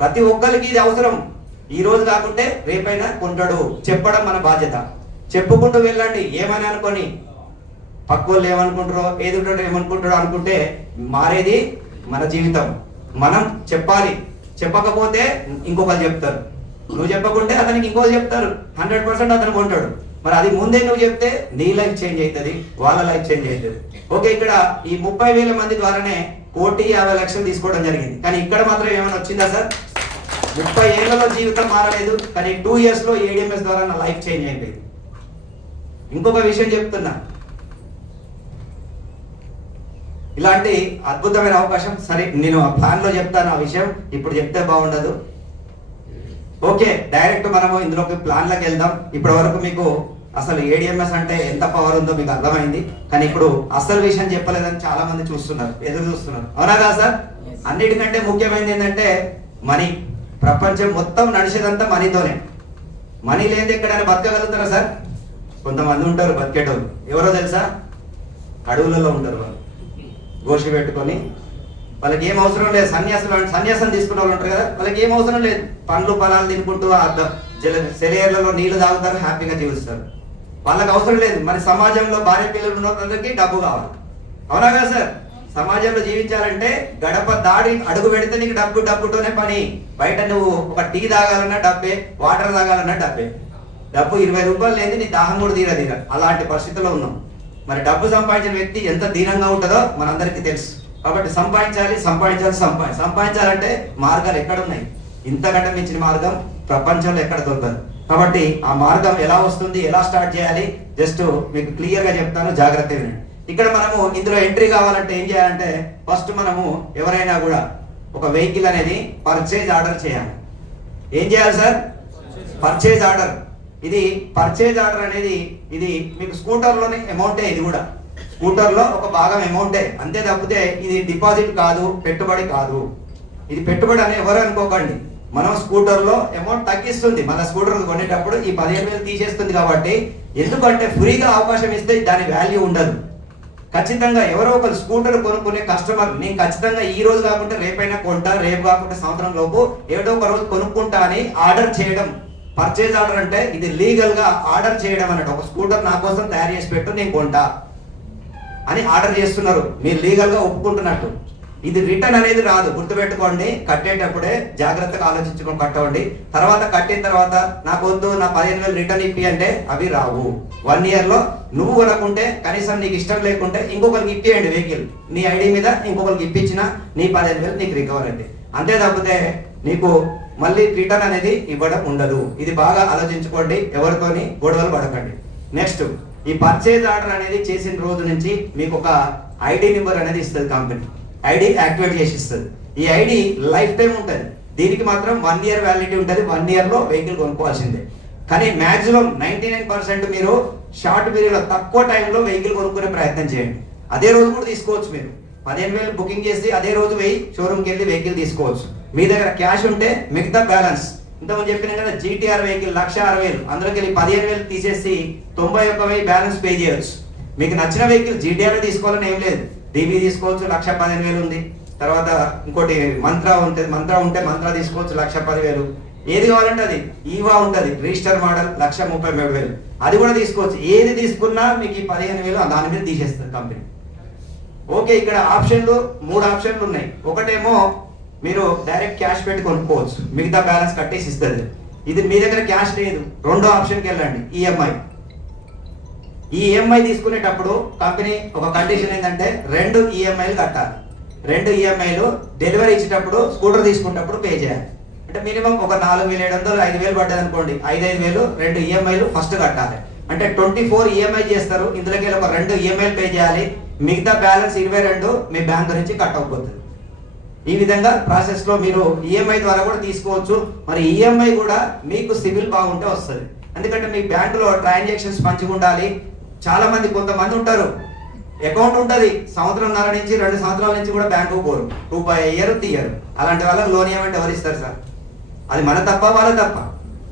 ప్రతి ఒక్కరికి ఇది అవసరం. ఈ రోజు కాకుంటే రేపైనా కొంటాడు. చెప్పడం మన బాధ్యత. చెప్పుకుంటూ వెళ్ళండి. ఏమని అనుకొని పక్కోళ్ళు ఏమనుకుంటారో, ఎదుగుతాడో ఏమనుకుంటాడో అనుకుంటే మారేది మన జీవితం. మనం చెప్పాలి. చెప్పకపోతే ఇంకొకరు చెప్తారు. నువ్వు చెప్పకుంటే అతనికి ఇంకొకరు చెప్తారు. 100% అతను కొంటాడు. మరి అది ముందే నువ్వు చెప్తే నీ లైఫ్ చేంజ్ అవుతుంది, వాళ్ళ లైఫ్ చేంజ్ అవుతుంది. ఓకే, ఇక్కడ ఈ 30,000 మంది ద్వారానే 1,50,00,000 తీసుకోవడం జరిగింది. కానీ ఇక్కడ మాత్రం ఏమైనా వచ్చిందా సార్? 30 ఏళ్లలో జీవితం మారలేదు, కానీ 2 ఇయర్స్ లో ADMS ద్వారా నా లైఫ్ చేంజ్ అయిపోయింది. ఇంకొక విషయం చెప్తున్నా, ఇలాంటి అద్భుతమైన అవకాశం. సరే, నేను ఆ ప్లాన్ లో చెప్తాను ఆ విషయం, ఇప్పుడు చెప్తే బాగుండదు. ఓకే, డైరెక్ట్ మనము ఇందులోకి ప్లాన్లోకి వెళ్దాం. ఇప్పటి వరకు మీకు అసలు ADMS అంటే ఎంత పవర్ ఉందో మీకు అర్థమైంది. కానీ ఇప్పుడు అసలు విషయం చెప్పలేదని చాలా మంది చూస్తున్నారు, ఎదురు చూస్తున్నారు. అవునా కదా సార్? అన్నిటికంటే ముఖ్యమైనది ఏంటంటే మనీ. ప్రపంచం మొత్తం నడిచేదంతా మనీతోనే. మనీ లేనిది ఎక్కడైనా బతకగలుగుతారా సార్? కొంతమంది ఉంటారు బతికేటోళ్ళు. ఎవరో తెలుసా? అడవులలో ఉంటారు. వాళ్ళు గోషి పెట్టుకొని, వాళ్ళకి ఏం అవసరం లేదు. సన్యాసం తీసుకున్న వాళ్ళు ఉంటారు కదా, వాళ్ళకి ఏం అవసరం లేదు. పండ్లు పొలాలు తినుకుంటూ సెలయేర్లలో నీళ్లు తాగుతారు, హ్యాపీగా జీవిస్తారు. వాళ్ళకి అవసరం లేదు. మరి సమాజంలో భార్య పిల్లలు ఉన్నందరికీ డబ్బు కావాలి. అవునా కదా సార్? సమాజంలో జీవించాలంటే గడప దాడి అడుగు పెడితే నీకు డబ్బుతోనే పని. బయట నువ్వు ఒక టీ తాగాలన్నా డబ్బే, వాటర్ తాగాలన్నా డబ్బే. డబ్బు 20 రూపాయలు లేదు, నీ దాహం కూడా తీర. అలాంటి పరిస్థితుల్లో ఉన్నాం. మరి డబ్బు సంపాదించిన వ్యక్తి ఎంత దీనంగా ఉంటుందో మనందరికీ తెలుసు. కాబట్టి సంపాదించాలంటే మార్గాలు ఎక్కడ ఉన్నాయి? ఇంతకంటే మించిన మార్గం ప్రపంచంలో ఎక్కడ దొరకదు. కాబట్టి ఆ మార్గం ఎలా వస్తుంది, ఎలా స్టార్ట్ చేయాలి, జస్ట్ మీకు క్లియర్ గా చెప్తాను, జాగ్రత్తగా వినండి. ఇక్కడ మనము ఇందులో ఎంట్రీ కావాలంటే ఏం చేయాలంటే, ఫస్ట్ మనము ఎవరైనా కూడా ఒక వెహికల్ అనేది పర్చేజ్ ఆర్డర్ చేయాలి. ఏం చేయాలి సార్? Purchase order. ఇది పర్చేజ్ ఆర్డర్ అనేది ఇది మీకు స్కూటర్లోనే అమౌంటే. ఇది కూడా స్కూటర్లో ఒక భాగం అమౌంటే, అంతే తప్పితే ఇది డిపాజిట్ కాదు, పెట్టుబడి కాదు. ఇది పెట్టుబడి అని ఎవరు అనుకోకండి. మనం స్కూటర్లో అమౌంట్ తగ్గిస్తుంది. మన స్కూటర్ కొనేటప్పుడు ఈ 15,000 తీసేస్తుంది. కాబట్టి ఎందుకంటే ఫ్రీగా అవకాశం ఇస్తే దాని వాల్యూ ఉండదు. ఖచ్చితంగా ఎవరో ఒకరు స్కూటర్ కొనుక్కునే కస్టమర్, నేను ఖచ్చితంగా ఈ రోజు కాకుండా రేపైనా కొంటా, రేపు కాకుండా సంవత్సరం లోపు ఏదో ఒక రోజు కొనుక్కుంటా అని ఆర్డర్ చేయడం. పర్చేజ్ ఆర్డర్ అంటే ఇది లీగల్ గా ఆర్డర్ చేయడం అన్నట్టు. ఒక స్కూటర్ నా కోసం తయారు చేసి పెట్టు, నేను కొంటా అని ఆర్డర్ చేస్తున్నారు. మీరు లీగల్ గా ఒప్పుకుంటున్నట్టు. ఇది రిటర్న్ అనేది రాదు, గుర్తుపెట్టుకోండి. కట్టేటప్పుడే జాగ్రత్తగా ఆలోచించుకొని కట్టండి. తర్వాత కట్టిన తర్వాత నాకు వద్దు, నా 15,000 రిటర్న్ ఇప్పి అంటే అవి రావు. 1 year లో నువ్వు కొనుక్కుంటే, కనీసం నీకు ఇష్టం లేకుంటే ఇంకొకరికి ఇప్పియండి వెహికల్. నీ ఐడి మీద ఇంకొకరికి ఇప్పించినా నీ 15,000 నీకు రికవర్ అండి. అంతే తప్పితే నీకు మళ్ళీ రిటర్న్ అనేది ఇవ్వడం ఉండదు. ఇది బాగా ఆలోచించుకోండి, ఎవరితోని గొడవలు పడకండి. నెక్స్ట్, ఈ పర్చేజ్ ఆర్డర్ అనేది చేసిన రోజు నుంచి మీకు ఒక ఐడి నెంబర్ అనేది ఇస్తుంది కంపెనీ. ఐడి యాక్టివేట్ చేసి ఇస్తుంది. ఈ ఐడి లైఫ్ టైం ఉంటుంది. దీనికి మాత్రం 1 year వ్యాలిడిటీ ఉంటుంది. 1 yearలో వెహికల్ కొనుక్కోవాల్సిందే. కానీ మాక్సిమం 99% మీరు షార్ట్ పీరియడ్లో తక్కువ టైంలో వెహికల్ కొనుక్కునే ప్రయత్నం చేయండి. అదే రోజు కూడా తీసుకోవచ్చు. మీరు 15,000 బుకింగ్ చేసి అదే రోజు షోరూమ్కి వెళ్ళి వెహికల్ తీసుకోవచ్చు. మీ దగ్గర క్యాష్ ఉంటే మిగతా బ్యాలెన్స్ ఇంతకుముందు చెప్పిన కదా, GTR వెహికల్ 1,60,000 అందులోకి వెళ్ళి 15,000 తీసేసి 91,000 బ్యాలెన్స్ పే చేయొచ్చు. మీకు నచ్చిన వెహికల్ GTR తీసుకోవాలని ఏం లేదు. DB తీసుకోవచ్చు, 1,15,000 ఉంది. తర్వాత ఇంకోటి మంత్రా ఉంటుంది, మంత్రా తీసుకోవచ్చు, 1,10,000. ఏది కావాలంటే అది. ఈవా ఉంటుంది, రిజిస్టర్ మోడల్, 1,33,000. అది కూడా తీసుకోవచ్చు. ఏది తీసుకున్నా మీకు ఈ 15,000 దాని మీద తీసేస్తుంది కంపెనీ. ఓకే, ఇక్కడ ఆప్షన్లు 3 ఆప్షన్లు ఉన్నాయి. ఒకటేమో మీరు డైరెక్ట్ క్యాష్ పెట్టి కొనుక్కోవచ్చు, మిగతా బ్యాలెన్స్ కట్టేసి ఇస్తుంది. ఇది మీ దగ్గర క్యాష్ లేదు. రెండో ఆప్షన్కి వెళ్ళండి, ఈఎంఐ. ఈ ఈఎంఐ తీసుకునేటప్పుడు కంపెనీ ఒక కండిషన్ ఏంటంటే 2 ఈఎంఐలు కట్టాలి. 2 ఈఎంఐలు డెలివరీ ఇచ్చేటప్పుడు, స్కూటర్ తీసుకునేటప్పుడు పే చేయాలి. అంటే మినిమం ఒక 4,700, 5,000 పడ్డది అనుకోండి. 5,000 2 ఈఎంఐలు ఫస్ట్ కట్టాలి. అంటే 24 ఈఎంఐ చేస్తారు. ఇందులోకి ఒక 2 ఈఎంఐలు పే చేయాలి. మిగతా బ్యాలెన్స్ 22 మీ బ్యాంక్ నుంచి కట్ అయిపోతుంది. ఈ విధంగా ప్రాసెస్ లో మీరు ఈఎంఐ ద్వారా కూడా తీసుకోవచ్చు. మరి ఈఎంఐ కూడా మీకు సివిల్ బాగుంటే వస్తుంది. ఎందుకంటే మీ బ్యాంకులో ట్రాన్సాక్షన్స్ మంచిగా ఉండాలి. చాలా మంది, కొంతమంది ఉంటారు, అకౌంట్ ఉంటుంది, 1.5 నుంచి 2 సంవత్సరాల నుంచి కూడా బ్యాంకు పోరు, రూపాయి అయ్యారు తీయరు. అలాంటి వాళ్ళకి లోన్ ఏమంటే ఎవరు ఇస్తారు సార్? అది మన తప్ప వాళ్ళ తప్ప?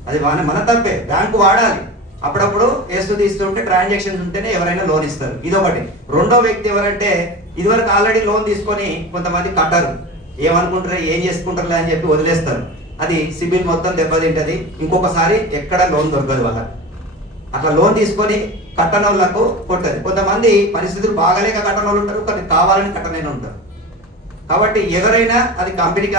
అది మన తప్పే. బ్యాంకు వాడాలి. అప్పుడప్పుడు వేస్తూ తీస్తుంటే ట్రాన్సాక్షన్స్ ఉంటేనే ఎవరైనా లోన్ ఇస్తారు. ఇదొకటి. రెండో వ్యక్తి ఎవరంటే, ఇదివరకు ఆల్రెడీ లోన్ తీసుకొని కొంతమంది కట్టారు, ఏమనుకుంటారు, ఏం చేసుకుంటారులే అని చెప్పి వదిలేస్తారు. అది సిబిల్ మొత్తం దెబ్బతింటది. ఇంకొకసారి ఎక్కడ లోన్ దొరకదు వాళ్ళ. అట్లా లోన్ తీసుకొని కట్టనోళ్ళకు కొట్టదు. కొంతమంది పరిస్థితులు బాగాలేక కట్టనోళ్ళు ఉంటారు, కానీ కావాలని కట్టలేని ఉంటారు. కాబట్టి ఎవరైనా అది కంపెనీకి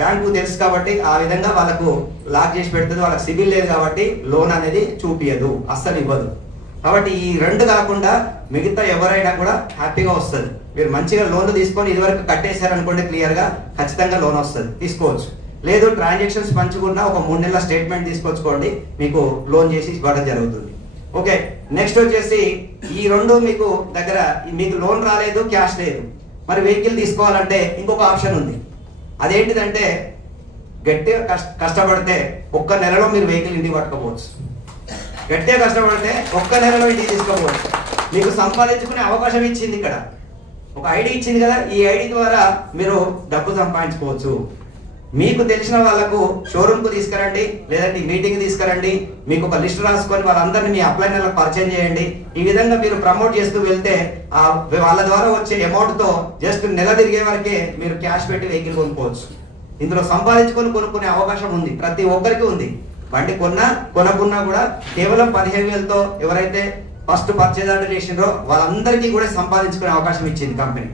బ్యాంకు తెలుసు కాబట్టి ఆ విధంగా వాళ్ళకు లాక్ చేసి పెడుతుంది. వాళ్ళకి సిబిల్ లేదు కాబట్టి లోన్ అనేది చూపియదు, అస్సలు ఇవ్వదు. కాబట్టి ఈ 2 కాకుండా మిగతా ఎవరైనా కూడా హ్యాపీగా వస్తుంది. మీరు మంచిగా లోన్లు తీసుకొని ఇదివరకు కట్టేశారనుకోండి, క్లియర్గా ఖచ్చితంగా లోన్ వస్తుంది, తీసుకోవచ్చు. లేదు ట్రాన్సాక్షన్స్ పంచుకున్నా ఒక 3 నెలల స్టేట్మెంట్ తీసుకొచ్చుకోండి, మీకు లోన్ చేసి ఇవ్వడం జరుగుతుంది. ఓకే, నెక్స్ట్ వచ్చేసి ఈ 2 మీకు దగ్గర, మీకు లోన్ రాలేదు, క్యాష్ లేదు, మరి వెహికల్ తీసుకోవాలంటే ఇంకొక ఆప్షన్ ఉంది. అదేంటిదంటే, గట్టిగా కష్టపడితే 1 నెలలో మీరు వెహికల్ ఇంటికి పట్టుకోవచ్చు. గట్టిగా కష్టపడితే 1 నెలలో ఇంటికి తీసుకోవచ్చు. మీకు సంపాదించుకునే అవకాశం ఇచ్చింది ఇక్కడ. ఒక ఐడి ఇచ్చింది కదా, ఈ ఐడి ద్వారా మీరు డబ్బు సంపాదించుకోవచ్చు. మీకు తెలిసిన వాళ్ళకు షోరూమ్కు తీసుకురండి, లేదంటే మీటింగ్ తీసుకురండి. మీకు ఒక లిస్ట్ రాసుకొని వాళ్ళందరినీ మీ అప్లైనర్లకు పరిచయం చేయండి. ఈ విధంగా మీరు ప్రమోట్ చేస్తూ వెళ్తే వాళ్ళ ద్వారా వచ్చే అమౌంట్తో జస్ట్ నెల తిరిగే వరకే మీరు క్యాష్ పెట్టి వెహికల్ కొనుక్కోవచ్చు. ఇందులో సంపాదించుకొని కొనుక్కునే అవకాశం ఉంది, ప్రతి ఒక్కరికి ఉంది. బండి కొనుక్కున్నా కూడా కేవలం 15,000తో ఎవరైతే ఫస్ట్ పర్చేజ్ ఆర్డర్ చేసిండ్రో వాళ్ళందరికీ కూడా సంపాదించుకునే అవకాశం ఇచ్చింది కంపెనీ.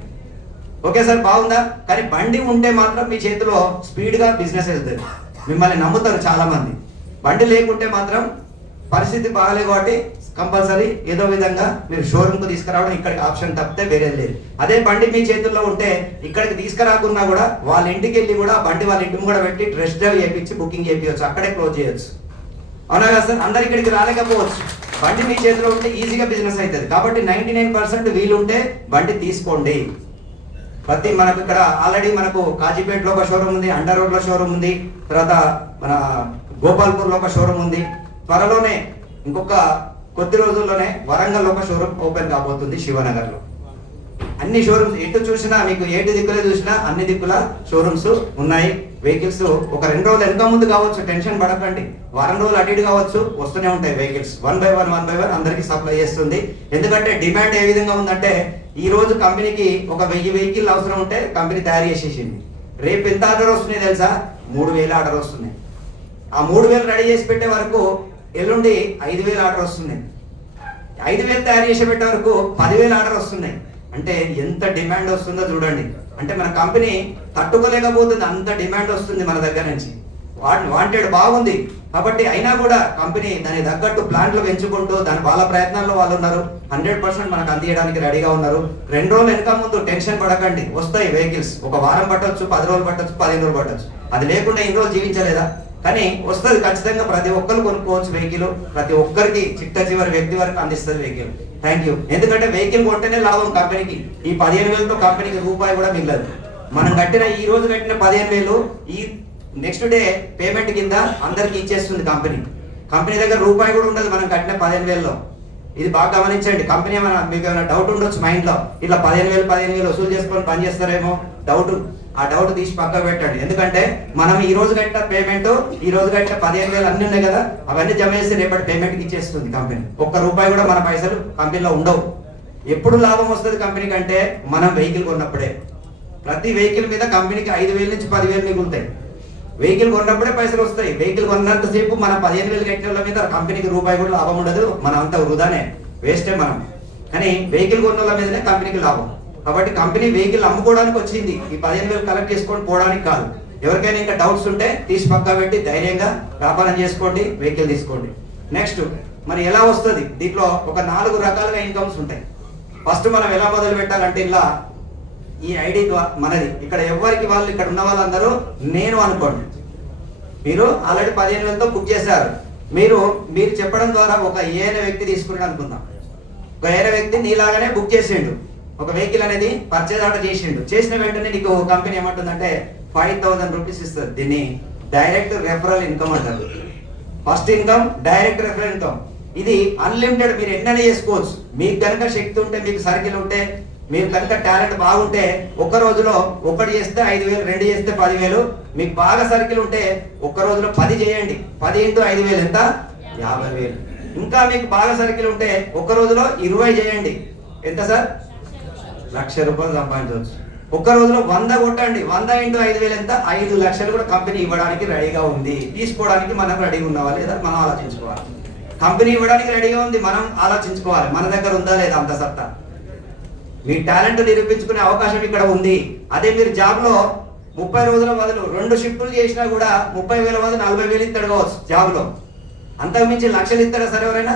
ఓకే సార్, బాగుందా? కానీ బండి ఉంటే మాత్రం మీ చేతిలో స్పీడ్గా బిజినెస్ వెళ్తుంది, మిమ్మల్ని నమ్ముతారు చాలా మంది. బండి లేకుంటే మాత్రం పరిస్థితి బాగాలేదు కాబట్టి కంపల్సరీ ఏదో విధంగా మీరు షోరూమ్కు తీసుకురావడం ఇక్కడికి ఆప్షన్ తప్పితే వేరే లేదు. అదే బండి మీ చేతుల్లో ఉంటే ఇక్కడికి తీసుకురాకున్నా కూడా వాళ్ళ ఇంటికి వెళ్ళి కూడా బండి వాళ్ళ ఇంటికి కూడా పెట్టి టెస్ట్ డ్రైవ్ చేయించి బుకింగ్ చేయించవచ్చు, అక్కడే క్లోజ్ చేయొచ్చు. అవునా కదా సార్? అందరు ఇక్కడికి రాలేకపోవచ్చు. బండి మీ చేతిలో ఉంటే ఈజీగా బిజినెస్ అవుతుంది. కాబట్టి 99% వీలుంటే బండి తీసుకోండి. మనకు ఇక్కడ ఆల్రెడీ మనకు కాజీపేటలో ఒక షోరూమ్ ఉంది, అండర్ రోడ్లో షోరూమ్ ఉంది, తర్వాత మన గోపాల్పూర్లో ఒక షోరూమ్ ఉంది. త్వరలోనే ఇంకొక కొద్ది రోజుల్లోనే వరంగల్లో ఒక షోరూమ్ ఓపెన్ కాబోతుంది, శివనగర్లో. అన్ని షోరూమ్స్ ఎటు చూసినా, మీకు ఏటి దిక్కులే చూసినా అన్ని దిక్కుల షోరూమ్స్ ఉన్నాయి. వెహికల్స్ ఒక 2 రోజులు వెనక ముందు కావచ్చు, టెన్షన్ పడకండి. వారం రోజులు అటు ఇటు కావచ్చు, వస్తూనే ఉంటాయి వెహికల్స్. 1 by 1 అందరికి సప్లై చేస్తుంది. ఎందుకంటే డిమాండ్ ఏ విధంగా ఉందంటే, ఈ రోజు కంపెనీకి ఒక 1000 వెహికల్ అవసరం ఉంటే కంపెనీ తయారు చేసేసింది. రేపు ఎంత ఆర్డర్ వస్తున్నాయి తెలుసా? 3,000 ఆర్డర్ వస్తున్నాయి. ఆ 3,000 రెడీ చేసి పెట్టే వరకు ఎల్లుండి 5,000 ఆర్డర్ వస్తున్నాయి. 5,000 తయారు చేసి పెట్టే వరకు 10,000 ఆర్డర్ వస్తున్నాయి. అంటే ఎంత డిమాండ్ వస్తుందో చూడండి. అంటే మన కంపెనీ తట్టుకోలేకపోతుంది, అంత డిమాండ్ వస్తుంది మన దగ్గర నుంచి. వాంటెడ్ బాగుంది కాబట్టి అయినా కూడా కంపెనీ దానికి తగ్గట్టు ప్లాంట్లు పెంచుకుంటూ వాళ్ళ ప్రయత్నాల్లో వాళ్ళు ఉన్నారు. 100% మనకు అందించడానికి రెడీగా ఉన్నారు. 2 రోజులు వెనక ముందు టెన్షన్ పడకండి, వస్తాయి వెహికల్స్. ఒక వారం పట్టొచ్చు, 10 రోజులు పట్టొచ్చు, 15 రోజులు పట్టొచ్చు. అది లేకుండా ఇన్ని రోజులు జీవించలేదా? కానీ వస్తుంది ఖచ్చితంగా, ప్రతి ఒక్కరు కొనుక్కోవచ్చు వెహికల్, ప్రతి ఒక్కరికి చిట్ట చివరి వ్యక్తి వరకు అందిస్తుంది వెహికల్. Thank you. ఎందుకంటే వెహికల్ కొంటేనే లాభం కంపెనీకి. ఈ 15,000తో కంపెనీకి రూపాయి కూడా మిగలదు. మనం కట్టిన ఈ రోజు కట్టిన 15,000 ఈ నెక్స్ట్ డే పేమెంట్ కింద అందరికి ఇచ్చేస్తుంది కంపెనీ. కంపెనీ దగ్గర రూపాయి కూడా ఉండదు మనం కట్టిన 15,000లో. ఇది బాగా గమనించండి. కంపెనీ ఏమైనా మీకు ఏమైనా డౌట్ ఉండొచ్చు మైండ్లో, ఇట్లా 15,000 వసూలు చేసుకొని పని చేస్తారేమో డౌట్. ఆ డౌట్ తీసి పక్క పెట్టండి. ఎందుకంటే మనం ఈ రోజు కట్టిన పేమెంట్, ఈ రోజు కట్టిన 15,000 అన్ని ఉన్నాయి కదా, అవన్నీ జమ చేసి రేపటి పేమెంట్కి ఇచ్చేస్తుంది కంపెనీ. ఒక్క రూపాయి కూడా మన పైసలు కంపెనీలో ఉండవు. ఎప్పుడు లాభం వస్తుంది కంపెనీ కంటే మనం వెహికల్ కొన్నప్పుడే. ప్రతి వెహికల్ మీద కంపెనీకి 5,000 నుంచి 10,000 మిగులుతాయి. వెహికల్ కొన్నప్పుడే పైసలు వస్తాయి. వెహికల్ కొన్నంతసేపు మనం 15,000 కట్టిన వాళ్ళ మీద కంపెనీకి రూపాయి కూడా లాభం ఉండదు. మనం అంతా వృధానే, వేస్టే మనం. కానీ వెహికల్ కొన్న వాళ్ళ మీదనే కంపెనీకి లాభం. కాబట్టి కంపెనీ వెహికల్ అమ్ముకోవడానికి వచ్చింది, ఈ 15,000 కలెక్ట్ చేసుకొని పోవడానికి కాదు. ఎవరికైనా ఇంకా డౌట్స్ ఉంటే తీసి పక్కా పెట్టి ధైర్యంగా వ్యాపారం చేసుకోండి, వెహికల్ తీసుకోండి. నెక్స్ట్ మరి ఎలా వస్తుంది? దీంట్లో ఒక 4 రకాలుగా ఇన్కమ్స్ ఉంటాయి. ఫస్ట్ మనం ఎలా మొదలు పెట్టాలంటే ఇలా ఈ ఐడి మనది. ఇక్కడ ఎవరికి వాళ్ళు, ఇక్కడ ఉన్న వాళ్ళందరూ నేను అనుకోండి. మీరు ఆల్రెడీ 15,000తో బుక్ చేశారు. మీరు చెప్పడం ద్వారా ఒక ఏన వ్యక్తి తీసుకున్నాడు అనుకుందాం. ఒక ఏన వ్యక్తి నీలాగానే బుక్ చేసిండు, ఒక వెహికల్ అనేది పర్చేజ్ ఆర్డర్ చేసిండు. చేసిన వెంటనే నీకు కంపెనీ ఏమంటుందంటే 5,000 రూపీస్ ఇస్తుంది. దీన్ని డైరెక్ట్ రెఫరల్ ఇన్కమ్ అంటారు. First income direct referral income. ఇది అన్లిమిటెడ్, మీరు ఎన్నైనా చేసుకోవచ్చు. మీకు కనుక శక్తి ఉంటే, మీకు సర్కిల్ ఉంటే, మీరు కనుక టాలెంట్ బాగుంటే ఒక్క రోజులో ఒకటి చేస్తే 5,000, 2 చేస్తే 10,000. మీకు బాగా సర్కిల్ ఉంటే ఒక్క రోజులో 10 చేయండి. 10 × 5,000 ఎంత? 50,000. ఇంకా మీకు బాగా సర్కిల్ ఉంటే ఒక్క రోజులో 20 చేయండి. ఎంత సార్? 1,00,000 రూపాయలు సంపాదించవచ్చు. ఒక్క రోజులో 100 కొట్టండి. 100 × 5,000 ఎంత? 5 లక్షలు కూడా కంపెనీ ఇవ్వడానికి రెడీగా ఉంది. తీసుకోవడానికి మనం రెడీగా ఉన్నావా లేదా మనం ఆలోచించుకోవాలి. కంపెనీ ఇవ్వడానికి రెడీగా ఉంది, మనం ఆలోచించుకోవాలి మన దగ్గర ఉందా లేదా అంత సత్తా. మీ టాలెంట్ నిరూపించుకునే అవకాశం ఇక్కడ ఉంది. అదే మీరు జాబ్లో 30 రోజుల బదులు 2 షిఫ్టులు చేసినా కూడా 30,000 బదులు 40,000 ఇస్తాడు కావచ్చు జాబ్లో. అంతకుమించి 1,00,000 ఇస్తాడా సరే ఎవరైనా?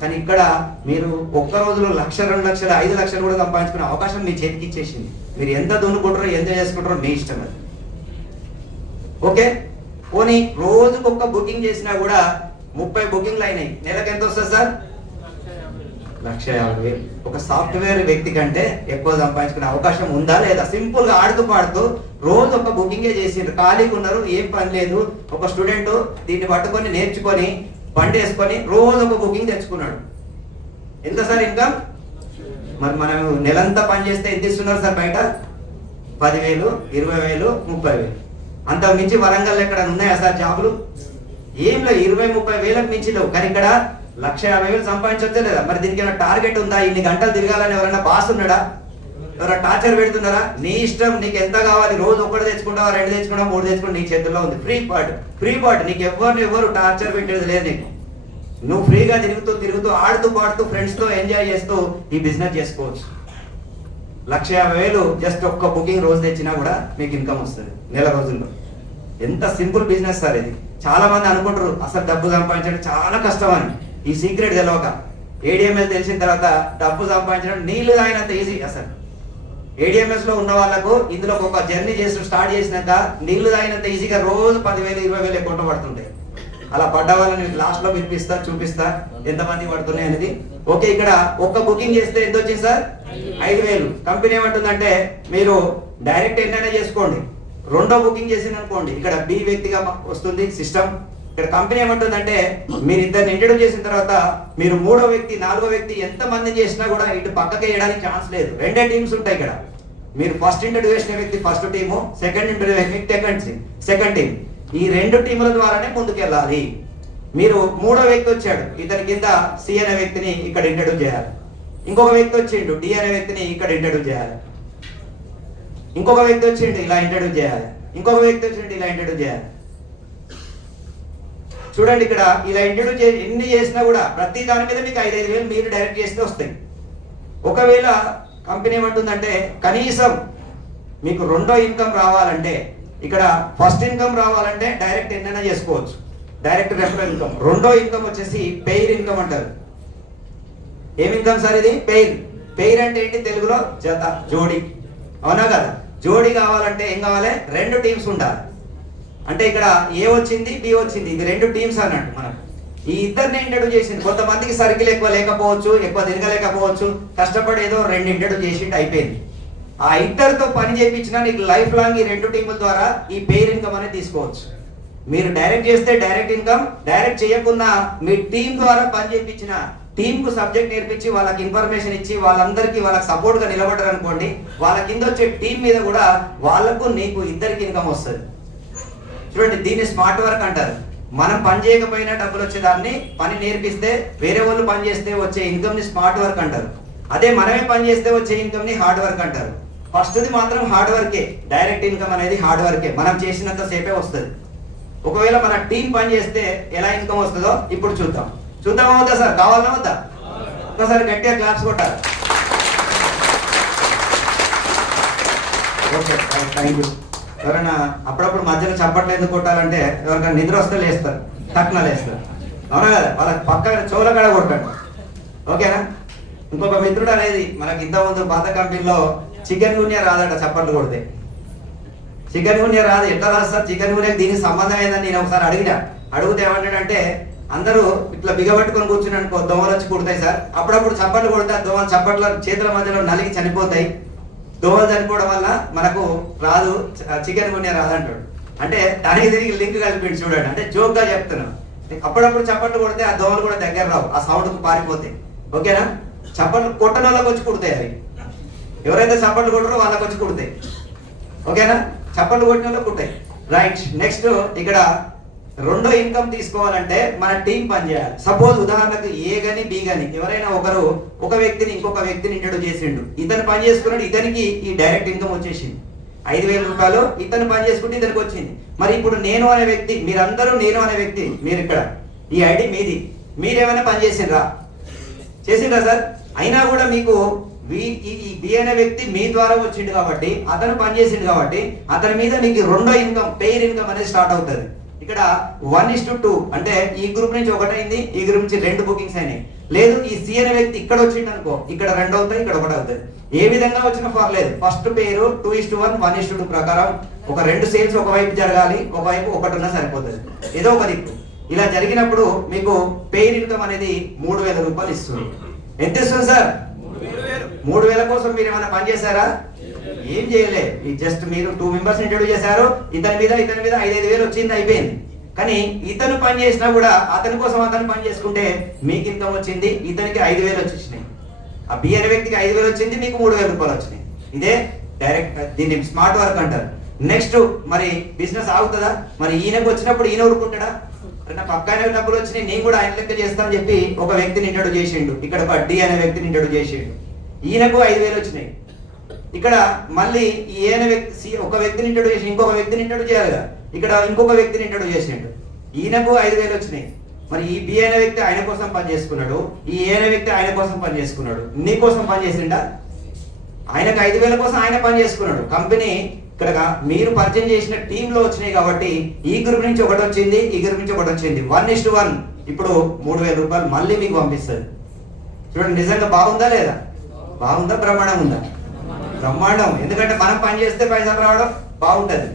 కానీ ఇక్కడ మీరు ఒక్క రోజులో 1,00,000, 2,00,000, 5 లక్షలు కూడా సంపాదించుకునే అవకాశం మీ చేతికి ఇచ్చేసింది. మీరు ఎంత దున్నుకుంటారో, ఎంజాయ్ చేసుకుంటారో మీ ఇష్టం అది. ఓకే, పోనీ రోజుకు ఒక్క బుకింగ్ చేసినా కూడా 30 బుకింగ్లు అయినాయి. నెలకు ఎంత వస్తుంది సార్? 1,50,000. ఒక సాఫ్ట్వేర్ వ్యక్తి కంటే ఎక్కువ సంపాదించుకునే అవకాశం ఉందా లేదా? సింపుల్ గా ఆడుతూ పాడుతూ రోజు ఒక బుకింగే చేసిండ్రు, ఖాళీగా ఉన్నారు, ఏం పని లేదు. ఒక స్టూడెంట్ దీన్ని పట్టుకొని నేర్చుకొని బండి వేసుకొని రోజు ఒక బుకింగ్ తెచ్చుకున్నాడు. ఎంత సార్ ఇన్కమ్? మరి మనం నెలంతా పని చేస్తే ఎంత ఇస్తున్నారు సార్ బయట? 10,000, 20,000, 30,000. అంతకు మించి వరంగల్ ఎక్కడ ఉన్నాయా సార్ జాబులు? ఏం లేవు. 20-30,000కు మించి లేవు. కానీ ఇక్కడ 1,50,000 సంపాదించొచ్చా లేదా? మరి దీనికి ఏమైనా టార్గెట్ ఉందా? ఇన్ని గంటలు తిరగాలని ఎవరైనా బాస్ ఉన్నాడా? ఎవరైనా టార్చర్ పెడుతున్నారా? నీ ఇష్టం, నీకు ఎంత కావాలి. రోజు 1 తెచ్చుకుంటావా, 2 తెచ్చుకుంటావా, 3 తెచ్చుకుంటా, నీ చేతుల్లో ఉంది. Free part. నీకు ఎవరు టార్చర్ పెట్టేది లేదు. నీకు నువ్వు ఫ్రీగా తిరుగుతూ ఆడుతూ పాడుతూ ఫ్రెండ్స్తో ఎంజాయ్ చేస్తూ ఈ బిజినెస్ చేసుకోవచ్చు. 1,50,000 జస్ట్ ఒక్క బుకింగ్ రోజు తెచ్చినా కూడా మీకు ఇన్కమ్ వస్తుంది నెల రోజుల్లో. ఎంత సింపుల్ బిజినెస్ సార్ ఇది. చాలా మంది అనుకుంటారు అసలు డబ్బు సంపాదించడం చాలా కష్టం అని. ఈ సీక్రెట్ తెలవక ADMS తెలిసిన తర్వాత డబ్బు సంపాదించడం నీళ్లు తాగినంత ఈజీ. అసలు ADMS లో ఉన్న వాళ్ళకు ఇందులో ఒక జర్నీ చేసి స్టార్ట్ చేసినాక నీళ్లు తాగినంత ఈజీగా రోజు 10,000, 20,000 అకౌంట్ పడుతుంటాయి. అలా పడ్డ వాళ్ళని లాస్ట్ లో వినిపిస్తా, చూపిస్తా ఎంతమంది పడుతున్నాయి అనేది. ఓకే, ఇక్కడ ఒక్క బుకింగ్ చేస్తే ఎంత వచ్చింది సార్? 5,000. కంపెనీ ఏమంటుందంటే మీరు డైరెక్ట్ ఎన్నైనా చేసుకోండి. 2వ బుకింగ్ చేసింది అనుకోండి, ఇక్కడ B వ్యక్తిగా వస్తుంది సిస్టమ్. ఇక్కడ కంపెనీ ఏమంటుందంటే మీరు ఇద్దరిని ఇంట్రడ్యూస్ చేసిన తర్వాత మీరు 3వ వ్యక్తి, 4వ వ్యక్తి ఎంత మంది చేసినా కూడా ఇటు పక్కకి వేయడానికి ఛాన్స్ లేదు. 2 టీమ్స్ ఉంటాయి ఇక్కడ. మీరు ఫస్ట్ ఇంట్రడ్యూస్ చేసిన వ్యక్తి ఫస్ట్ టీము, సెకండ్ ఇంట్రడ్యూస్ వ్యక్తి సెకండ్ టీం. ఈ 2 టీముల ద్వారానే ముందుకెళ్ళాలి. మీరు 3వ వ్యక్తి వచ్చాడు, ఇతని కింద C అనే వ్యక్తిని ఇక్కడ ఇంట్రడ్యూస్ చేయాలి. ఇంకొక వ్యక్తి వచ్చిండు, D అనే వ్యక్తిని ఇక్కడ ఇంట్రడ్యూస్ చేయాలి. ఇంకొక వ్యక్తి వచ్చిండు, ఇలా ఇంట్రడ్యూస్ చేయాలి. ఇంకొక వ్యక్తి వచ్చిండు, ఇలా ఇంట్రడ్యూస్ చేయాలి. చూడండి, ఇక్కడ ఇలా ఇంట్రడ్యూస్ ఎన్ని చేసినా కూడా ప్రతి దాని మీద మీకు 5,000 మీరు డైరెక్ట్ చేస్తే వస్తాయి. ఒకవేళ కంపెనీ ఏమంటుందంటే కనీసం మీకు 2వ ఇన్కమ్ రావాలంటే, ఇక్కడ ఫస్ట్ ఇన్కమ్ రావాలంటే డైరెక్ట్ ఎన్నైనా చేసుకోవచ్చు, డైరెక్ట్ రెఫరల్ ఇన్కమ్. 2వ ఇన్కమ్ వచ్చేసి పెయిర్ ఇన్కమ్ అంటారు. ఏం ఇన్కమ్ సార్ ఇది? పెయిర్ అంటే ఏంటి తెలుగులో? జత, జోడి. అవునా కదా? జోడి కావాలంటే ఏం కావాలి? 2 టీమ్స్ ఉండాలి. అంటే ఇక్కడ ఏ వచ్చింది బి వచ్చింది, ఇది రెండు టీమ్స్ అన్నట్టు. మనం ఈ ఇద్దరిని ఇంట్రడ్యూస్ చేసింది. కొంతమందికి సర్కిల్ ఎక్కువ లేకపోవచ్చు, ఎక్కువ తిరగలేకపోవచ్చు, కష్టపడి ఏదో రెండు ఇంట్రడ్యూస్ చేసింది అయిపోయింది. ఆ ఇద్దరితో పని చేయించినా నీకు లైఫ్ లాంగ్ ఈ రెండు టీముల ద్వారా ఈ పేర్ ఇన్కమ్ అనేది తీసుకోవచ్చు. మీరు డైరెక్ట్ చేస్తే డైరెక్ట్ ఇన్కమ్, డైరెక్ట్ చేయకుండా మీ టీం ద్వారా పని చేయించిన, టీమ్ కు సబ్జెక్ట్ నేర్పించి వాళ్ళకి ఇన్ఫర్మేషన్ ఇచ్చి వాళ్ళందరికీ వాళ్ళకి సపోర్ట్ గా నిలబడ్డారు అనుకోండి, వాళ్ళ కింద వచ్చే టీం మీద కూడా వాళ్ళకు నీకు ఇద్దరికి ఇన్కమ్ వస్తుంది. చూడండి, దీన్ని స్మార్ట్ వర్క్ అంటారు. మనం పని చేయకపోయినా డబ్బులు వచ్చేదాన్ని పని నేర్పిస్తే వేరే వాళ్ళు పని చేస్తే వచ్చే ఇన్కమ్ ని స్మార్ట్ వర్క్ అంటారు. అదే మనమే పని చేస్తే వచ్చే ఇన్కమ్ ని హార్డ్ వర్క్ అంటారు. ఫస్ట్ది మాత్రం హార్డ్ వర్కే, డైరెక్ట్ ఇన్కమ్ అనేది హార్డ్ వర్కే, మనం చేసినంత సేపే వస్తుంది. ఒకవేళ మన టీం పని చేస్తే ఎలా ఇన్కమ్ వస్తుందో ఇప్పుడు చూద్దాం. చూద్దామా వద్దా సార్? కావాలన్నా వద్దా? ఒకసారి గట్టిగా క్లాప్స్ కొట్టాలి. Okay, thank you. ఎవరైనా అప్పుడప్పుడు మధ్యలో చప్పట్లు ఎందుకు కొట్టాలంటే ఎవరికైనా నిద్ర వస్తే లేస్తారు, తక్కువ లేస్తారు, అవునా కదా? వాళ్ళకి పక్కన చెవుల కాడ కొట్టండి, ఓకేనా? ఇంకొక మిత్రుడు అనేది మనకి ఇంతకుముందు పాత కంపెనీలో చికెన్ గున్యా రాదట చప్పట్లు కొడితే. చికెన్ గున్యా రాదు, ఎట్లా రాస్తారు చికెన్ గున్యా? దీనికి సంబంధం ఏందని నేను ఒకసారి అడిగితే ఏమంటాడంటే, అందరూ ఇట్లా బిగబట్టుకొని కూర్చుని అనుకో దోమలు వచ్చి కుడతాయి సార్, అప్పుడప్పుడు చప్పట్లు కొడితే దోమలు చప్పట్ల చేతుల మధ్యలో నలిగి చనిపోతాయి, దోమలు చనిపోవడం వల్ల మనకు రాదు, చికెన్ గున్యా రాదు అంటాడు. అంటే దానికి తిరిగి లింక్ కలిపి చూడండి, అంటే జోక్ గా చెప్తున్నాను. అప్పుడప్పుడు చప్పట్లు కొడితే ఆ దోమలు కూడా దగ్గర రావు, ఆ సౌండ్ కు పారిపోతాయి, ఓకేనా? చప్పట్లు కొట్టని వాళ్ళకి వచ్చి కుడతాయి అవి, ఎవరైతే చప్పట్లు కొట్టరో వాళ్ళకి వచ్చి కుడతాయి, ఓకేనా? చప్పట్లు కొట్టిన వాళ్ళకి కుట్టాయి, రైట్. నెక్స్ట్ ఇక్కడ రెండో ఇన్కమ్ తీసుకోవాలంటే మన టీం పని చేయాలి. సపోజ్ ఉదాహరణకు ఏ గాని బి గాని ఎవరైనా ఒకరు ఒక వ్యక్తిని ఇంకొక వ్యక్తిని ఇంట్రడ్యూస్ చేసిండు, ఇతను పని చేసుకున్నాడు, ఇతనికి ఈ డైరెక్ట్ ఇన్కమ్ వచ్చేసింది 5,000 రూపాయలు, ఇతను పని చేసుకుంటే ఇతనికి వచ్చింది. మరి ఇప్పుడు నేను అనే వ్యక్తి, మీరందరూ నేను అనే వ్యక్తి, మీరు ఇక్కడ ఈ ఐడి మీది, మీరేమైనా పని చేసిండ్రా? చేసిండ్రా సార్? అయినా కూడా మీకు ఈ బి అనే వ్యక్తి మీ ద్వారా వచ్చిండు కాబట్టి, అతను పని చేసిండు కాబట్టి అతని మీద మీకు రెండో ఇన్కమ్, పెయిర్ ఇన్కమ్ అనేది స్టార్ట్ అవుతుంది. ఇక్కడ 1:2 అంటే ఈ గ్రూప్ నుంచి ఒకటైంది, ఈ గ్రూప్ నుంచి 2 బుకింగ్స్ అయినాయి. లేదు ఈ సి అనే వ్యక్తి ఇక్కడ వచ్చిండు అనుకో, ఇక్కడ 2 అవుతాయి, ఇక్కడ 1 అవుతుంది. ఏ విధంగా వచ్చినా పర్లేదు, ఫస్ట్ పేరు 2:1 1:2 ప్రకారం ఒక 2 సేల్స్ ఒకవైపు జరగాలి, ఒకవైపు ఒకటి ఉన్నా సరిపోతుంది, ఏదో ఒక దిక్కు. ఇలా జరిగినప్పుడు మీకు పెయిర్ ఇన్కమ్ అనేది 3,000 రూపాయలు ఇస్తుంది. ఎంత ఇస్తుంది సార్? 3,000 కోసం మీరు ఏమైనా పని చేశారా? ఏం చేయలే, జస్ట్ మీరు 2 మెంబర్స్ ఇంట్రడ్యూస్ చేశారు, ఇతని మీద 5,000 వచ్చింది, అయిపోయింది. కానీ ఇతను పని చేసినా కూడా అతని కోసం అతను పని చేసుకుంటే మీకు ఇన్కమ్ వచ్చింది, ఇతనికి 5,000 వచ్చినాయి. ఆ బి అనే వ్యక్తికి 5,000 వచ్చింది, మీకు 3,000 రూపాయలు వచ్చినాయి. ఇదే డైరెక్ట్, దీన్ని స్మార్ట్ వర్క్ అంటారు. నెక్స్ట్ మరి బిజినెస్ ఆగుతుందా? మరి ఈయనకు వచ్చినప్పుడు ఈయన ఊరుకుంటాడా? నా పక్కన డబ్బులు వచ్చినాయి, నేను కూడా ఆయన లెక్క చేస్తానని చెప్పి ఒక వ్యక్తిని ఇంట్రడ్యూస్ చేసిండు, ఇక్కడ ఒక డి అనే వ్యక్తిని ఇంట్రడ్యూస్ చేసిండు, ఈయనకు 5,000 వచ్చినాయి. ఇక్కడ మళ్ళీ ఈ ఏ అనే వ్యక్తి ఒక వ్యక్తిని ఇంట్రడ్యూస్ చేసి ఇంకొక వ్యక్తిని ఇంట్రడ్యూస్ చేయాలిగా, ఇక్కడ ఇంకొక వ్యక్తిని ఇంట్రడ్యూస్ చేసిండు, ఈయనకు 5,000 వచ్చినాయి. మరి ఈ బి అనే వ్యక్తి ఆయన కోసం పని చేసుకున్నాడు, ఈ ఏ అనే వ్యక్తి ఆయన కోసం పని చేసుకున్నాడు. నీ కోసం పని చేసిండా? ఆయనకు 5,000 కోసం ఆయన పని చేసుకున్నాడు. కంపెనీ ఇక్కడ మీరు పరిచయం చేసిన టీంలో వచ్చినాయి కాబట్టి ఈ గ్రూప్ నుంచి ఒకటి వచ్చింది, ఈ గ్రూప్ నుంచి ఒకటి వచ్చింది, 1:1 ఇప్పుడు 3,000 రూపాయలు మళ్ళీ మీకు పంపిస్తుంది. చూడండి, నిజంగా బాగుందా లేదా? బాగుందా? బ్రహ్మాండం ఉందా? బ్రహ్మాండం. ఎందుకంటే మనం పని చేస్తే పైసలు రావడం బాగుంటది,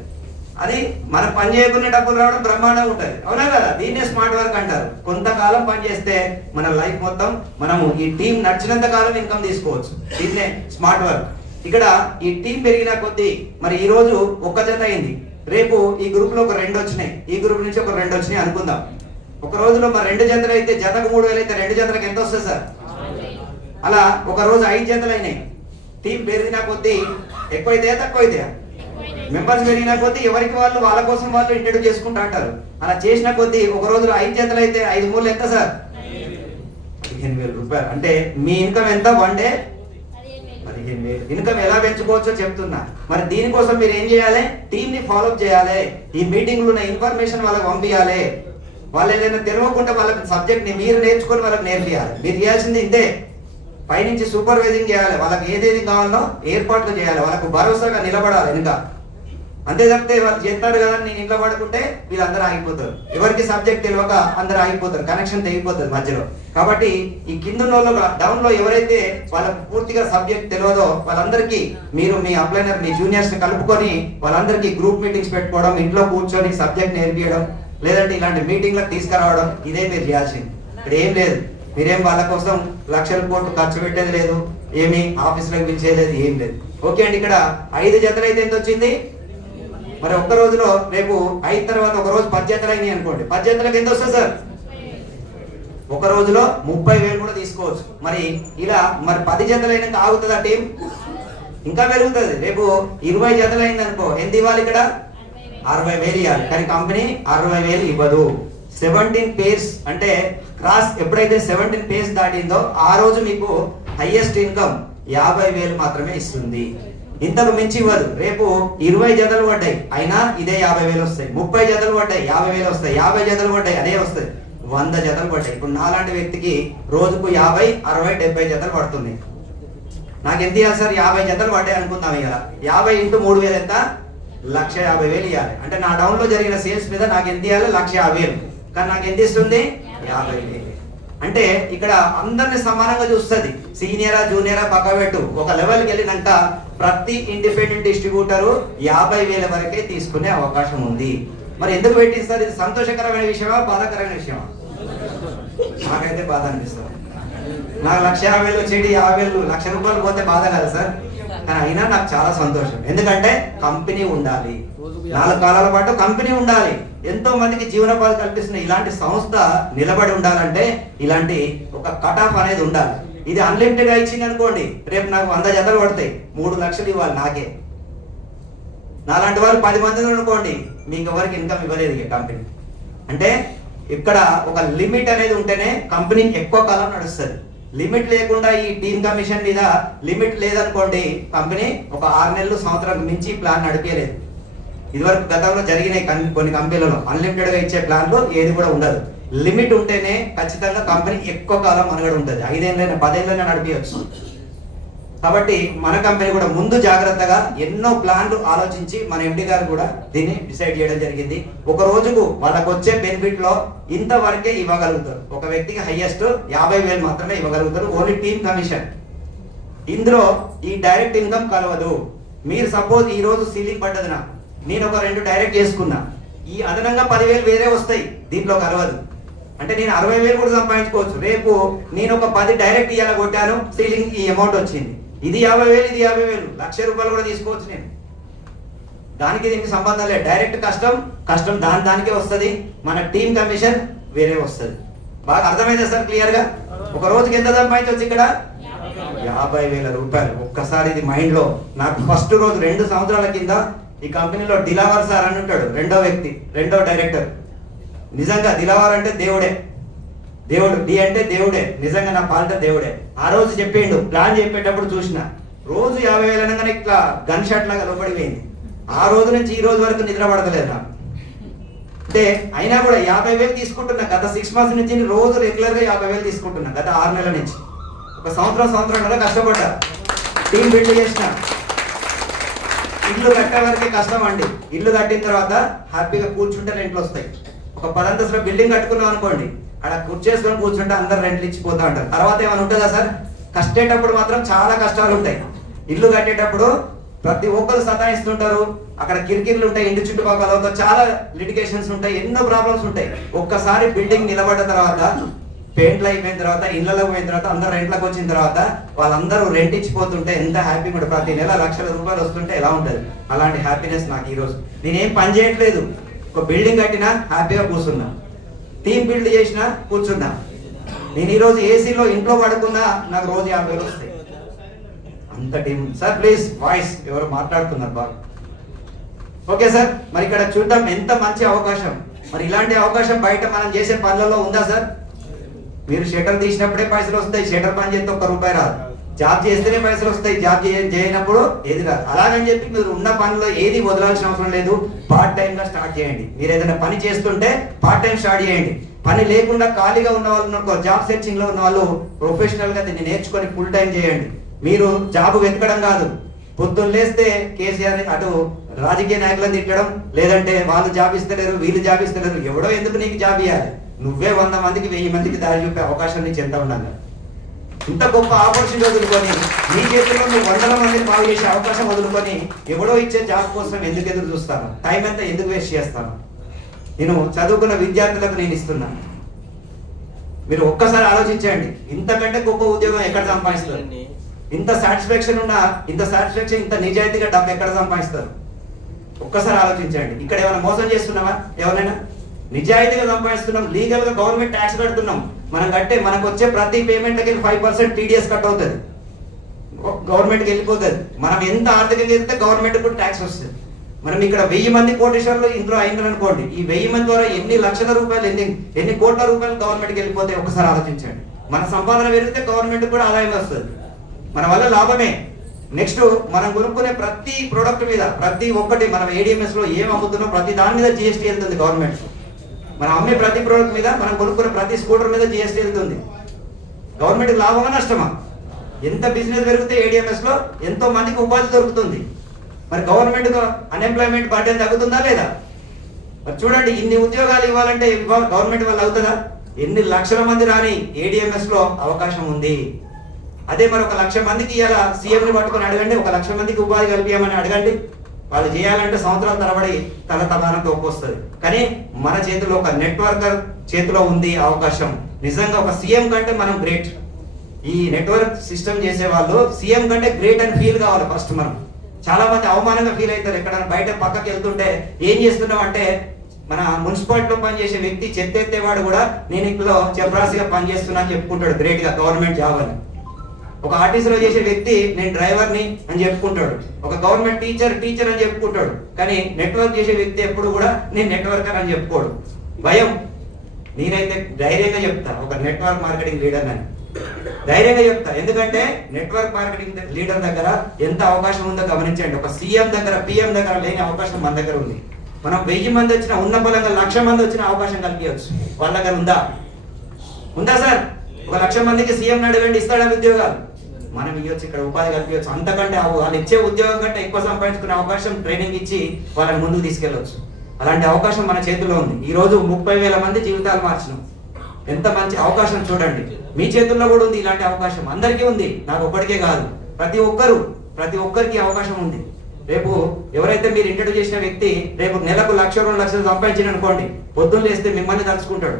అది మనం పని చేయకుండా డబ్బులు రావడం బ్రహ్మాండం ఉంటది, అవునా కదా? దీన్నే స్మార్ట్ వర్క్ అంటారు. కొంతకాలం పని చేస్తే మన లైఫ్ మొత్తం మనము ఈ టీం నడిచినంత కాలం ఇన్కమ్ తీసుకోవచ్చు, దీన్నే స్మార్ట్ వర్క్. ఇక్కడ ఈ టీం పెరిగిన కొద్దీ మరి ఈ రోజు ఒక జత అయింది, రేపు ఈ గ్రూప్ లో ఒక 2 వచ్చినాయి, ఈ గ్రూప్ నుంచి ఒక 2 వచ్చినాయి అనుకుందాం. ఒక రోజులో మరి 2 జతలు అయితే జతకు 3,000 అయితే 2 జతలకు ఎంత వస్తుంది సార్? అలా ఒక రోజు 5 జతలు అయినాయి. టీం పెరిగిన కొద్దీ ఎక్కువైతే తక్కువైతే మెంబర్స్ పెరిగిన కొద్దీ ఎవరికి వాళ్ళు వాళ్ళ కోసం వాళ్ళు ఇంట్రడ్యూస్ చేసుకుంటూ అంటారు. అలా చేసిన కొద్దీ ఒక రోజులో 5 జతలు అయితే 5 మూలు ఎంత సార్? 15,000 రూపాయలు. అంటే మీ ఇన్కమ్ ఎంత? 1 డే 15,000. ఇన్కమ్ ఎలా పెంచుకోవచ్చో చెప్తున్నా. మరి దీనికోసం మీరు ఏం చేయాలి? టీమ్ ని ఫాలో అప్ చేయాలి, ఈ మీటింగ్ లో ఉన్న ఇన్ఫర్మేషన్ వాళ్ళకి పంపించాలి, వాళ్ళు ఏదైనా తెలియకుండా వాళ్ళకి సబ్జెక్ట్ ని మీరు నేర్చుకొని వాళ్ళకి నేర్పియాలి. మీరు చేయాల్సింది ఇంతే, పైనుంచి సూపర్వైజింగ్ చేయాలి, వాళ్ళకి ఏదేది కావాలో ఏర్పాట్లు చేయాలి, వాళ్ళకు భరోసాగా నిలబడాలి. ఇంకా అంతే తప్పితే వాళ్ళు చేస్తారు కదా నేను ఇంట్లో పడుకుంటే వీళ్ళందరూ ఆగిపోతారు. ఎవరికి సబ్జెక్ట్ తెలియక అందరూ ఆగిపోతారు, కనెక్షన్ తెగిపోతుంది మధ్యలో. కాబట్టి ఈ కింద డౌన్ లో ఎవరైతే వాళ్ళకు పూర్తిగా సబ్జెక్ట్ తెలియదో వాళ్ళందరికీ మీరు మీ అప్లైనర్ మీ జూనియర్స్ కలుపుకొని వాళ్ళందరికీ గ్రూప్ మీటింగ్స్ పెట్టుకోవడం, ఇంట్లో కూర్చొని సబ్జెక్ట్ నేర్పించడం, లేదంటే ఇలాంటి మీటింగ్లకు తీసుకురావడం, ఇదే మీరు చేయాల్సింది. ఇక్కడ ఏం లేదు, మీరేం వాళ్ళ కోసం లక్షల కోట్లు ఖర్చు పెట్టేది లేదు, ఏమి ఆఫీసులకు పిలిచేది ఏం లేదు. ఓకే అండి, ఇక్కడ 5 జతలు అయితే ఎంత వచ్చింది? మరి ఒక్క రోజులో రేపు 5 తర్వాత ఒక రోజు 10 జతలు అయినాయి అనుకోండి, 10 జతలకు ఎంత వస్తుంది సార్? ఒక రోజులో 30,000 కూడా తీసుకోవచ్చు. మరి ఇలా మరి 10 జతలు అయినాక ఆగుతుందా టీం? ఇంకా పెరుగుతుంది. రేపు 20 జతలు అయింది అనుకో, ఎంత ఇవ్వాలి? ఇక్కడ 60,000 ఇవ్వాలి. కానీ కంపెనీ 60,000 ఇవ్వదు. 17 పేర్స్ అంటే క్రాస్ ఎప్పుడైతే 17 పేర్స్ దాటిందో ఆ రోజు మీకు హైయెస్ట్ ఇన్కమ్ 50,000 మాత్రమే ఇస్తుంది. ఇంతకు మించి ఇవ్వదు. రేపు 20 జతలు పడ్డాయి అయినా ఇదే 50,000 వస్తాయి. 30 జతలు పడ్డాయి 50,000 వస్తాయి. 50 జతలు పడ్డాయి అదే వస్తాయి. 100 జతలు పడ్డాయి. ఇప్పుడు నాలాంటి వ్యక్తికి రోజుకు 50, 60, 70 జతలు పడుతుంది. నాకు ఎంత ఇవ్వాలి సార్? 50 జతలు పడ్డాయి అనుకుందాం. ఇవాళ 50 ఇంటూ 3,000 ఎంత? 1,50,000 ఇవ్వాలి. అంటే నా డౌన్ లో జరిగిన సేల్స్ మీద నాకు ఎంత ఇవ్వాలి? 1,50,000. కానీ నాకు ఎంత ఇస్తుంది? 50,000. అంటే ఇక్కడ అందరిని సమానంగా చూస్తుంది. సీనియరా జూనియరా పక్కబెట్టు, ఒక లెవెల్కి వెళ్ళినాక ప్రతి ఇండిపెండెంట్ డిస్ట్రిబ్యూటరు 50,000 వరకే తీసుకునే అవకాశం ఉంది. మరి ఎందుకు పెట్టిస్తారు? ఇది సంతోషకరమైన విషయమా బాధాకరమైన విషయమా? నాకైతే బాధ అనిపిస్తుంది. నాకు 1,50,000 వచ్చేది 50,000 1,00,000 పోతే బాధ కదా సార్? కానీ అయినా నాకు చాలా సంతోషం. ఎందుకంటే కంపెనీ ఉండాలి, 4 కాలాల పాటు కంపెనీ ఉండాలి, ఎంతో మందికి జీవనోపాధి కల్పిస్తున్న ఇలాంటి సంస్థ నిలబడి ఉండాలంటే ఇలాంటి ఒక కట్ ఆఫ్ అనేది ఉండాలి. ఇది అన్లిమిటెడ్ గా ఇచ్చింది అనుకోండి, రేపు నాకు 100 జతలు పడతాయి, 3 లక్షలు ఇవ్వాలి నాకే. నాలాంటి వాళ్ళు 10 మంది అనుకోండి, మీకు ఎవరికి ఇన్కమ్ ఇవ్వలేదు ఈ కంపెనీ. అంటే ఇక్కడ ఒక లిమిట్ అనేది ఉంటేనే కంపెనీ ఎక్కువ కాలం నడుస్తుంది. లిమిట్ లేకుండా ఈ టీమ్ కమిషన్ మీద లిమిట్ లేదనుకోండి, కంపెనీ ఒక 6 నెలలు సంవత్సరం మించి ప్లాన్ నడిపేయలేదు. ఇదివరకు గతంలో జరిగినాయి కొన్ని కంపెనీలలో అన్లిమిటెడ్ గా ఇచ్చే ప్లాన్లు ఏది కూడా ఉండదు. లిమిట్ ఉంటేనే ఖచ్చితంగా కంపెనీ ఎక్కువ కాలం మనగడ ఉంటుంది. 5 ఏళ్ళైనా 10 ఏళ్ళైనా నడిపించవచ్చు. కాబట్టి మన కంపెనీ కూడా ముందు జాగ్రత్తగా ఎన్నో ప్లాన్లు ఆలోచించి మన ఎండి గారు కూడా దీన్ని డిసైడ్ చేయడం జరిగింది. ఒక రోజుకు వాళ్ళకు వచ్చే బెనిఫిట్ లో ఇంతవరకే ఇవ్వగలుగుతారు. ఒక వ్యక్తికి హైయెస్ట్ 50,000 మాత్రమే ఇవ్వగలుగుతారు, ఓన్లీ టీమ్ కమిషన్. ఇందులో ఈ డైరెక్ట్ ఇన్కమ్ కలవదు. మీరు సపోజ్ ఈ రోజు సీలింగ్ పడ్డది, నేను ఒక 2 డైరెక్ట్ చేసుకున్నా, ఈ అదనంగా 10,000 వేరే వస్తాయి, దీంట్లో కలవదు. అంటే నేను 60,000 కూడా సంపాదించుకోవచ్చు. రేపు నేను ఒక 10 డైరెక్ట్ ఇయ్యాల కొట్టాను, సీలింగ్ ఈ అమౌంట్ వచ్చింది, ఇది 50,000 ఇది 50,000, ₹1,00,000 కూడా తీసుకోవచ్చు నేను. దానికి దీనికి సంబంధం లేదు. డైరెక్ట్ కష్టం దానికే వస్తుంది, మన టీమ్ కమిషన్ వేరే వస్తుంది. బాగా అర్థమైందా సార్? క్లియర్ గా ఒక రోజుకి ఎంత సంపాదించవచ్చు? ఇక్కడ 50,000 రూపాయలు. ఒక్కసారి ఇది మైండ్ లో. నాకు ఫస్ట్ రోజు 2 సంవత్సరాల కింద ఈ కంపెనీలో దిలావర్ సార్ అని ఉంటాడు, రెండో వ్యక్తి, రెండో డైరెక్టర్. నిజంగా దిలావర్ అంటే దేవుడే, దేవుడు, డి అంటే దేవుడే, నిజంగా నా పాలిట దేవుడే. ఆ రోజు చెప్పిండు, ప్లాన్ చెప్పేటప్పుడు చూసిన రోజు 50,000 అనగానే ఇట్లా గన్ షాట్ లాగా లోపడిపోయింది. ఆ రోజు నుంచి ఈ రోజు వరకు నిద్ర పడతలేదు నాకు. అంటే అయినా కూడా 50,000 తీసుకుంటున్నా. గత 6 మంత్స్ నుంచి రోజు రెగ్యులర్ గా 50,000 తీసుకుంటున్నా. గత 6 నెలల నుంచి ఒక సంవత్సరం కష్టపడ్డా, టీం బిల్డ్ చేసిన. ఇల్లు కట్టే వరకే కష్టం అండి. ఇల్లు కట్టిన తర్వాత హ్యాపీగా కూర్చుంటే రెంట్లు వస్తాయి. ఒక 10 అంతస్తుల బిల్డింగ్ కట్టుకున్నాం అనుకోండి, అక్కడ కూర్చేసుకొని కూర్చుంటే అందరు రెంట్లు ఇచ్చిపోతా ఉంటారు. తర్వాత ఏమైనా ఉంటుందా సార్? కష్టేటప్పుడు మాత్రం చాలా కష్టాలు ఉంటాయి. ఇల్లు కట్టేటప్పుడు ప్రతి ఒక్కరు సతాయిస్తుంటారు, అక్కడ కిరికిర్లు ఉంటాయి, ఇంటి చుట్టుపక్కల చాలా లిటిగేషన్స్ ఉంటాయి, ఎన్నో ప్రాబ్లమ్స్ ఉంటాయి. ఒక్కసారి బిల్డింగ్ నిలబడ్డ తర్వాత, పెయింట్లు అయిపోయిన తర్వాత, ఇళ్లలో పోయిన తర్వాత, అందరు రెంట్లకు వచ్చిన తర్వాత వాళ్ళందరూ రెంట్ ఇచ్చిపోతుంటే ఎంత హ్యాపీగా ఉంటుంది. ప్రతి నెల ₹1,00,000 వస్తుంటే ఎలా ఉంటుంది? అలాంటి హ్యాపీనెస్ నాకు ఈరోజు. నేనేం పని చేయట్లేదు, ఒక బిల్డింగ్ కట్టినా హ్యాపీగా కూర్చున్నా, టీం బిల్డ్ చేసినా కూర్చున్నా. నేను ఈరోజు ఏసీలో ఇంట్లో పడుకున్నా నాకు రోజు 50,000 వస్తాయి. అంత టీం. సార్ ప్లీజ్ వాయిస్ ఎవరు మాట్లాడుతున్నారు బాగా. ఓకే సార్, మరి ఇక్కడ చూద్దాం ఎంత మంచి అవకాశం. మరి ఇలాంటి అవకాశం బయట మనం చేసే పనులలో ఉందా సార్? మీరు షటర్ తీసినప్పుడే పైసలు వస్తాయి, షటర్ పని చేస్తే ₹1 రాదు. జాబ్ చేస్తేనే పైసలు వస్తాయి, జాబ్ చేయనప్పుడు ఏది రాదు. అలాగని చెప్పి మీరు ఉన్న పనిలో ఏది వదలాల్సిన అవసరం లేదు. పార్ట్ టైం గా స్టార్ట్ చేయండి. మీరు ఏదైనా పని చేస్తుంటే పార్ట్ టైం స్టార్ట్ చేయండి. పని లేకుండా ఖాళీగా ఉన్న వాళ్ళు, జాబ్ సెర్చింగ్ లో ఉన్న వాళ్ళు ప్రొఫెషనల్ గా దీన్ని నేర్చుకొని ఫుల్ టైం చేయండి. మీరు జాబ్ వెతకడం కాదు, పొద్దున్న లేస్తే కేసీఆర్ అటు రాజకీయ నాయకులను తిట్టడం, లేదంటే వాళ్ళు జాబ్ ఇస్తలేరు వీళ్ళు జాబ్ ఇస్తలేరు. ఎవడో ఎందుకు నీకు జాబ్ ఇవ్వాలి? నువ్వే 100 మందికి 1000 మందికి దారి చూపే అవకాశం నీకు ఎంత ఉండాలి? ఇంత గొప్ప ఆపర్చునిటీ వదులుకొని నీ చేతిలో నువ్వు 100 మందిని బాగు చేసే అవకాశం వదులుకొని ఎవడో ఇచ్చే జాబ్ కోసం ఎందుకు ఎదురు చూస్తాను? టైం ఎంత ఎందుకు వేస్ట్ చేస్తాను? నేను చదువుకున్న విద్యార్థులకు నేను ఇస్తున్నా. మీరు ఒక్కసారి ఆలోచించండి, ఇంతకంటే గొప్ప ఉద్యోగం ఎక్కడ సంపాదిస్తారు? ఇంత సాటిస్ఫాక్షన్ ఉన్నా, ఇంత నిజాయితీగా డబ్బు ఎక్కడ సంపాదిస్తారు? ఒక్కసారి ఆలోచించండి. ఇక్కడ ఏమైనా మోసం చేస్తున్నావా? ఎవరైనా నిజాయితీగా సంపాదిస్తున్నాం, లీగల్ గా గవర్నమెంట్ ట్యాక్స్ కడుతున్నాం. మనం కట్టే మనకు వచ్చే ప్రతి పేమెంట్కి 5% టీడీఎస్ కట్ అవుతుంది, గవర్నమెంట్కి వెళ్ళిపోతుంది. మనం ఎంత ఆర్థికంగా వెళ్తే గవర్నమెంట్ కూడా ట్యాక్స్ వస్తుంది. మనం ఇక్కడ 1000 మంది కోటీశ్వర్లు ఇంట్లో అయినారు అనుకోండి, ఈ 1000 మంది ద్వారా ఎన్ని లక్షల రూపాయలు, ఎన్ని కోట్ల రూపాయలు గవర్నమెంట్కి వెళ్ళిపోతాయి ఒకసారి ఆలోచించండి. మన సంపాదన పెరిగితే గవర్నమెంట్ కూడా ఆదాయం వస్తుంది, మన వల్ల లాభమే. నెక్స్ట్ మనం కొనుక్కునే ప్రతి ప్రోడక్ట్ మీద, ప్రతి ఒక్కటి మనం ADMS లో ఏం అమ్ముతున్నాం ప్రతి దాని మీద GST వెళ్తుంది గవర్నమెంట్. మనం అమ్మే ప్రతి ప్రోడక్ట్ మీద, మనం కొనుక్కునే ప్రతి స్కూటర్ మీద GST వెళ్తుంది. గవర్నమెంట్కి లాభమా నష్టమా? ఎంత బిజినెస్ పెరిగితే ADMS లో ఎంతో మందికి ఉపాధి దొరుకుతుంది. మరి గవర్నమెంట్ అన్ఎంప్లాయ్మెంట్ బర్డెన్ తగ్గుతుందా లేదా? మరి చూడండి, ఇన్ని ఉద్యోగాలు ఇవ్వాలంటే గవర్నమెంట్ వల్ల అవుతుందా? ఎన్ని లక్షల మంది రాని ADMS లో అవకాశం ఉంది. అదే మరి 1 లక్ష మందికి ఇలా సీఎంని పట్టుకొని అడగండి, 1 లక్ష మందికి ఉపాధి కల్పించమని అడగండి. వాళ్ళు చేయాలంటే సంవత్సరాల తరబడి తల తబానంతో ఒప్పొస్తుంది. కానీ మన చేతిలో ఒక నెట్వర్కర్ చేతిలో ఉంది అవకాశం. నిజంగా ఒక సీఎం కంటే మనం గ్రేట్. ఈ నెట్వర్క్ సిస్టమ్ చేసే వాళ్ళు సీఎం కంటే గ్రేట్ అని ఫీల్ కావాలి ఫస్ట్. మనం చాలా మంది అవమానంగా ఫీల్ అవుతారు. ఎక్కడైనా బయట పక్కకి వెళ్తుంటే ఏం చేస్తున్నాం అంటే, మన మున్సిపాలిటీలో పనిచేసే వ్యక్తి చెత్త ఎత్తేవాడు కూడా నేను ఇంట్లో చెప్రాసిగా పనిచేస్తున్నా అని చెప్పుకుంటాడు, గ్రేట్ గా గవర్నమెంట్ జాబ్ అని. ఒక ఆర్టీసీలో చేసే వ్యక్తి నేను డ్రైవర్ని అని చెప్పుకుంటాడు. ఒక గవర్నమెంట్ టీచర్ అని చెప్పుకుంటాడు. కానీ నెట్వర్క్ చేసే వ్యక్తి ఎప్పుడు కూడా నేను నెట్వర్కర్ అని చెప్పుకోడు. భయం. నేనైతే ధైర్యంగా చెప్తా, ఒక నెట్వర్క్ మార్కెటింగ్ లీడర్ అని ధైర్యంగా చెప్తా. ఎందుకంటే నెట్వర్క్ మార్కెటింగ్ లీడర్ దగ్గర ఎంత అవకాశం ఉందో గమనించండి. ఒక సీఎం దగ్గర, PM దగ్గర లేని అవకాశం మన దగ్గర ఉంది. మనం 1000 మంది వచ్చినా, ఉన్న బలంగా 1 లక్ష మంది వచ్చిన అవకాశం కల్పించవచ్చు. వాళ్ళ దగ్గర ఉందా సార్? 1 లక్ష మందికి సీఎం అడగండి, ఇస్తాడా ఉద్యోగాలు? మనం ఇవ్వచ్చు, ఇక్కడ ఉపాధి కల్పించవచ్చు. అంతకంటే వాళ్ళు ఇచ్చే ఉద్యోగం కంటే ఎక్కువ సంపాదించుకునే అవకాశం ట్రైనింగ్ ఇచ్చి వాళ్ళని ముందుకు తీసుకెళ్ళవచ్చు. అలాంటి అవకాశం మన చేతిలో ఉంది. ఈ రోజు 30,000 మంది జీవితాలు మార్చినాం. ఎంత మంచి అవకాశం చూడండి. మీ చేతుల్లో కూడా ఉంది ఇలాంటి అవకాశం. అందరికీ ఉంది, నాకు ఒక్కడికే కాదు. ప్రతి ఒక్కరికి అవకాశం ఉంది. రేపు ఎవరైతే మీరు ఇంట్రడ్యూస్ చేసిన వ్యక్తి రేపు నెలకు 1,00,000 2 లక్షలు సంపాదించిన అనుకోండి, పొద్దున్న లేస్తే మిమ్మల్ని తలుచుకుంటాడు.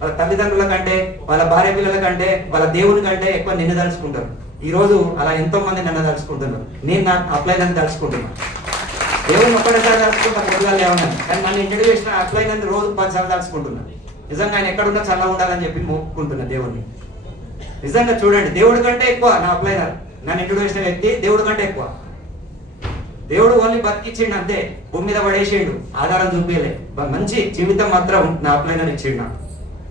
వాళ్ళ తల్లిదండ్రుల కంటే, వాళ్ళ భార్య పిల్లల కంటే, వాళ్ళ దేవుని కంటే ఎక్కువ నిన్ను తలుచుకుంటారు. ఈ రోజు అలా ఎంతో మంది నన్ను తలుచుకుంటున్నారు. నేను నా అప్లై నన్ను తలుచుకుంటున్నాను. దేవుని ఒక్కడేసారి తలుచుకుంటా పొద్దుగా లేవన్నాను, కానీ నన్ను ఇంట్రడ్యూస్ చేసిన అప్లై నన్ను రోజు 10 సార్లు తలుచుకుంటున్నాను. నిజంగా ఆయన ఎక్కడున్నా చల్లగా ఉండాలని చెప్పి మొక్కుకుంటున్నా దేవుడిని. నిజంగా చూడండి, దేవుడి కంటే ఎక్కువ నా అప్లైనర్, నన్ను ఇంట్రడ్యూస్ చేసిన వ్యక్తి దేవుడి కంటే ఎక్కువ. దేవుడు ఓన్లీ బతికిచ్చిండు అంతే, భూమి మీద పడేసిండు, ఆధారం చూపించలే. మంచి జీవితం మాత్రం నా అప్లైనర్ ఇచ్చిండు.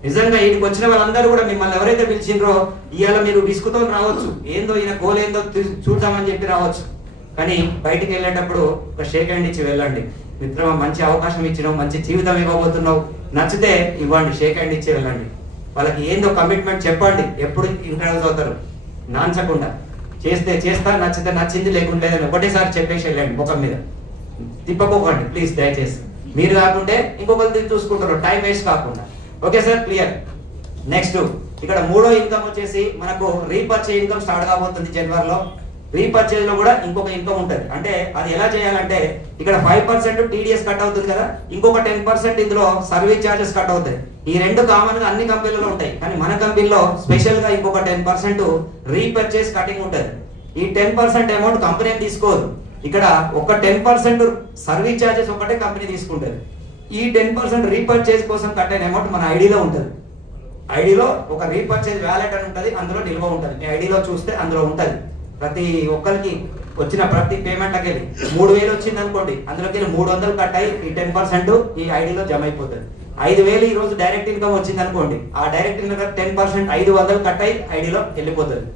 నిజంగా ఈయనకి వచ్చిన వాళ్ళందరూ కూడా మిమ్మల్ని ఎవరైతే పిలిచిండ్రో ఇవాళ మీరు విసుగుతో రావచ్చు, ఏందో ఈయన గోల్ ఏందో చూద్దామని చెప్పి రావచ్చు. కానీ బయటికి వెళ్ళేటప్పుడు ఒక షేక్ హ్యాండ్ ఇచ్చి వెళ్ళండి. మిత్రమా, మంచి అవకాశం ఇచ్చినావు, మంచి జీవితం ఇవ్వబోతున్నావు, నచ్చితే ఇవ్వండి, షేక్ హ్యాండ్ ఇచ్చి వెళ్ళండి. వాళ్ళకి ఏందో కమిట్మెంట్ చెప్పండి. ఎప్పుడు ఇంట్రడ్యూస్ అవుతారు నాంచకుండా, చేస్తా, నచ్చితే నచ్చింది, లేకుంటే లేదని ఒకటేసారి చెప్పేసి వెళ్ళండి. ముఖం మీద తిప్పకోకండి ప్లీజ్, దయచేసి. మీరు కాకుంటే ఇంకొకరు చూసుకుంటారు, టైం వేస్ట్ కాకుండా. Okay sir, clear. నెక్స్ట్ ఇక్కడ 3వ ఇన్కమ్ వచ్చేసి మనకు రీపర్చేజ్ ఇన్కమ్ స్టార్ట్ కాబోతుంది జనవరిలో. రీపర్చేజ్ లో కూడా ఇంకొక ఇన్కమ్ ఉంటుంది. అంటే అది ఎలా చేయాలంటే, ఇక్కడ 5% TDS కట్ అవుతుంది కదా, ఇంకొక 10% ఇందులో సర్వీస్ చార్జెస్ కట్ అవుతాయి. ఈ 2 కామన్ గా అన్ని కంపెనీలలో ఉంటాయి, కానీ మన కంపెనీలో స్పెషల్ గా ఇంకొక 10% రీపర్చేజ్ కటింగ్ ఉంటుంది. ఈ 10% అమౌంట్ కంపెనీ తీసుకోదు. ఇక్కడ ఒక 10% సర్వీస్ చార్జెస్ ఒకటే కంపెనీ తీసుకుంటుంది. ఈ 10% రీపర్చేజ్ కోసం కట్ అయిన అమౌంట్ మన ఐడిలో ఉంటుంది. ఐడిలో ఒక రీపర్చేజ్ వ్యాలెట్ అని ఉంటుంది, అందులో నిల్వ ఉంటుంది. మీ ఐడిలో చూస్తే అందులో ఉంటుంది. ప్రతి ఒక్కరికి వచ్చిన ప్రతి పేమెంట్కి వెళ్ళి 3,000 వచ్చింది అనుకోండి, అందులోకి వెళ్ళి 300 కట్ అయ్యి ఈ 10% ఈ ఐడిలో జమ అయిపోతుంది. 5,000 ఈ రోజు డైరెక్ట్ ఇన్కమ్ వచ్చింది అనుకోండి, ఆ డైరెక్ట్ ఇన్కమ్ 10% 500 కట్ అయ్యి ఐడిలో వెళ్ళిపోతుంది.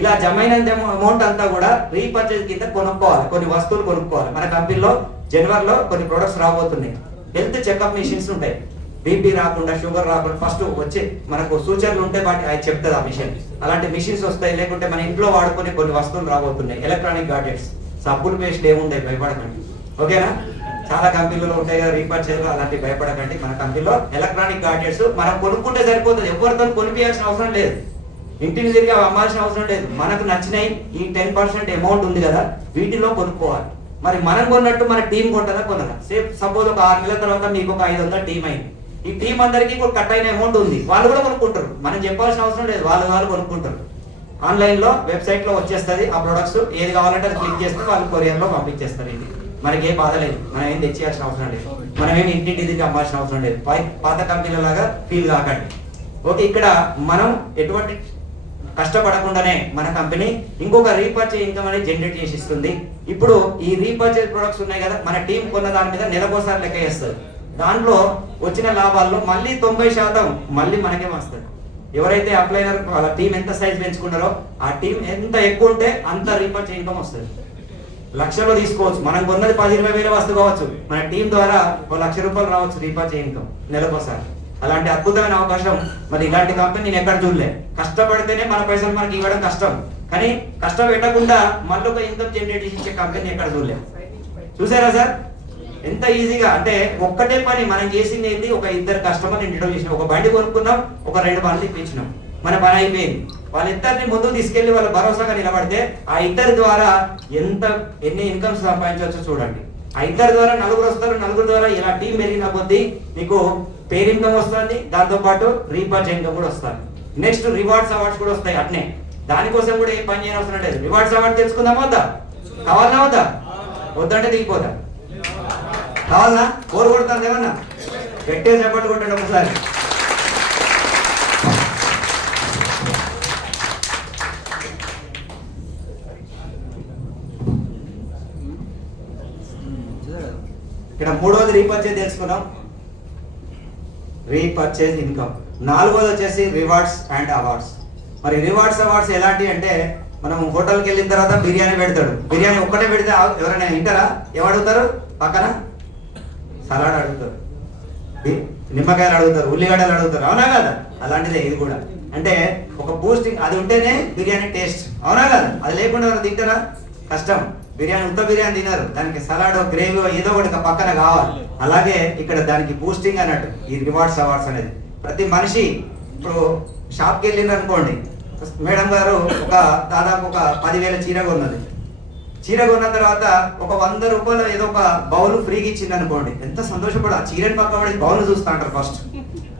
ఇలా జమ అయిన అమౌంట్ అంతా కూడా రీపర్చేజ్ కింద కొనుక్కోవాలి, కొన్ని వస్తువులు కొనుక్కోవాలి. మన కంపెనీలో జనవరిలో కొన్ని ప్రొడక్ట్స్ రాబోతున్నాయి. హెల్త్ చెకప్ మిషన్స్ ఉంటాయి, బీపీ రాకుండా, షుగర్ రాకుండా ఫస్ట్ వచ్చే మనకు సూచనలు ఉంటే వాటి అది చెప్తుంది ఆ మిషన్. అలాంటి మిషన్స్ వస్తాయి. లేకుంటే మన ఇంట్లో వాడుకునే కొన్ని వస్తువులు రాబోతున్నాయి, ఎలక్ట్రానిక్ గాడ్జెట్స్, సబ్బులు పేస్ట్ ఏముండే భయపడకండి. ఓకేనా? చాలా కంపెనీలో ఉంటాయి కదా రీపర్చేలు, అలాంటి భయపడకండి. మన కంపెనీలో ఎలక్ట్రానిక్ గాడ్జెట్స్ మనం కొనుక్కుంటే సరిపోతుంది, ఎవరితో కొనిపించాల్సిన అవసరం లేదు, ఇంటిని తిరిగి అమ్మాల్సిన అవసరం లేదు. మనకు నచ్చినాయి ఈ 10% అమౌంట్ ఉంది కదా వీటిలో కొనుక్కోవాలి. మరి మనం కొన్నట్టు మన టీం కొంటదా కొనదా? సపోజ్ ఒక 6 నెలల తర్వాత మీకు ఒక 500 టీం అయింది. ఈ టీం అందరికీ కట్ అయిన అమౌంట్ ఉంది, వాళ్ళు కూడా కొనుక్కుంటారు, మనం చెప్పాల్సిన అవసరం లేదు, వాళ్ళు కొనుక్కుంటారు. ఆన్లైన్ లో వెబ్సైట్ లో వచ్చేస్తుంది ఆ ప్రొడక్ట్స్, ఏది కావాలంటే అది క్లిక్ చేస్తే వాళ్ళు కొరియర్ లో పంపించేస్తారు. ఇది మనకి ఏ బాధ లేదు, మనం ఏం తెచ్చేయాల్సిన అవసరం లేదు, మనం ఏమి ఇంటింటి తిరిగి అమ్మాల్సిన అవసరం లేదు. పాత కంపెనీల లాగా ఫీల్ కాకండి. ఓకే, ఇక్కడ మనం ఎటువంటి కష్టపడకుండానే మన కంపెనీ ఇంకొక రీపర్చేజ్ ఇన్కమ్ అనేది జనరేట్ చేసి ఇస్తుంది. ఇప్పుడు ఈ రీపర్చేజ్ ప్రొడక్ట్స్ ఉన్నాయి కదా, మన టీం కొన్న దాని మీద నెలకోసారి లెక్క చేస్తుంది. దాంట్లో వచ్చిన లాభాల్లో మళ్ళీ 90% మళ్ళీ మనకే వస్తుంది. ఎవరైతే అప్లైనర్ వాళ్ళ టీం ఎంత సైజ్ పెంచుకున్నారో ఆ టీం ఎంత ఎక్కువ ఉంటే అంత రీపర్చేజ్ ఇన్కమ్ వస్తుంది. లక్షల్లో తీసుకోవచ్చు, మనం కొన్నది 10-20 వేల వస్తు కావచ్చు, మన టీం ద్వారా ₹1,00,000 రావచ్చు రీపర్చేజ్ ఇన్కమ్ నెలకోసారి. అలాంటి అద్భుతమైన అవకాశం మరి ఇలాంటి కంపెనీ నేను ఎక్కడ చూడలే. కష్టపడితేనే మన పైసలు మనకి ఇవ్వడం కష్టం, కానీ కష్టం పెట్టకుండా మళ్ళీ ఒక ఇన్కమ్ జనరేట్ ఇచ్చే కంపెనీ ఎక్కడ చూడలే. చూసారా సార్ ఎంత ఈజీగా? అంటే ఒక్కటే పని మనం చేసింది ఏంటి, ఒక 2 కస్టమర్ని ఇంట్రడ్యూస్ చేసినాం, ఒక బండి కొనుక్కున్నాం, ఒక 2 బండ్లు ఇప్పించినాం, మన పని అయిపోయింది. వాళ్ళిద్దరిని ముందుకు తీసుకెళ్లి వాళ్ళు భరోసాగా నిలబడితే ఆ 2 ద్వారా ఎన్ని ఇన్కమ్స్ సంపాదించవచ్చో చూడండి. ఆ 2 ద్వారా 4 వస్తారు, 4 ద్వారా ఇలా టీం పెరిగిన కొద్దీ మీకు పేర్ ఇన్కమ్ వస్తుంది, దాంతో పాటు రీపర్చేజ్ ఇన్కమ్ కూడా వస్తుంది. నెక్స్ట్ రివార్డ్స్ అవార్డ్స్ కూడా వస్తాయి అట్నే. దానికోసం కూడా ఏం పని చేయని అవసరం లేదు. రివార్డ్స్ అవార్డు తెలుసుకుందామా వద్దా? కావాలన్నా వద్దా? వద్దంటే దిగిపోదా? కావాలన్నా? కోరు కొడతాను ఏమన్నా గట్టిగా చెప్పట్టు కొట్టండి ఒకసారి. ఇక్కడ 3వది రీపర్చేజ్ తెలుసుకున్నాం, రీపర్చేజ్ ఇన్కమ్. 4వది వచ్చేసి రివార్డ్స్ అండ్ అవార్డ్స్. మరి రివార్డ్స్ అవార్డ్స్ ఎలాంటి అంటే, మనం హోటల్కి వెళ్ళిన తర్వాత బిర్యానీ పెడతాడు, బిర్యానీ ఒక్కటే పెడితే ఎవరైనా వింటారా? ఏమడుగుతారు? పక్కన సలాడ్ అడుగుతారు, నిమ్మకాయలు అడుగుతారు, ఉల్లిగడ్డలు అడుగుతారు, అవునా కదా? అలాంటిదే ఇది కూడా. అంటే ఒక బూస్టింగ్ అది ఉంటేనే బిర్యానీ టేస్ట్, అవునా కదా? అది లేకుండా ఎవరు తింటారా? కష్టం. బిర్యానీ ఉత్త బిర్యానీ తినరు, దానికి సలాడ్ గ్రేవీ ఏదో ఒకటి పక్కన కావాలి. అలాగే ఇక్కడ దానికి బూస్టింగ్ అన్నట్టు ఈ రివార్డ్స్ అవార్డ్స్ అనేది. ప్రతి మనిషి ఇప్పుడు షాప్కి వెళ్ళింది అనుకోండి, మేడం గారు దాదాపు ఒక 10,000 చీర కొన్నది. చీర కొన్న తర్వాత ఒక ₹100 ఏదో ఒక బౌల్ ఫ్రీగా ఇచ్చింది అనుకోండి, ఎంత సంతోషపడ. ఆ చీరని పక్క పడి బౌల్ చూస్తా అంటారు ఫస్ట్.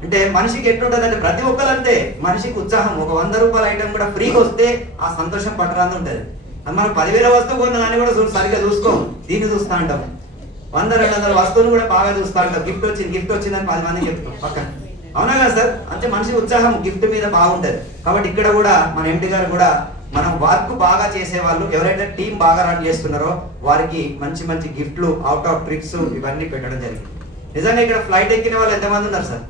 అంటే మనిషికి ఎట్లుంటుంది అంటే ప్రతి ఒక్కరు అంతే, మనిషికి ఉత్సాహం. ఒక ₹100 ఐటమ్ కూడా ఫ్రీగా వస్తే ఆ సంతోషం పట్టరాంది ఉంటుంది. మనం 10,000 వస్తువు కొన్న దాన్ని కూడా సరిగ్గా చూసుకోం, దీన్ని చూస్తూ ఉంటాం. 100-200 వస్తువులు కూడా బాగా చూస్తూ ఉంటాం. గిఫ్ట్ వచ్చిందని 10 మందికి చెప్తాం పక్కన, అవునా కదా సార్? అంటే మనిషి ఉత్సాహం గిఫ్ట్ మీద బాగుంటది. కాబట్టి ఇక్కడ కూడా మన ఎండి గారు కూడా మనం వర్క్ బాగా చేసే వాళ్ళు ఎవరైతే టీం బాగా రన్ చేస్తున్నారో వారికి మంచి మంచి గిఫ్ట్లు, అవుట్ ఆఫ్ ట్రిప్స్ ఇవన్నీ పెట్టడం జరిగింది. నిజంగా ఇక్కడ ఫ్లైట్ ఎక్కిన వాళ్ళు ఎంతమంది ఉన్నారు సార్?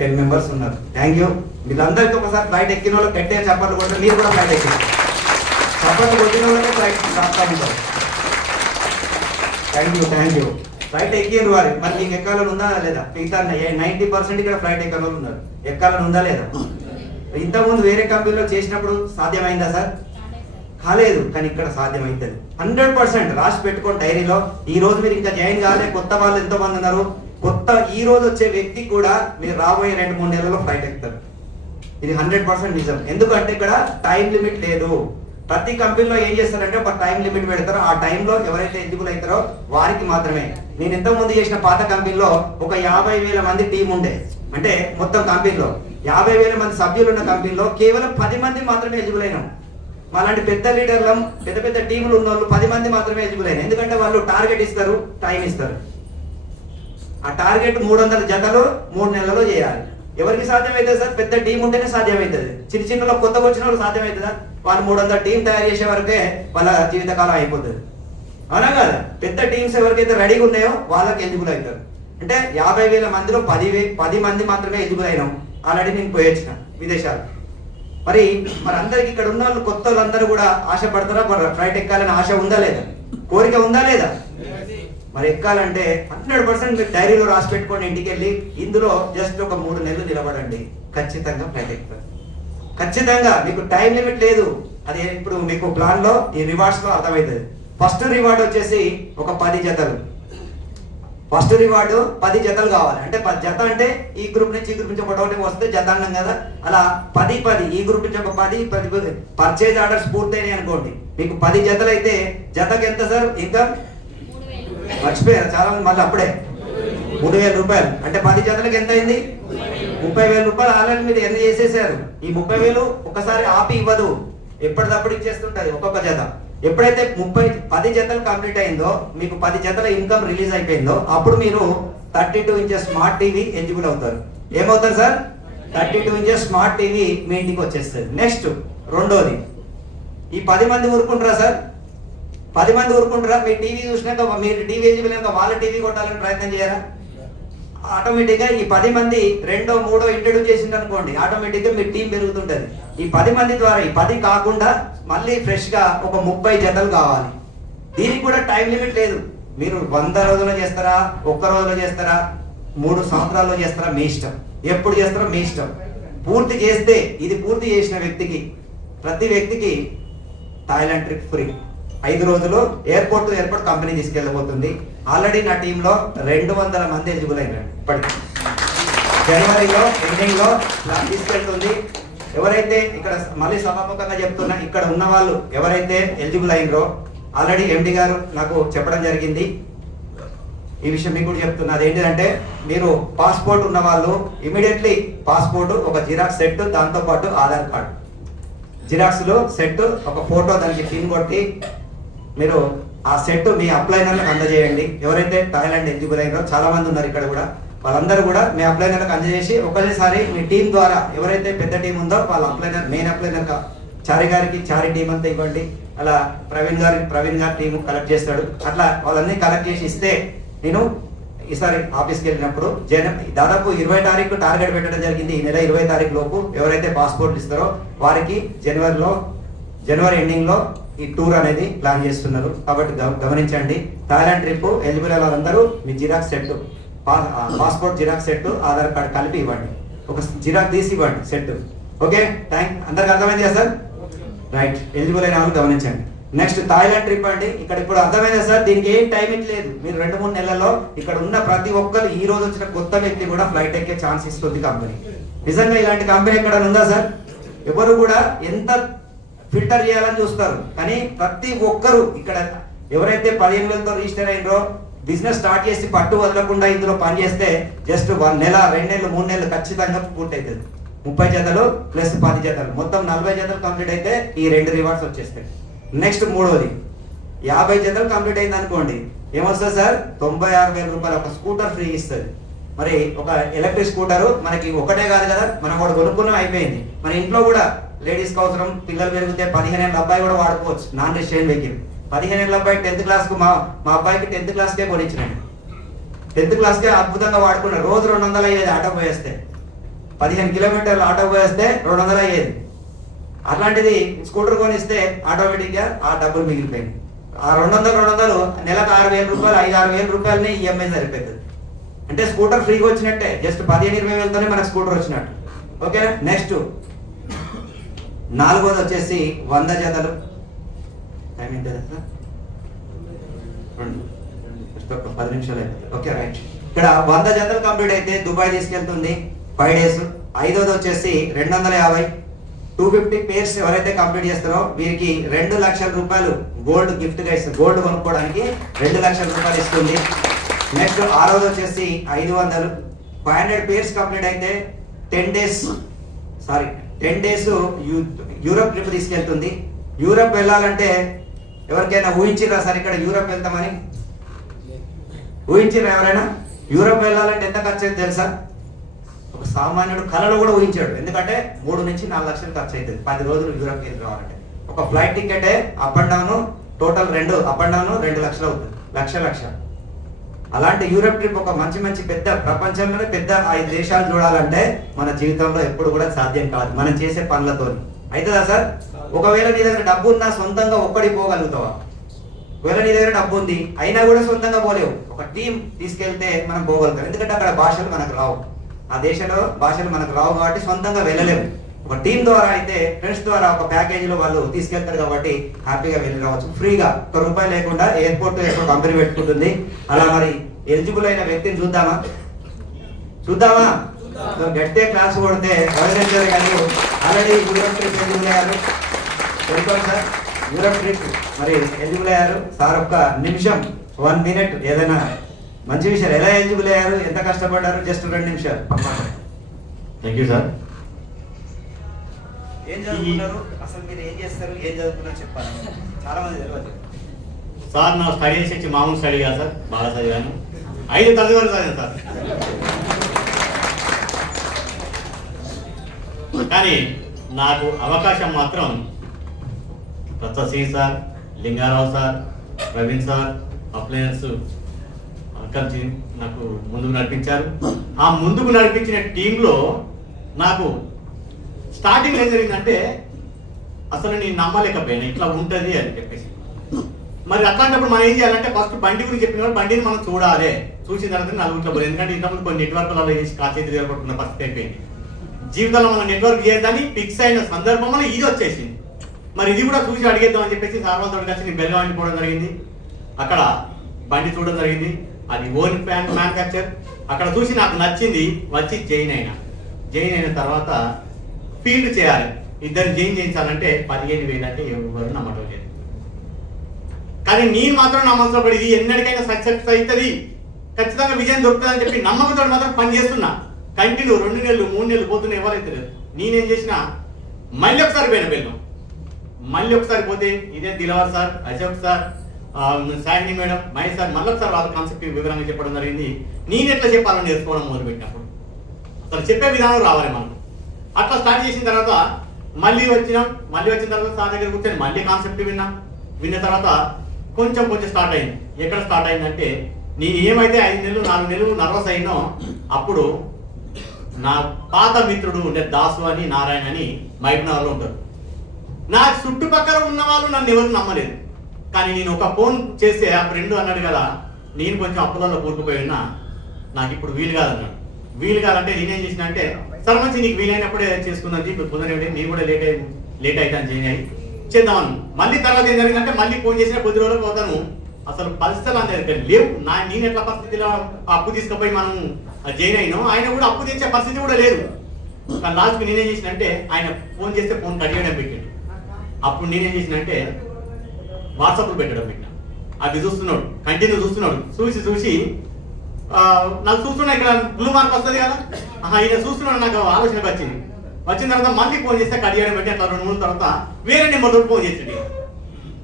10 మెంబర్స్ ఉన్నారు. Thank you. వీళ్ళందరికీ ఒకసారి ఫ్లైట్ ఎక్కిన వాళ్ళు గట్టిగా చప్పట్లు కొట్టారు. మీరు కూడా ఫ్లైట్ ఎక్కిన చప్పట్లు కొట్టిన వాళ్ళకి ఫ్లైట్ ఉంటారు. Thank you. ఫ్లైట్ ఎక్కిన వారి మరి మీకు ఎక్కాలని ఉందా లేదా? మిగతా 90% ఇక్కడ ఫ్లైట్ ఎక్కని వాళ్ళు ఉన్నారు. ఎక్కాలని ఉందా లేదా? ఇంతకుముందు వేరే కంపెనీలో చేసినప్పుడు సాధ్యమైందా సార్? కాలేదు, కానీ ఇక్కడ సాధ్యమవుతుంది 100%. రాసి పెట్టుకోండి డైరీలో. ఈ రోజు మీరు ఇంకా జాయిన్ కాలే కొత్త వాళ్ళు ఎంతో మంది ఉన్నారు. ఈ రోజు వచ్చే వ్యక్తి కూడా మీరు రాబోయే 2-3 నెలల్లో ఫ్లైట్ ఎక్కుతారు. ఇది 100% నిజం. ఎందుకంటే ఇక్కడ టైం లిమిట్ లేదు. ప్రతి కంపెనీలో ఏం చేస్తారంటే ఒక టైం లిమిట్ పెడతారో ఆ టైంలో ఎవరైతే ఎలిజిబుల్ అవుతారో వారికి మాత్రమే. నేను ఇంతకు ముందు చేసిన పాత కంపెనీలో ఒక 50,000 మంది టీం ఉండే, అంటే మొత్తం కంపెనీలో 50,000 మంది సభ్యులు ఉన్న కంపెనీలో కేవలం 10 మంది మాత్రమే ఎలిజిబుల్ అయినాం. అలాంటి పెద్ద లీడర్లు, పెద్ద టీములు ఉన్న వాళ్ళు 10 మంది మాత్రమే ఎలిజిబుల్ అయినారు. ఎందుకంటే వాళ్ళు టార్గెట్ ఇస్తారు, టైం ఇస్తారు. ఆ టార్గెట్ 300 జతలు 3 నెలల్లో చేయాలి. ఎవరికి సాధ్యమవుతుంది సార్? పెద్ద టీం ఉంటేనే సాధ్యమవుతుంది. చిన్న కొత్తగా వచ్చిన వాళ్ళు సాధ్యమవుతుందా? వాళ్ళు 300 టీం తయారు చేసే వరకే వాళ్ళ జీవితకాలం అయిపోతుంది, అవునా కదా? పెద్ద టీమ్స్ ఎవరికైతే రెడీగా ఉన్నాయో వాళ్ళకి ఎలిజిబుల్ అవుతారు. అంటే 50,000 మందిలో 10 మంది మాత్రమే ఎలిజిబుల్ అయినాం. ఆల్రెడీ నేను పోయొచ్చిన విదేశాలు. మరి అందరికి ఇక్కడ ఉన్న వాళ్ళు కొత్త వాళ్ళందరూ కూడా ఆశపడతారా? ఫ్లైట్ ఎక్కాలని ఆశ ఉందా లేదా? కోరిక ఉందా లేదా? మరి ఎక్కాలంటే 100% మీరు డైరీలో రాసి పెట్టుకోండి. ఇంటికి వెళ్ళి ఇందులో జస్ట్ ఒక 3 నెలలు నిలబడండి, ఖచ్చితంగా ఫ్లైట్ ఎక్కుతారు. ఖచ్చితంగా మీకు టైం లిమిట్ లేదు. అది ఇప్పుడు మీకు ప్లాన్ లో ఈ రివార్డ్స్ లో అర్థమవుతుంది. ఫస్ట్ రివార్డ్ వచ్చేసి ఒక 10 జతలు. ఫస్ట్ రివార్డు 10 జతలు కావాలి. అంటే జత అంటే ఈ గ్రూప్ నుంచి ఒకటి వస్తే జత అన్నాం కదా, అలా 10 ఈ గ్రూప్ నుంచి ఒక 10 పర్చేజ్ ఆర్డర్స్ పూర్తయినాయి అనుకోండి, మీకు 10 జతలు అయితే జతకి ఎంత సార్ ఇంకా మర్చిపోయారు చాలా మంది, మళ్ళీ అప్పుడే 3,000 రూపాయలు. అంటే 10 జతలకు ఎంత అయింది? 30,000 రూపాయలు ఆల్రెడీ మీరు ఎన్ని చేసేసారు. ఈ 30,000 ఒకసారి ఆపి ఇవ్వదు, ఎప్పటికప్పుడు ఇచ్చేస్తుంటది ఒక్కొక్క జత. ఎప్పుడైతే 10 జతలు కంప్లీట్ అయిందో, మీకు 10 జతల ఇన్కమ్ రిలీజ్ అయిపోయిందో, అప్పుడు మీరు 32 ఇంచెస్ స్మార్ట్ టీవీ ఎలిజిబుల్ అవుతారు. ఏమవుతారు సార్? 32 ఇంచెస్ స్మార్ట్ టీవీ మీ ఇంటికి వచ్చేస్తుంది. నెక్స్ట్ రెండోది, ఈ 10 మంది ఊరుకుంటారా సార్? 10 మంది ఊరుకుంటారా? మీ టీవీ చూసినాక మీరు టీవీ ఎలిజిబుల్ అయినాక వాళ్ళ టీవీ కొట్టాలని ప్రయత్నం చేయరా? ఆటోమేటిక్గా ఈ 10 మంది రెండో మూడో ఇంట్రడ్యూస్ చేసింది అనుకోండి, ఆటోమేటిక్గా మీ టీం పెరుగుతుంటది. ఈ 10 మంది ద్వారా, ఈ 10 కాకుండా మళ్ళీ ఫ్రెష్ గా ఒక 30 జతలు కావాలి. దీనికి కూడా టైం లిమిట్ లేదు. మీరు 100 రోజుల్లో చేస్తారా, 1 రోజులో చేస్తారా, 3 సంవత్సరాల్లో చేస్తారా, మీ ఇష్టం. ఎప్పుడు చేస్తారో మీ ఇష్టం. పూర్తి చేస్తే, ఇది పూర్తి చేసిన వ్యక్తికి, ప్రతి వ్యక్తికి థాయిలాండ్ ట్రిప్ ఫ్రీ. 5 రోజులు ఎయిర్పోర్ట్ టు ఎయిర్పోర్ట్ కంపెనీ తీసుకెళ్ళబోతుంది. ఆల్రెడీ నా టీంలో 200 మంది ఎలిజిబుల్ అయినారు. ఇప్పటికి జనవరిలో ఎండింగ్ లో తీసుకెళ్తుంది. ఎవరైతే ఇక్కడ మళ్ళీ సభాముఖంగా చెప్తున్నా, ఇక్కడ ఉన్న వాళ్ళు ఎవరైతే ఎలిజిబుల్ అయినరో ఆల్రెడీ ఎండి గారు నాకు చెప్పడం జరిగింది. ఈ విషయం మీకు కూడా చెప్తున్నా, అదేంటిదంటే మీరు పాస్పోర్ట్ ఉన్న వాళ్ళు ఇమీడియట్లీ పాస్పోర్ట్, ఒక జిరాక్స్ సెట్, దాంతో పాటు ఆధార్ కార్డు జిరాక్స్ లో సెట్, ఒక ఫోటో దానికి పిన్ కొట్టి మీరు ఆ సెట్ మీ అప్లైనర్లకు అందజేయండి. ఎవరైతే థాయిలాండ్ ఎలిజిబుల్ అయినారో చాలా మంది ఉన్నారు ఇక్కడ కూడా, వాళ్ళందరూ కూడా మీ అప్లైనర్లకు అందజేసి ఒకసారి మీ టీం ద్వారా ఎవరైతే పెద్ద టీం ఉందో వాళ్ళ అప్లైనర్, మెయిన్ అప్లైనర్ చారి గారికి చారి టీం అంతా ఇవ్వండి. అలా ప్రవీణ్ గారి టీం కలెక్ట్ చేస్తాడు. అట్లా వాళ్ళన్నీ కలెక్ట్ చేసి ఇస్తే నేను ఈసారి ఆఫీస్కి వెళ్ళినప్పుడు దాదాపు 20 తారీఖు టార్గెట్ పెట్టడం జరిగింది. ఈ నెల 20 తారీఖు లోపు ఎవరైతే పాస్పోర్ట్లు ఇస్తారో వారికి జనవరి ఎండింగ్ లో ఈ టూర్ అనేది ప్లాన్ చేస్తున్నారు. కాబట్టి గమనించండి, థాయిలాండ్ ట్రిప్ ఎలిజిబుల్ వాళ్ళందరూ మీ xerox set, passport xerox set, Aadhaar card కలిపి ఇవ్వండి. ఒక జిరాక్స్ తీసి ఇవ్వండి సెట్. ఓకే, అందరికి అర్థమైంది కదా సార్? రైట్, ఎలిజిబుల్ అయిన వాళ్ళు గమనించండి. నెక్స్ట్ థాయిలాండ్ ట్రిప్ అండి. ఇక్కడ ఇప్పుడు అర్థమైందా సార్? దీనికి ఏం టైమింగ్ లేదు. మీరు 2-3 నెలల్లో ఇక్కడ ఉన్న ప్రతి ఒక్కరు, ఈ రోజు వచ్చిన కొత్త వ్యక్తి కూడా ఫ్లైట్ ఎక్కే ఛాన్స్ ఇస్తుంది కంపెనీ. నిజంగా ఇలాంటి కంపెనీ ఎక్కడ ఉందా సార్? ఎవరు కూడా ఎంత ఫిల్టర్ చేయాలని చూస్తారు, కానీ ప్రతి ఒక్కరు ఇక్కడ ఎవరైతే 15,000తో రిజిస్టర్ అయినరో, బిజినెస్ స్టార్ట్ చేసి పట్టు వదలకుండా ఇందులో పని చేస్తే జస్ట్ 1 నెల, 2 నెలలు, 3 నెలలు ఖచ్చితంగా పూర్తి అవుతుంది. 30 జతలు ప్లస్ 10 జతలు, మొత్తం 40 జతలు కంప్లీట్ అయితే ఈ 2 రివార్డ్స్ వచ్చేస్తాయి. నెక్స్ట్ మూడోది, 50 జతలు కంప్లీట్ అయింది అనుకోండి, ఏమొస్తుంది సార్? 96,000 రూపాయలు ఒక స్కూటర్ ఫ్రీ ఇస్తుంది. మరి ఒక ఎలక్ట్రిక్ స్కూటర్ మనకి ఒకటే కాదు కదా, మనం కూడా కొనుక్కున్నాం, అయిపోయింది. మన ఇంట్లో కూడా లేడీస్కి అవసరం, పిల్లలు పెరిగితే 15 ఏళ్ళ అబ్బాయి కూడా వాడుకోవచ్చు నాన్ రెసిడెంట్ వెహికల్. 15 ఏళ్ళ అబ్బాయి 10th క్లాస్కు మా అబ్బాయికి 10th క్లాస్కే కొనిచ్చినాడు. 10th క్లాస్కే అద్భుతంగా వాడుకున్నాడు. రోజు 200 అయ్యేది ఆటో పోయేస్తే, 15 కిలోమీటర్లు ఆటో పోయేస్తే 200 అయ్యేది. అట్లాంటిది స్కూటర్ కొనిస్తే ఆటోమేటిక్గా ఆ డబ్బులు మిగిలిపోయింది. ఆ 200 నెలకు 6,000 రూపాయలు, 5-6,000 రూపాయలని ఈఎంఐ సరిపోతుంది. అంటే స్కూటర్ ఫ్రీగా వచ్చినట్టే, జస్ట్ 15-20 వేలతోనే మనకు స్కూటర్ వచ్చినట్టు. ఓకేనా? నెక్స్ట్ 4వది వచ్చేసి 100 జతలు. టైం ఎంత సార్? 10 నిమిషాలు అయిపోతుంది. Okay, right. ఇక్కడ 100 జతలు కంప్లీట్ అయితే దుబాయ్ తీసుకెళ్తుంది 5 డేస్. 5వది వచ్చేసి 250, 250 పేర్స్ ఎవరైతే కంప్లీట్ చేస్తారో వీరికి 2 లక్షల రూపాయలు గోల్డ్ గిఫ్ట్ గా ఇస్తుంది. గోల్డ్ కొనుక్కోవడానికి 2 లక్షల రూపాయలు ఇస్తుంది. నెక్స్ట్ 6వది వచ్చేసి 500, 500 పేర్స్ కంప్లీట్ అయితే 10 డేస్ యూరప్ ట్రిప్ తీసుకెళ్తుంది. యూరప్ వెళ్ళాలంటే ఎవరికైనా ఊహించిరా సార్ ఇక్కడ యూరప్ వెళ్తామని? ఊహించిరా ఎవరైనా? యూరప్ వెళ్ళాలంటే ఎంత ఖర్చు అయితే తెలుసా? ఒక సామాన్యుడు కళలో కూడా ఊహించాడు. ఎందుకంటే 3 నుంచి 4 లక్షలు ఖర్చు అవుతుంది 10 రోజులు యూరప్ వెళ్ళి రావాలంటే. ఒక ఫ్లైట్ టికెటే అప్ అండ్ డౌన్ టోటల్ 2 లక్షలు అవుతుంది. లక్ష. అలాంటి యూరప్ ట్రిప్ ఒక మంచి పెద్ద ప్రపంచంలోనే పెద్ద 5 దేశాలు చూడాలంటే మన జీవితంలో ఎప్పుడు కూడా సాధ్యం కాదు, మనం చేసే పనులతో. అవుతుందా సార్? ఒకవేళ నీ దగ్గర డబ్బు ఉన్నా సొంతంగా ఒక్కడికి పోగలుగుతావా? ఒకవేళ నీ దగ్గర డబ్బు ఉంది అయినా కూడా సొంతంగా పోలేవు. ఒక టీం తీసుకెళ్తే మనం పోగలుగుతాం. ఎందుకంటే అక్కడ భాషలు మనకు రావు, ఆ దేశంలో భాషలు మనకు రావు కాబట్టి సొంతంగా వెళ్ళలేము. ఒక టీం ద్వారా అయితే ఫ్రెండ్స్ ద్వారా ఒక ప్యాకేజీలో వాళ్ళు తీసుకెళ్తారు కాబట్టి హ్యాపీగా వెళ్ళి రావచ్చు ఫ్రీగా, ₹1 లేకుండా ఎయిర్పోర్ట్ కంపెనీ పెట్టుకుంటుంది. అలా మరి ఎలిజిబుల్ అయిన వ్యక్తిని చూద్దామా? గట్టే క్లాస్ కొడితే రవిచంద్ర గారు ఆల్రెడీ యూరోప్ ట్రిప్ ఎలిజిబుల్ అయ్యారు. Welcome sir. యూరోప్ ట్రిప్ మరి ఎలిజిబుల్ అయ్యారు సార్. ఒక్క నిమిషం 1 minute ఏదైనా మంచి విషయాలు ఎలా ఎలిజిబుల్ అయ్యారు, ఎంత కష్టపడ్డారు, జస్ట్ 2 నిమిషాలు. Thank you sir. ఏం చదువుకున్నారు, అసలు మీరు ఏం చేస్తారు, ఏం చదువుకున్నారు చెప్పాలి, చాలా మంది తెలియదు. సార్ నా స్టడీ చేసి మామూలు స్టడీ కాదు సార్, బాగా చదివాను. 5 తరగతి వరకు చదివాను సార్. కానీ నాకు అవకాశం మాత్రం professor sir, Lingarao sir, Praveen sir, అప్లయన్స్ కలిసి నాకు ముందుకు నడిపించారు. ఆ ముందుకు నడిపించిన టీంలో నాకు స్టార్టింగ్ ఏం జరిగిందంటే అసలు నేను నమ్మలేకపోయాను ఇట్లా ఉంటుంది అని చెప్పేసి. మరి అట్లాంటప్పుడు మనం ఏం చేయాలంటే ఫస్ట్ బండి గురించి చెప్పిన బండిని మనం చూడాలి. చూసిన తర్వాత నలుగురిలో పోలేదు. ఎందుకంటే ఇంతకుముందు కొన్ని నెట్వర్క్లలో చేసి కాచేతి జరగబడుతున్న పరిస్థితి అయిపోయింది. జీవితంలో మనం నెట్వర్క్ చేయడాన్ని ఫిక్స్ అయిన సందర్భంలో ఇది వచ్చేసింది. మరి ఇది కూడా చూసి అడిగేద్దాం అని చెప్పేసి సార్వాలతో కలిసి నేను బెల్గాం పోవడం జరిగింది. అక్కడ బండి చూడడం జరిగింది. అది ఓన్ మ్యానుఫ్యాక్చర్. అక్కడ చూసి నాకు నచ్చింది, వచ్చి జాయిన్ అయిన తర్వాత ఫీల్డ్ చేయాలి. ఇద్దరు జాయిన్ చేయించాలంటే 15,000 అంటే ఎవరు నమ్మటం లేదు. కానీ నేను మాత్రం నా మనసులో పడి ఇది ఎన్నటికైనా సక్సెస్ అవుతుంది, ఖచ్చితంగా విజయం దొరుకుతుంది అని చెప్పి నమ్మకంతో మాత్రం పని చేస్తున్నా. కంటిన్యూ 2 నెలలు 3 నెలలు పోతున్నా, ఎవరైతే లేదు. నేనేం చేసిన మళ్ళీ ఒకసారి పోయిన బెల్లం. మళ్ళీ ఒకసారి పోతే ఇదే Dilawar sir, Ashok sir, Sahini madam, Mahesh sir మళ్ళీ ఒకసారి వాళ్ళ కాన్సెప్ట్ వివరంగా చెప్పడం జరిగింది. నేను ఎట్లా చెప్పాలని నేర్చుకోవడం మొదలుపెట్టినప్పుడు అసలు చెప్పే విధానం రావాలి మనకు. అట్లా స్టార్ట్ చేసిన తర్వాత మళ్ళీ వచ్చిన తర్వాత సార్ దగ్గర కూర్చొని మళ్ళీ కాన్సెప్ట్ విన్న తర్వాత కొంచెం స్టార్ట్ అయింది. ఎక్కడ స్టార్ట్ అయిందంటే నేను ఏమైతే 5 నెలలు 4 నెలలు నర్వస్ అయినో అప్పుడు నా పాత మిత్రుడు ఉండే దాసు అని నారాయణ అని మైబనగర్లో ఉంటారు. నా చుట్టుపక్కల ఉన్న వాళ్ళు నన్ను ఎవరు నమ్మలేదు. కానీ నేను ఒక ఫోన్ చేస్తే ఆ ఫ్రెండ్ అన్నాడు కదా, నేను కొంచెం అప్పులలో కూరుకుపోయి ఉన్నా, నాకు ఇప్పుడు వీలు కాదన్నాడు. వీలు కాదంటే నేనేం చేసిన అంటే సరే మంచి నీకు వీలైనప్పుడే చేసుకుందని చెప్పి కుదరని నేను కూడా లేట్ అవుతాను జాయిన్ అయ్యి చేద్దామను. మళ్ళీ తర్వాత ఏం జరిగిందంటే మళ్ళీ ఫోన్ చేసిన కొద్ది రోజులు పోతాను. అసలు పరిస్థితులు అందరికీ లేవు. నేను ఎట్లా పరిస్థితిలో అప్పు తీసుకుపోయి మనం జాయిన్ అయినాం, ఆయన కూడా అప్పు తెచ్చే పరిస్థితి కూడా లేదు. కానీ లాస్ట్కి నేనేం చేసిన అంటే ఆయన ఫోన్ చేస్తే ఫోన్ కట్ చేయడం పెట్టాడు. అప్పుడు నేనేం చేసిన అంటే వాట్సాప్లో పెట్టడం పెట్టినా. అది చూస్తున్నాడు, కంటిన్యూ చూస్తున్నాడు. చూసి నాకు చూస్తున్నా ఇక్కడ బ్లూ మార్క్ వస్తుంది కదా, ఈయన చూస్తున్నాడు. నాకు ఆలోచన వచ్చిన తర్వాత మళ్ళీ ఫోన్ చేస్తే కట్ చేయడం పెట్టి అట్లా 2 రోజుల తర్వాత వేరే నెంబర్ తోటి ఫోన్ చేసాడు.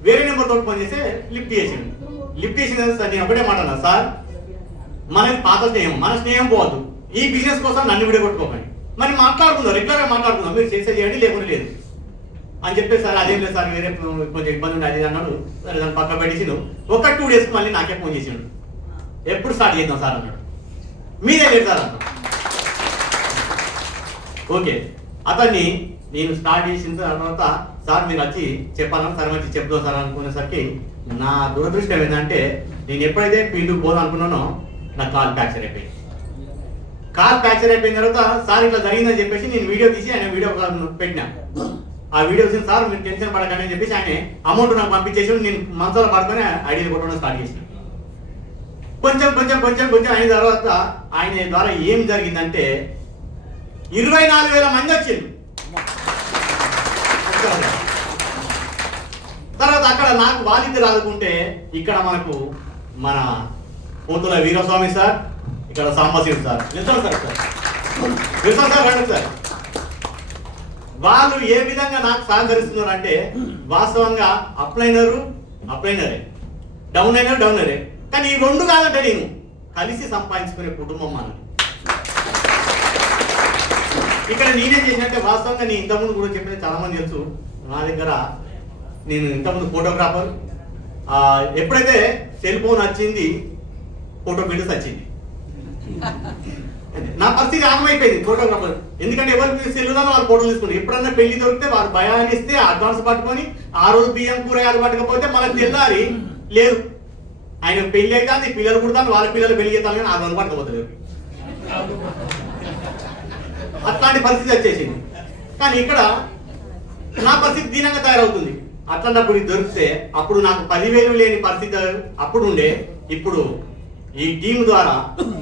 వేరే నెంబర్ తోటి ఫోన్ చేస్తే లిఫ్ట్ చేసిన సార్ నేను ఒకటే మాట అన్నా, సార్ మనకి పాత స్నేహం, మన స్నేహం పోవద్దు, ఈ బిజినెస్ కోసం నన్ను విడగొట్టుకోకండి, మరి మాట్లాడుకుందాం, రెగ్యులర్గా మాట్లాడుకుందాం, మీరు చేసే చేయండి లేకుండా లేదు అని చెప్పేసి సార్ అదేం లేదు సార్ వేరే కొంచెం ఇబ్బంది ఉండి అది అన్నాడు. సరే దాన్ని పక్క పెట్టిండు. ఒక 2 డేస్కి మళ్ళీ నాకే ఫోన్ చేసిండు. ఎప్పుడు స్టార్ట్ చేద్దాం సార్ అన్నాడు. మీరే లేదు సార్ అన్నాడు. ఓకే అతన్ని నేను స్టార్ట్ చేసిన తర్వాత సార్ మీరు వచ్చి చెప్పాను, సరే మంచి చెప్తాం సార్ అనుకునేసరికి నా దురదృష్టం ఏంటంటే నేను ఎప్పుడైతే ఫీల్డ్కి పోదాం అనుకున్నానో నాకు కాల్ ఫ్రాక్చర్ అయిపోయింది. తర్వాత సార్ ఇట్లా జరిగిందని చెప్పేసి నేను వీడియో తీసి ఆయన వీడియో పెట్టినా. ఆ వీడియో చూసి సార్ మీరు టెన్షన్ పడకండి అని చెప్పేసి ఆయన అమౌంట్ నాకు పంపించేసి నేను మనసులో పడుకొని ఐడియాలు కొట్టడం స్టార్ట్ చేసిన. కొంచెం అయిన తర్వాత ఆయన ద్వారా ఏం జరిగిందంటే 24,000 మంది వచ్చింది. తర్వాత అక్కడ నాకు వాళ్ళిద్దరు ఆదుకుంటే ఇక్కడ మనకు మన పోతుల వీరస్వామి సార్, ఇక్కడ సాంబశివుడు సార్, సార్ రండి సార్. వాళ్ళు ఏ విధంగా నాకు సహకరిస్తున్నారు అంటే వాస్తవంగా అప్లైనరే, డౌనరే. కానీ ఈ 2 కాదంటే నేను కలిసి సంపాదించుకునే కుటుంబం మనం. ఇక్కడ నేనేం చేసినట్టే వాస్తవంగా నేను ఇంతకుముందు కూడా చెప్పిన చాలా మంది తెలుసు, నా దగ్గర నేను ఇంతకుముందు ఫోటోగ్రాఫర్. ఎప్పుడైతే సెల్ ఫోన్ వచ్చింది ఫోటో వీడియోస్ వచ్చింది, నా పరిస్థితి ఆగమైపోయింది ఫోటోగ్రాఫర్. ఎందుకంటే ఎవరికి సెల్లులలో వాళ్ళు ఫోటోలు తీసుకున్నారు. ఎప్పుడన్నా పెళ్లి దొరికితే వాళ్ళు భయాన్ని ఇస్తే అడ్వాన్స్ పట్టుకొని ఆ రోజు బియ్యం కూరగాయలు పట్టకపోతే మనకు తెల్లారి లేదు, ఆయన పెళ్లి అయితే పిల్లలు పుడతాను, వాళ్ళ పిల్లలు పెళ్లి చేస్తాను కానీ అడ్వాన్స్ పట్టకపోతలేదు. అట్లాంటి పరిస్థితి వచ్చేసింది. కానీ ఇక్కడ నా పరిస్థితి దీనంగా తయారవుతుంది. అట్లాంటప్పుడు ఇది దొరికితే అప్పుడు నాకు 10,000 లేని పరిస్థితి అప్పుడు ఉండే. ఇప్పుడు ఈ టీం ద్వారా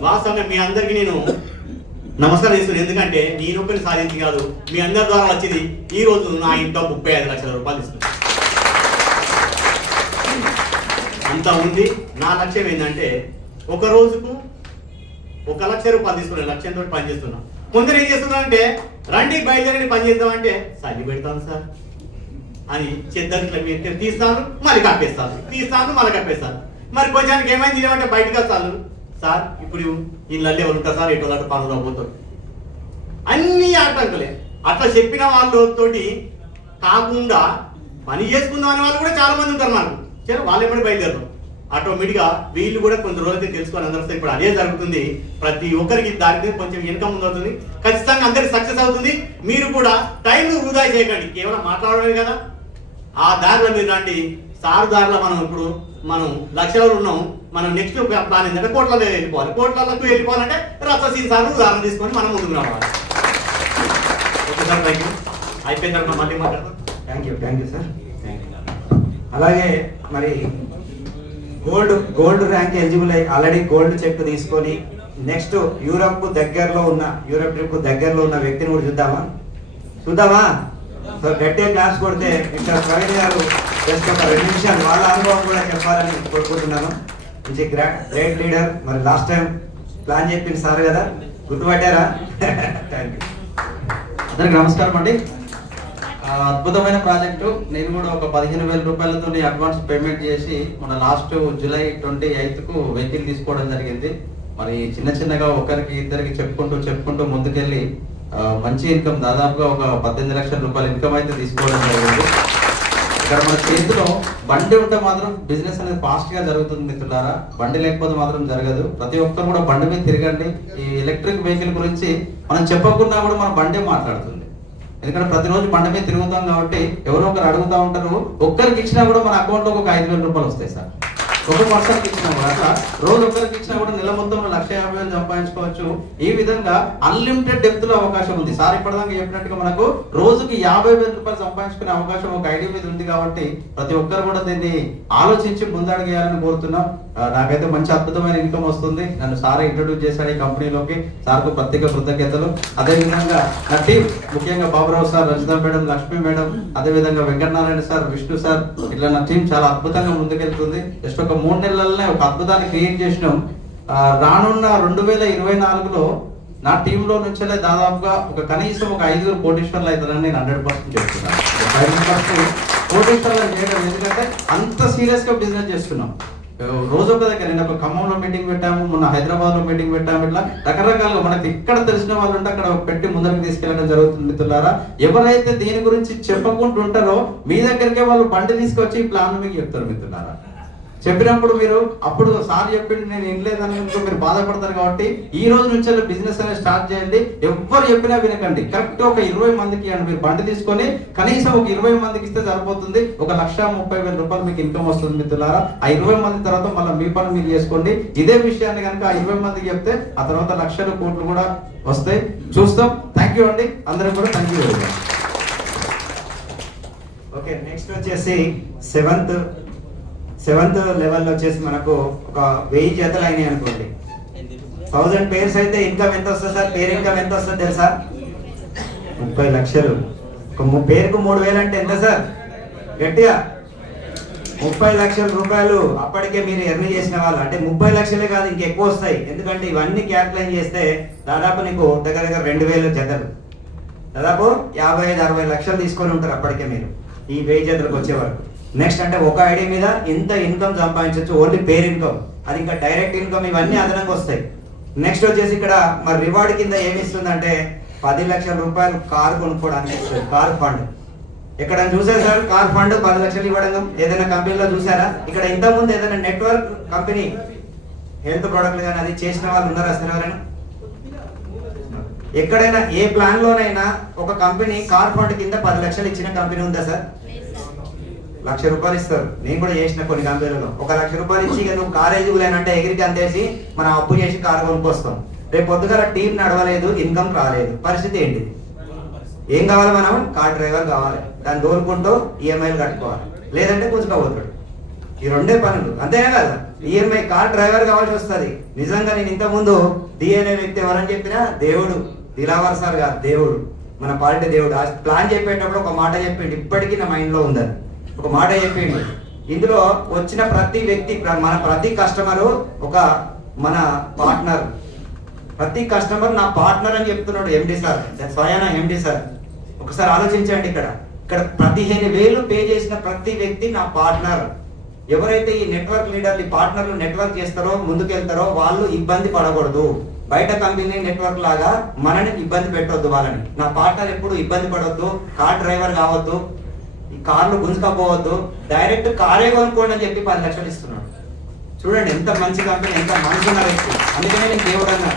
వాస్తవంగా మీ అందరికీ నేను నమస్కారం చేస్తున్నాను. ఎందుకంటే నేను ఒకరిని సాధించి కాదు, మీ అందరి ద్వారా వచ్చింది ఈ రోజు నా ఇంట్లో 35 లక్షల రూపాయలు ఇస్తుంది. అంత ఉంది. నా లక్ష్యం ఏంటంటే ఒక రోజుకు 1 లక్ష రూపాయలు తీసుకున్నాను. లక్ష్యంతో పని చేస్తున్నా. కొందరు ఏం చేస్తున్నా అంటే రండి బయలుదేరండి పని చేద్దామంటే సల్లి పెడతాను సార్ అని చెద్దరిట్లా మీరు తీస్తాను మళ్ళీ కప్పేస్తాను, తీస్తాను మళ్ళీ కప్పేస్తాను. మరి కొంచెం ఏమైంది ఏమంటే బయటకు వస్తాను సార్ ఇప్పుడు ఇళ్ళల్లో ఎవరు ఉంటారు సార్ ఎటు అటు పనులు పోతారు అన్ని ఆటంకులే. అట్లా చెప్పిన వాళ్ళతోటి కాకుండా పని చేసుకుందాం అనే వాళ్ళు కూడా చాలా మంది ఉంటారు. నాకు సరే వాళ్ళు ఎప్పుడు బయలుదేరు ఆటోమేటిక్గా వీళ్ళు కూడా కొన్ని రోజులైతే తెలుసుకొని అందరూ ఇప్పుడు అదే జరుగుతుంది. ప్రతి ఒక్కరికి దానికి కొంచెం ఇన్కమ్ ముందవుతుంది. ఖచ్చితంగా అందరికి సక్సెస్ అవుతుంది. మీరు కూడా టైం వృధా చేయకండి, కేవలం మాట్లాడమే కదా. ఆ దారిలో మీరు రండి. సారు దారిలో మనం లక్షలలో ఉన్నాం. మనం నెక్స్ట్ ప్లాన్ ఏంటంటే కోట్లలో వెళ్ళిపోవాలి. కోట్లకు వెళ్ళిపోవాలంటే రససీన్ సార్ ఉదాహరణ తీసుకొని మనం ముందుకు రావాలి. Okay sir, thank you. అయిపోయిన తర్వాత మళ్ళీ మాట్లాడతాం. Thank you sir. అలాగే మరి గోల్డ్ ర్యాంక్ ఎలిజిబుల్ అయ్యి ఆల్రెడీ గోల్డ్ చెక్ తీసుకొని నెక్స్ట్ యూరప్ ట్రిప్ దగ్గరలో ఉన్న వ్యక్తిని కూడా చూద్దామా? సో గట్టిగా క్లాస్ కొడితే ఇక్కడ ప్రవీణ్ గారు జస్ట్ ఒక 2 నిమిషాలు వాళ్ళ అనుభవం కూడా చెప్పాలని కోరుకుంటున్నాను. మంచి గ్రేట్ లీడర్. మరి లాస్ట్ టైం ప్లాన్ చెప్పింది సార్ కదా, గుర్తుపట్టారా? Thank you. అందరికి నమస్కారం అండి. అద్భుతమైన ప్రాజెక్టు. నేను కూడా ఒక 15,000 రూపాయలతో అడ్వాన్స్ పేమెంట్ చేసి మన లాస్ట్ జూలై 28కు వెహికల్ తీసుకోవడం జరిగింది. మరి చిన్నగా ఒకరికి ఇద్దరికి చెప్పుకుంటూ ముందుకెళ్ళి మంచి ఇన్కమ్ దాదాపుగా ఒక 18 లక్షల రూపాయల ఇన్కమ్ అయితే తీసుకోవడం జరిగింది. ఇక్కడ మన చేతిలో బండి ఉంటే మాత్రం బిజినెస్ అనేది ఫాస్ట్ గా జరుగుతుంది మిత్రులారా. బండి లేకపోతే మాత్రం జరగదు. ప్రతి ఒక్కరు కూడా బండి మీద తిరగండి. ఈ ఎలక్ట్రిక్ వెహికల్ గురించి మనం చెప్పకుండా కూడా మన బండి మాట్లాడుతుంది. ఎందుకంటే ప్రతిరోజు బండి మీద తిరుగుతాం కాబట్టి ఎవరో ఒకరు అడుగుతూ ఉంటారు. ఒక్కరికి ఇచ్చినా కూడా మన అకౌంట్లో ఒక 5,000 రూపాయలు వస్తాయి సార్. ఒక పర్సన్కి ఇచ్చినా కూడా అట్లా రోజు ఒక్కరికి ఇచ్చినా కూడా నెల మొత్తంలో 1,50,000 సంపాదించుకోవచ్చు. ఈ విధంగా అన్లిమిటెడ్ డెప్త్ లో అవకాశం ఉంది. సార్ ఇప్పటిదాకా చెప్పినట్టుగా మనకు రోజుకి 50,000 రూపాయలు సంపాదించుకునే అవకాశం ఒక ఐడి మీద ఉంది. కాబట్టి ప్రతి ఒక్కరు కూడా దీన్ని ఆలోచించి ముందడుగేయాలని కోరుతున్నాం. నాకైతే మంచి అద్భుతమైన ఇన్కమ్ వస్తుంది. నన్ను సార్ ఇంట్రొడ్యూస్ చేశాడు ఈ కంపెనీలోకి. సార్కు ప్రత్యేక కృతజ్ఞతలు. అదేవిధంగా నా టీం ముఖ్యంగా Baburao sir, Rajitha madam, Lakshmi madam, అదేవిధంగా వెంకటనారాయణ సార్, విష్ణు సార్, ఇట్లా నా టీం చాలా అద్భుతంగా ముందుకెళ్తుంది. జస్ట్ ఒక 3 నెలలనే ఒక అద్భుతాన్ని క్రియేట్ చేసినాం. రానున్న 2024లో నా టీంలో నుంచే దాదాపుగా కనీసం ఒక 5 కోటీశ్వర్లు అవుతారని నేను 100% చెప్తున్నాను. 5% కోటీశ్వర్లు చేయడం, ఎందుకంటే అంత సీరియస్ గా బిజినెస్ చేస్తున్నాం. రోజు ఒక దగ్గర నేను ఒక ఖమ్మంలో మీటింగ్ పెట్టాము, మొన్న హైదరాబాద్ లో మీటింగ్ పెట్టాము. ఇట్లా రకరకాలుగా మనకి ఎక్కడ తెలిసిన వాళ్ళు ఉంటే అక్కడ పెట్టి ముందరికి తీసుకెళ్ళడం జరుగుతుంది. మిత్రులారా, ఎవరైతే దీని గురించి చెప్పకుండా ఉంటారో మీ దగ్గరికే వాళ్ళు బండి తీసుకొచ్చి ఈ ప్లాన్ మీకు చెప్తారు. మిత్రులారా, చెప్పినప్పుడు మీరు అప్పుడు సార్ చెప్పింది నేను వినలేదని మీరు బాధపడతారు. కాబట్టి ఈ రోజు నుంచి బిజినెస్ అనేది స్టార్ట్ చేయండి. ఎవ్వరు చెప్పినా వినకండి. కరెక్ట్ ఒక 20 మందికి ఇవ్వండి. మీరు బండి తీసుకొని కనీసం ఒక 20 మందికి ఇస్తే సరిపోతుంది. 1,30,000 రూపాయలు మీకు ఇన్కమ్ వస్తుంది. మిత్రులారా, ఆ 20 మంది తర్వాత మళ్ళీ మీ పని మీరు చేసుకోండి. ఇదే విషయాన్ని కనుక ఆ 20 మందికి చెప్తే ఆ తర్వాత లక్షలు కోట్లు కూడా వస్తాయి. చూస్తాం. థ్యాంక్ యూ అండి. అందరికి కూడా thank you very much. Okay, next వచ్చేసి సెవెంత్ లెవెల్లో వచ్చేసి మనకు ఒక 1000 జతలు అయినాయి అనుకోండి. 1000 పేర్స్ అయితే ఇన్కమ్ ఎంత వస్తుంది సార్? పేరు ఇన్కమ్ ఎంత వస్తుంది తెలుసా? 30 లక్షలు. ఒక పేరుకు 3,000 అంటే ఎంత సార్? గట్టిగా 30 లక్షల రూపాయలు అప్పటికే మీరు ఎర్న్ చేసిన వాళ్ళు. అంటే 30 లక్షలే కాదు, ఇంకెక్కువ వస్తాయి. ఎందుకంటే ఇవన్నీ క్యాల్కులేట్ చేస్తే దాదాపు నీకు దగ్గర 2,000 జతలు, దాదాపు 55-60 లక్షలు తీసుకొని ఉంటారు అప్పటికే మీరు ఈ 1000 జతలకు వచ్చే వరకు. నెక్స్ట్ అంటే ఒక ఐడి మీద ఇంత ఇన్కమ్ సంపాదించవచ్చు. ఓన్లీ పేర్ ఇన్కమ్, అది ఇంకా డైరెక్ట్ ఇన్కమ్, ఇవన్నీ అదనంగా వస్తాయి. నెక్స్ట్ వచ్చేసి ఇక్కడ మరి రివార్డ్ కింద ఏమి ఇస్తుందంటే 10 లక్షల రూపాయలు కారు కొనుక్కోవడానికి ఇస్తుంది. కార్ ఫండ్ ఎక్కడ చూసారు సార్? కార్ ఫండ్ 10 లక్షలు ఇవ్వడం ఏదైనా కంపెనీలో చూసారా? ఇక్కడ ఇంతకుముందు ఏదైనా నెట్వర్క్ కంపెనీ హెల్త్ ప్రొడక్ట్లు కానీ అది చేసిన వాళ్ళు ఉన్నారా సార్ ఎవరైనా? ఎక్కడైనా ఏ ప్లాన్ లోనైనా ఒక కంపెనీ కార్ ఫండ్ కింద 10 లక్షలు ఇచ్చిన కంపెనీ ఉందా సార్? 1,00,000 రూపాయలు ఇస్తారు. నేను కూడా చేసిన కొన్ని కంపెనీలలో 1,00,000 రూపాయలు ఇచ్చి నువ్వు కార్ ఎలిజిబుల్ అంటే ఎగిరికి అంతేసి మనం అప్పు చేసి కారు కొనుక్కొస్తాం. రేపు పొద్దుగా టీం నడవలేదు, ఇన్కమ్ రాలేదు, పరిస్థితి ఏంటి? ఏం కావాలి, మనం కార్ డ్రైవర్ కావాలి, దాన్ని దోలుకుంటూ ఈఎంఐలు కట్టుకోవాలి, లేదంటే కూర్చుకోబోతాడు. ఈ రెండే పనులు, అంతేనే కదా. ఈఎంఐ కార్ డ్రైవర్ కావాల్సి వస్తుంది. నిజంగా నేను ఇంతకుముందు డిఎన్ఏ వ్యక్తి ఎవరని చెప్పినా దేవుడు, దిలావర్ సార్ గారు దేవుడు, మన పార్టీ దేవుడు. ఆ ప్లాన్ చెప్పేటప్పుడు ఒక మాట చెప్పిండు, ఇప్పటికీ నా మైండ్లో ఉందని. ఒక మాట చెప్పిండు, ఇందులో వచ్చిన ప్రతి వ్యక్తి, మన ప్రతి కస్టమరు ఒక మన పార్ట్నర్, ప్రతి కస్టమర్ నా పార్ట్నర్ అని చెప్తున్నాడు ఎండి సార్, స్వయాన ఎండి సార్. ఒకసారి ఆలోచించండి, ఇక్కడ 15,000 పే చేసిన ప్రతి వ్యక్తి నా పార్ట్నర్. ఎవరైతే ఈ నెట్వర్క్ లీడర్లు, ఈ పార్ట్నర్లు నెట్వర్క్ చేస్తారో, ముందుకెళ్తారో వాళ్ళు ఇబ్బంది పడకూడదు. బయట కంపెనీ నెట్వర్క్ లాగా మనని ఇబ్బంది పెట్టొద్దు వాళ్ళని. నా పార్ట్నర్ ఎప్పుడు ఇబ్బంది పడొద్దు, కార్ డ్రైవర్ కావద్దు, ఈ కార్లు గుంజుకపోవద్దు, డైరెక్ట్ కారే కొనుక్కోండి అని చెప్పి 10 లక్షలు ఇస్తున్నాడు. చూడండి ఎంత మంచి కంపెనీ, ఎంత మనసున్న వ్యక్తి. అందుకనే నేను దేవుడు అన్నా,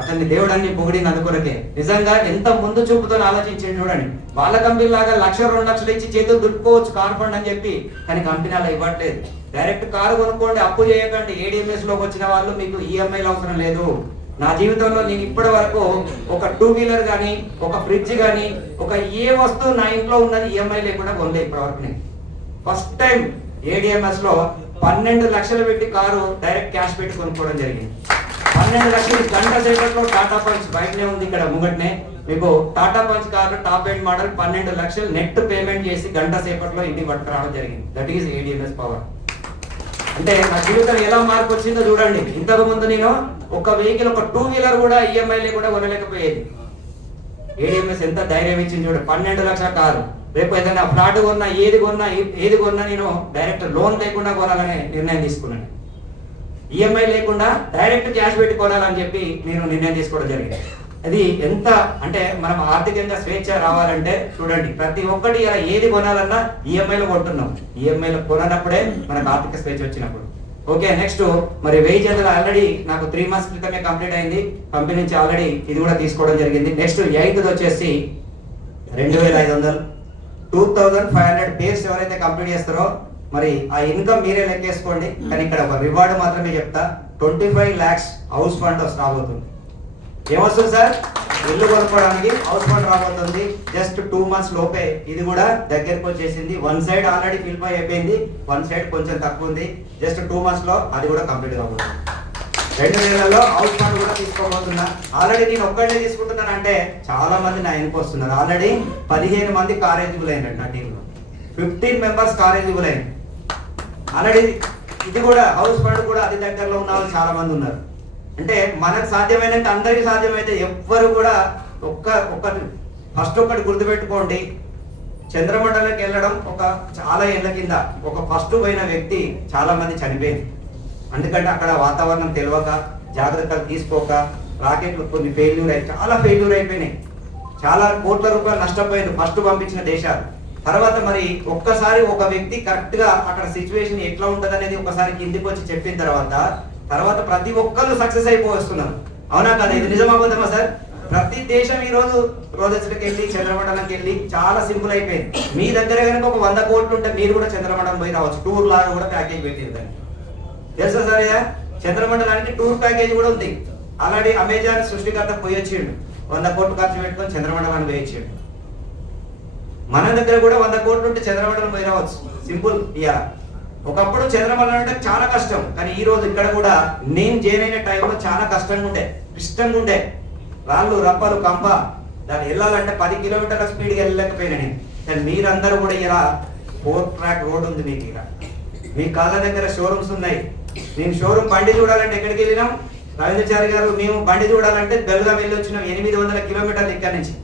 అతన్ని దేవుడు అన్ని పొగిడిన అందుకొరకే. నిజంగా ఎంత ముందు చూపుతో ఆలోచించండి. చూడండి, వాళ్ళ కంపెనీ లాగా 1,00,000, 2 లక్షలు ఇచ్చి చేతులు దుట్టుకోవచ్చు కార్ ఫండ్ అని చెప్పి, కానీ కంపెనీ అలా ఇవ్వట్లేదు. డైరెక్ట్ కారు కొనుక్కోండి, అప్పు చేయకండి. ADMS లోకి వచ్చిన వాళ్ళు మీకు ఈఎంఐలు అవసరం లేదు. నా జీవితంలో నేను ఇప్పటి వరకు ఒక 2 వీలర్ కానీ, ఒక ఫ్రిడ్జ్ కానీ, ఒక ఏ వస్తువు నా ఇంట్లో ఉన్నది ఈఎంఐ లేకుండా కొనలేదు ఇప్పటి వరకు. నేను ఫస్ట్ టైం ADMS లో 12 లక్షలు పెట్టి కారు డైరెక్ట్ క్యాష్ పెట్టి కొనుక్కోవడం జరిగింది. 12 లక్షలు గంట సేపట్లో టాటా పంచ్, బయటనే ఉంది ఇక్కడ ముంగట్నే మీకు Tata punch car top end model 12 లక్షలు నెట్ పేమెంట్ చేసి గంట సేపట్లో ఇంటికి పట్టుకురావడం జరిగింది. That is ADMS power. అంటే నా జీవితం ఎలా మార్పు వచ్చిందో చూడండి. ఇంతకు ముందు నేను ఒక వెహికల్, ఒక 2 వీలర్ కూడా ఈఎంఐ లేకుండా కొనలేకపోయేది. ADMS ఎంత ధైర్యం ఇచ్చింది చూడండి. 12 లక్షల కారు, రేపు ఏదైనా ఫ్లాట్ కొన్నా, ఏది కొన్నా నేను డైరెక్ట్ లోన్ లేకుండా కొనాలనే నిర్ణయం తీసుకున్నాను. ఈఎంఐ లేకుండా డైరెక్ట్ క్యాష్ పెట్టి కొనాలని చెప్పి నేను నిర్ణయం తీసుకోవడం జరిగింది. అది ఎంత అంటే మనం ఆర్థికంగా స్వేచ్ఛ రావాలంటే చూడండి, ప్రతి ఒక్కటి ఇలా ఏది కొనాలన్నా ఈఎంఐలో కొంటున్నాం. ఈఎంఐలో కొనప్పుడే మనకు ఆర్థిక స్వేచ్ఛ వచ్చినప్పుడు. ఓకే, నెక్స్ట్ మరి 1000 జతలు ఆల్రెడీ నాకు 3 మంత్స్ క్రితమే కంప్లీట్ అయింది. కంపెనీ నుంచి ఆల్రెడీ ఇది కూడా తీసుకోవడం జరిగింది. నెక్స్ట్ 8th వచ్చేసి 2,500, 2,500 పేర్స్ ఎవరైతే కంప్లీట్ చేస్తారో మరి ఆ ఇన్కమ్ మీరే లెక్కేసుకోండి. కానీ ఇక్కడ ఒక రివార్డ్ మాత్రమే చెప్తా, 25 lakhs హౌస్ ఫండ్ రాబోతుంది. ఏమొస్తుంది సార్? ఇల్లు కొనుక్కోవడానికి హౌస్ ఫండ్ రాబోతుంది. జస్ట్ 2 months లోపే ఇది కూడా దగ్గరకు వచ్చేసింది. 1 side ఆల్రెడీ ఫిల్ అయిపోయింది, 1 side కొంచెం తక్కువ ఉంది. జస్ట్ 2 months లో అది కూడా కంప్లీట్ కాబోతుంది. 2 నెలల్లో హౌస్ ఫండ్ కూడా తీసుకోబోతున్నా. ఆల్రెడీ నేను ఒక్కడే తీసుకుంటున్నాను అంటే చాలా మంది నా వెనక వస్తున్నారు. ఆల్రెడీ 15 మంది కార్ ఎలిజిబుల్ అయినట్టు నా టీంలో, 15 members కార్ ఎలిజిబుల్ అయిన. ఆల్రెడీ ఇది కూడా హౌస్ ఫండ్ కూడా అతి దగ్గరలో ఉన్న వాళ్ళు చాలా మంది ఉన్నారు. అంటే మనకు సాధ్యమైనంత అందరికీ సాధ్యమైతే ఎవ్వరు కూడా ఫస్ట్ ఒక్కటి గుర్తుపెట్టుకోండి, చంద్రమండలంకి వెళ్ళడం ఒక చాలా ఏళ్ల కింద ఒక ఫస్ట్ పోయిన వ్యక్తి చాలా మంది చనిపోయింది. ఎందుకంటే అక్కడ వాతావరణం తెలియక, జాగ్రత్తలు తీసుకోక, రాకెట్లు కొన్ని చాలా ఫెయిల్యూర్ అయిపోయినాయి. చాలా కోట్ల రూపాయలు నష్టపోయింది ఫస్ట్ పంపించిన దేశాలు. తర్వాత మరి ఒక్కసారి ఒక వ్యక్తి కరెక్ట్ గా అక్కడ సిచ్యువేషన్ ఎట్లా ఉంటది అనేది ఒకసారి కిందికి వచ్చి చెప్పిన తర్వాత ప్రతి ఒక్కరు సక్సెస్ అయిపోతున్నారు. అవునా కదా? ఇది నిజమవుతుందా సార్? ప్రతి దేశం ఈ రోజు రోజుకి వెళ్ళి చంద్రమండలంకి వెళ్ళి చాలా సింపుల్ అయిపోయింది. మీ దగ్గర కనుక ఒక 100 కోట్లు ఉంటే మీరు కూడా చంద్రమండలం పోయి రావచ్చు. టూర్ లాగా కూడా ప్యాకేజ్ పెట్టింది. తెలుసా సార్? చంద్రమండలానికి టూర్ ప్యాకేజ్ కూడా ఉంది. ఆల్రెడీ అమెజాన్ సృష్టికర్త పోయి వచ్చిండు, 100 కోట్లు ఖర్చు పెట్టుకొని చంద్రమండలాన్ని పోయి వచ్చిండు. మన దగ్గర కూడా 100 కోట్లు ఉంటే చంద్రమండలం పోయి రావచ్చు. సింపుల్. ఇయర్ ఒకప్పుడు చంద్రమండలం అంటే చాలా కష్టం, కానీ ఈ రోజు ఇక్కడ కూడా నేను జాయిన్ అయిన టైంలో చాలా కష్టంగా ఉండే రాళ్ళు, రప్పలు, కంప, దాన్ని వెళ్ళాలంటే 10 కిలోమీటర్ల స్పీడ్గా వెళ్ళలేకపోయినా నేను. కానీ మీరందరూ కూడా ఇలా 4 track రోడ్ ఉంది మీకు. ఇలా మీ కాళ్ళ దగ్గర షోరూమ్స్ ఉన్నాయి. నేను షోరూమ్ బండి చూడాలంటే ఎక్కడికి వెళ్ళినాం? రవీంద్రచారి గారు మేము బండి చూడాలంటే బెల్గాం వెళ్ళి వచ్చినాం, 800 కిలోమీటర్లు ఇక్కడ నుంచి.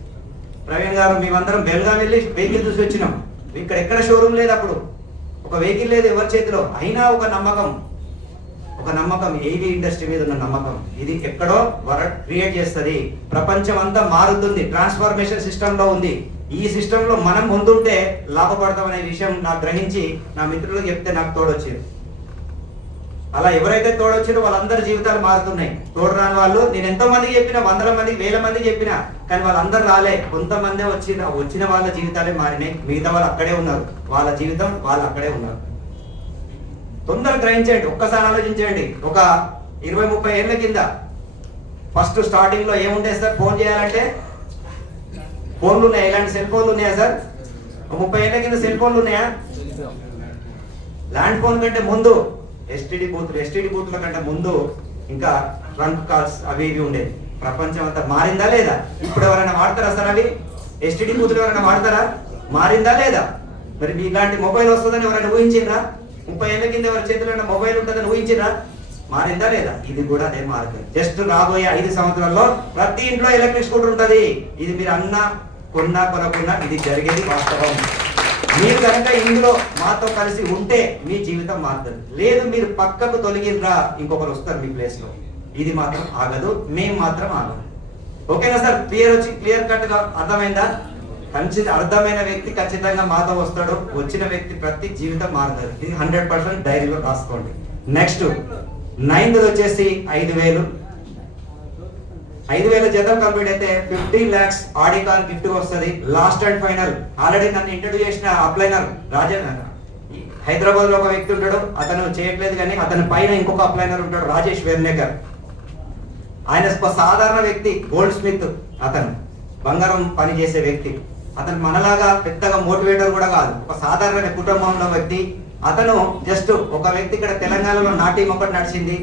ప్రవీణ్ గారు మేమందరం బెల్గాం వెళ్ళి వెహికల్ చూసి వచ్చినాం. ఇక్కడ ఎక్కడ షోరూమ్ లేదు, అప్పుడు ఒక వెహికల్ లేదు ఎవరి చేతిలో. అయినా ఒక నమ్మకం ఏవి ఇండస్ట్రీ మీద ఉన్న నమ్మకం, ఇది ఎక్కడో వరల్డ్ క్రియేట్ చేస్తుంది. ప్రపంచం అంతా మారుతుంది, ట్రాన్స్ఫర్మేషన్ సిస్టమ్ లో ఉంది. ఈ సిస్టమ్ లో మనం ముందుంటే లాభపడతాం అనే విషయం నాకు గ్రహించి నా మిత్రులకు చెప్తే నాకు తోడొచ్చింది. అలా ఎవరైతే తోడొచ్చారో వాళ్ళందరి జీవితాలు మారుతున్నాయి. తోడు రాని వాళ్ళు నేను ఎంతో మందికి చెప్పినా, 100 మందికి 1000 మందికి చెప్పినా, కానీ వాళ్ళందరూ రాలే. కొంతమంది వచ్చిన వాళ్ళ జీవితాలే మారినాయి. మిగతా వాళ్ళు అక్కడే ఉన్నారు, వాళ్ళ జీవితం వాళ్ళు అక్కడే ఉన్నారు. తొందరగా గ్రహించండి, ఒక్కసారి ఆలోచించండి. ఒక 20-30 ఏళ్ల కింద ఫస్ట్ స్టార్టింగ్ లో ఏముండే సార్? ఫోన్ చేయాలంటే ఫోన్లు ఉన్నాయా? ఇలాంటి సెల్ ఫోన్లు ఉన్నాయా సార్? 30 ఏళ్ల కింద సెల్ ఫోన్లు ఉన్నాయా? ల్యాండ్ ఫోన్ కంటే ముందు ఎస్టీడీ బూత్ల కంటే ముందు ఇంకా ట్రంక్ కాల్స్ అవి ఇవి ఉండేది. ప్రపంచం అంతా మారిందా లేదా? ఇప్పుడు ఎవరైనా వాడతారా సార్ అవి? ఎస్టీడీ బూత్లు ఎవరైనా వాడతారా? మారిందా లేదా? మరి ఇలాంటి మొబైల్ వస్తుందని ఎవరైనా ఊహించిందా? 30 ఏళ్ల కింద ఎవరి చేతిలో మొబైల్ ఉంటుందని ఊహించిందా? మారిందా లేదా? ఇది కూడా అదే మారుతుంది. జస్ట్ రాబోయే 5 సంవత్సరాల్లో ప్రతి ఇంట్లో ఎలక్ట్రిక్ స్కూటర్ ఉంటుంది. ఇది మీరు అన్నా కొనకున్నా ఇది జరిగేది వాస్తవం. మీరు కనుక ఇందులో మాతో కలిసి ఉంటే మీ జీవితం మారుతుంది. లేదు మీరు పక్కకు తొలగినరా ఇంకొకరు వస్తారు మీ ప్లేస్ లో. ఇది మాత్రం ఆగదు, మేము మాత్రం ఆగదు. ఓకేనా సార్? క్లియర్ కట్ గా అర్థమైందా? అర్థమైన వ్యక్తి ఖచ్చితంగా మాతో వస్తాడు. వచ్చిన వ్యక్తి ప్రతి జీవితం మారుతుంది. ఇది 100% డైరీలో రాసుకోండి. నెక్స్ట్ 9th వచ్చేసి 5,000 జతం కంప్లీట్ అయితే 15 lakhs ఆడి కార్ గిఫ్ట్ వస్తుంది. లాస్ట్ అండ్ ఫైనల్ ఆల్రెడీ నన్ను ఇంట్రడ్యూస్ చేసిన అప్లైనర్ హైదరాబాద్ లో ఒక వ్యక్తి ఉంటాడు, అతను చేయట్లేదు కానీ అతని పైన ఇంకొక అప్లైనర్ ఉంటాడు, రాజేష్ వేర్నేకర్. ఆయన ఒక సాధారణ వ్యక్తి, గోల్డ్ స్మిత్, అతను బంగారం పని చేసే వ్యక్తి. అతను మనలాగా పెద్దగా మోటివేటర్ కూడా కాదు, ఒక సాధారణ కుటుంబంలో వ్యక్తి. అతను జస్ట్ ఒక వ్యక్తి ఇక్కడ తెలంగాణలో నా టీం ఒకటి నడిచింది,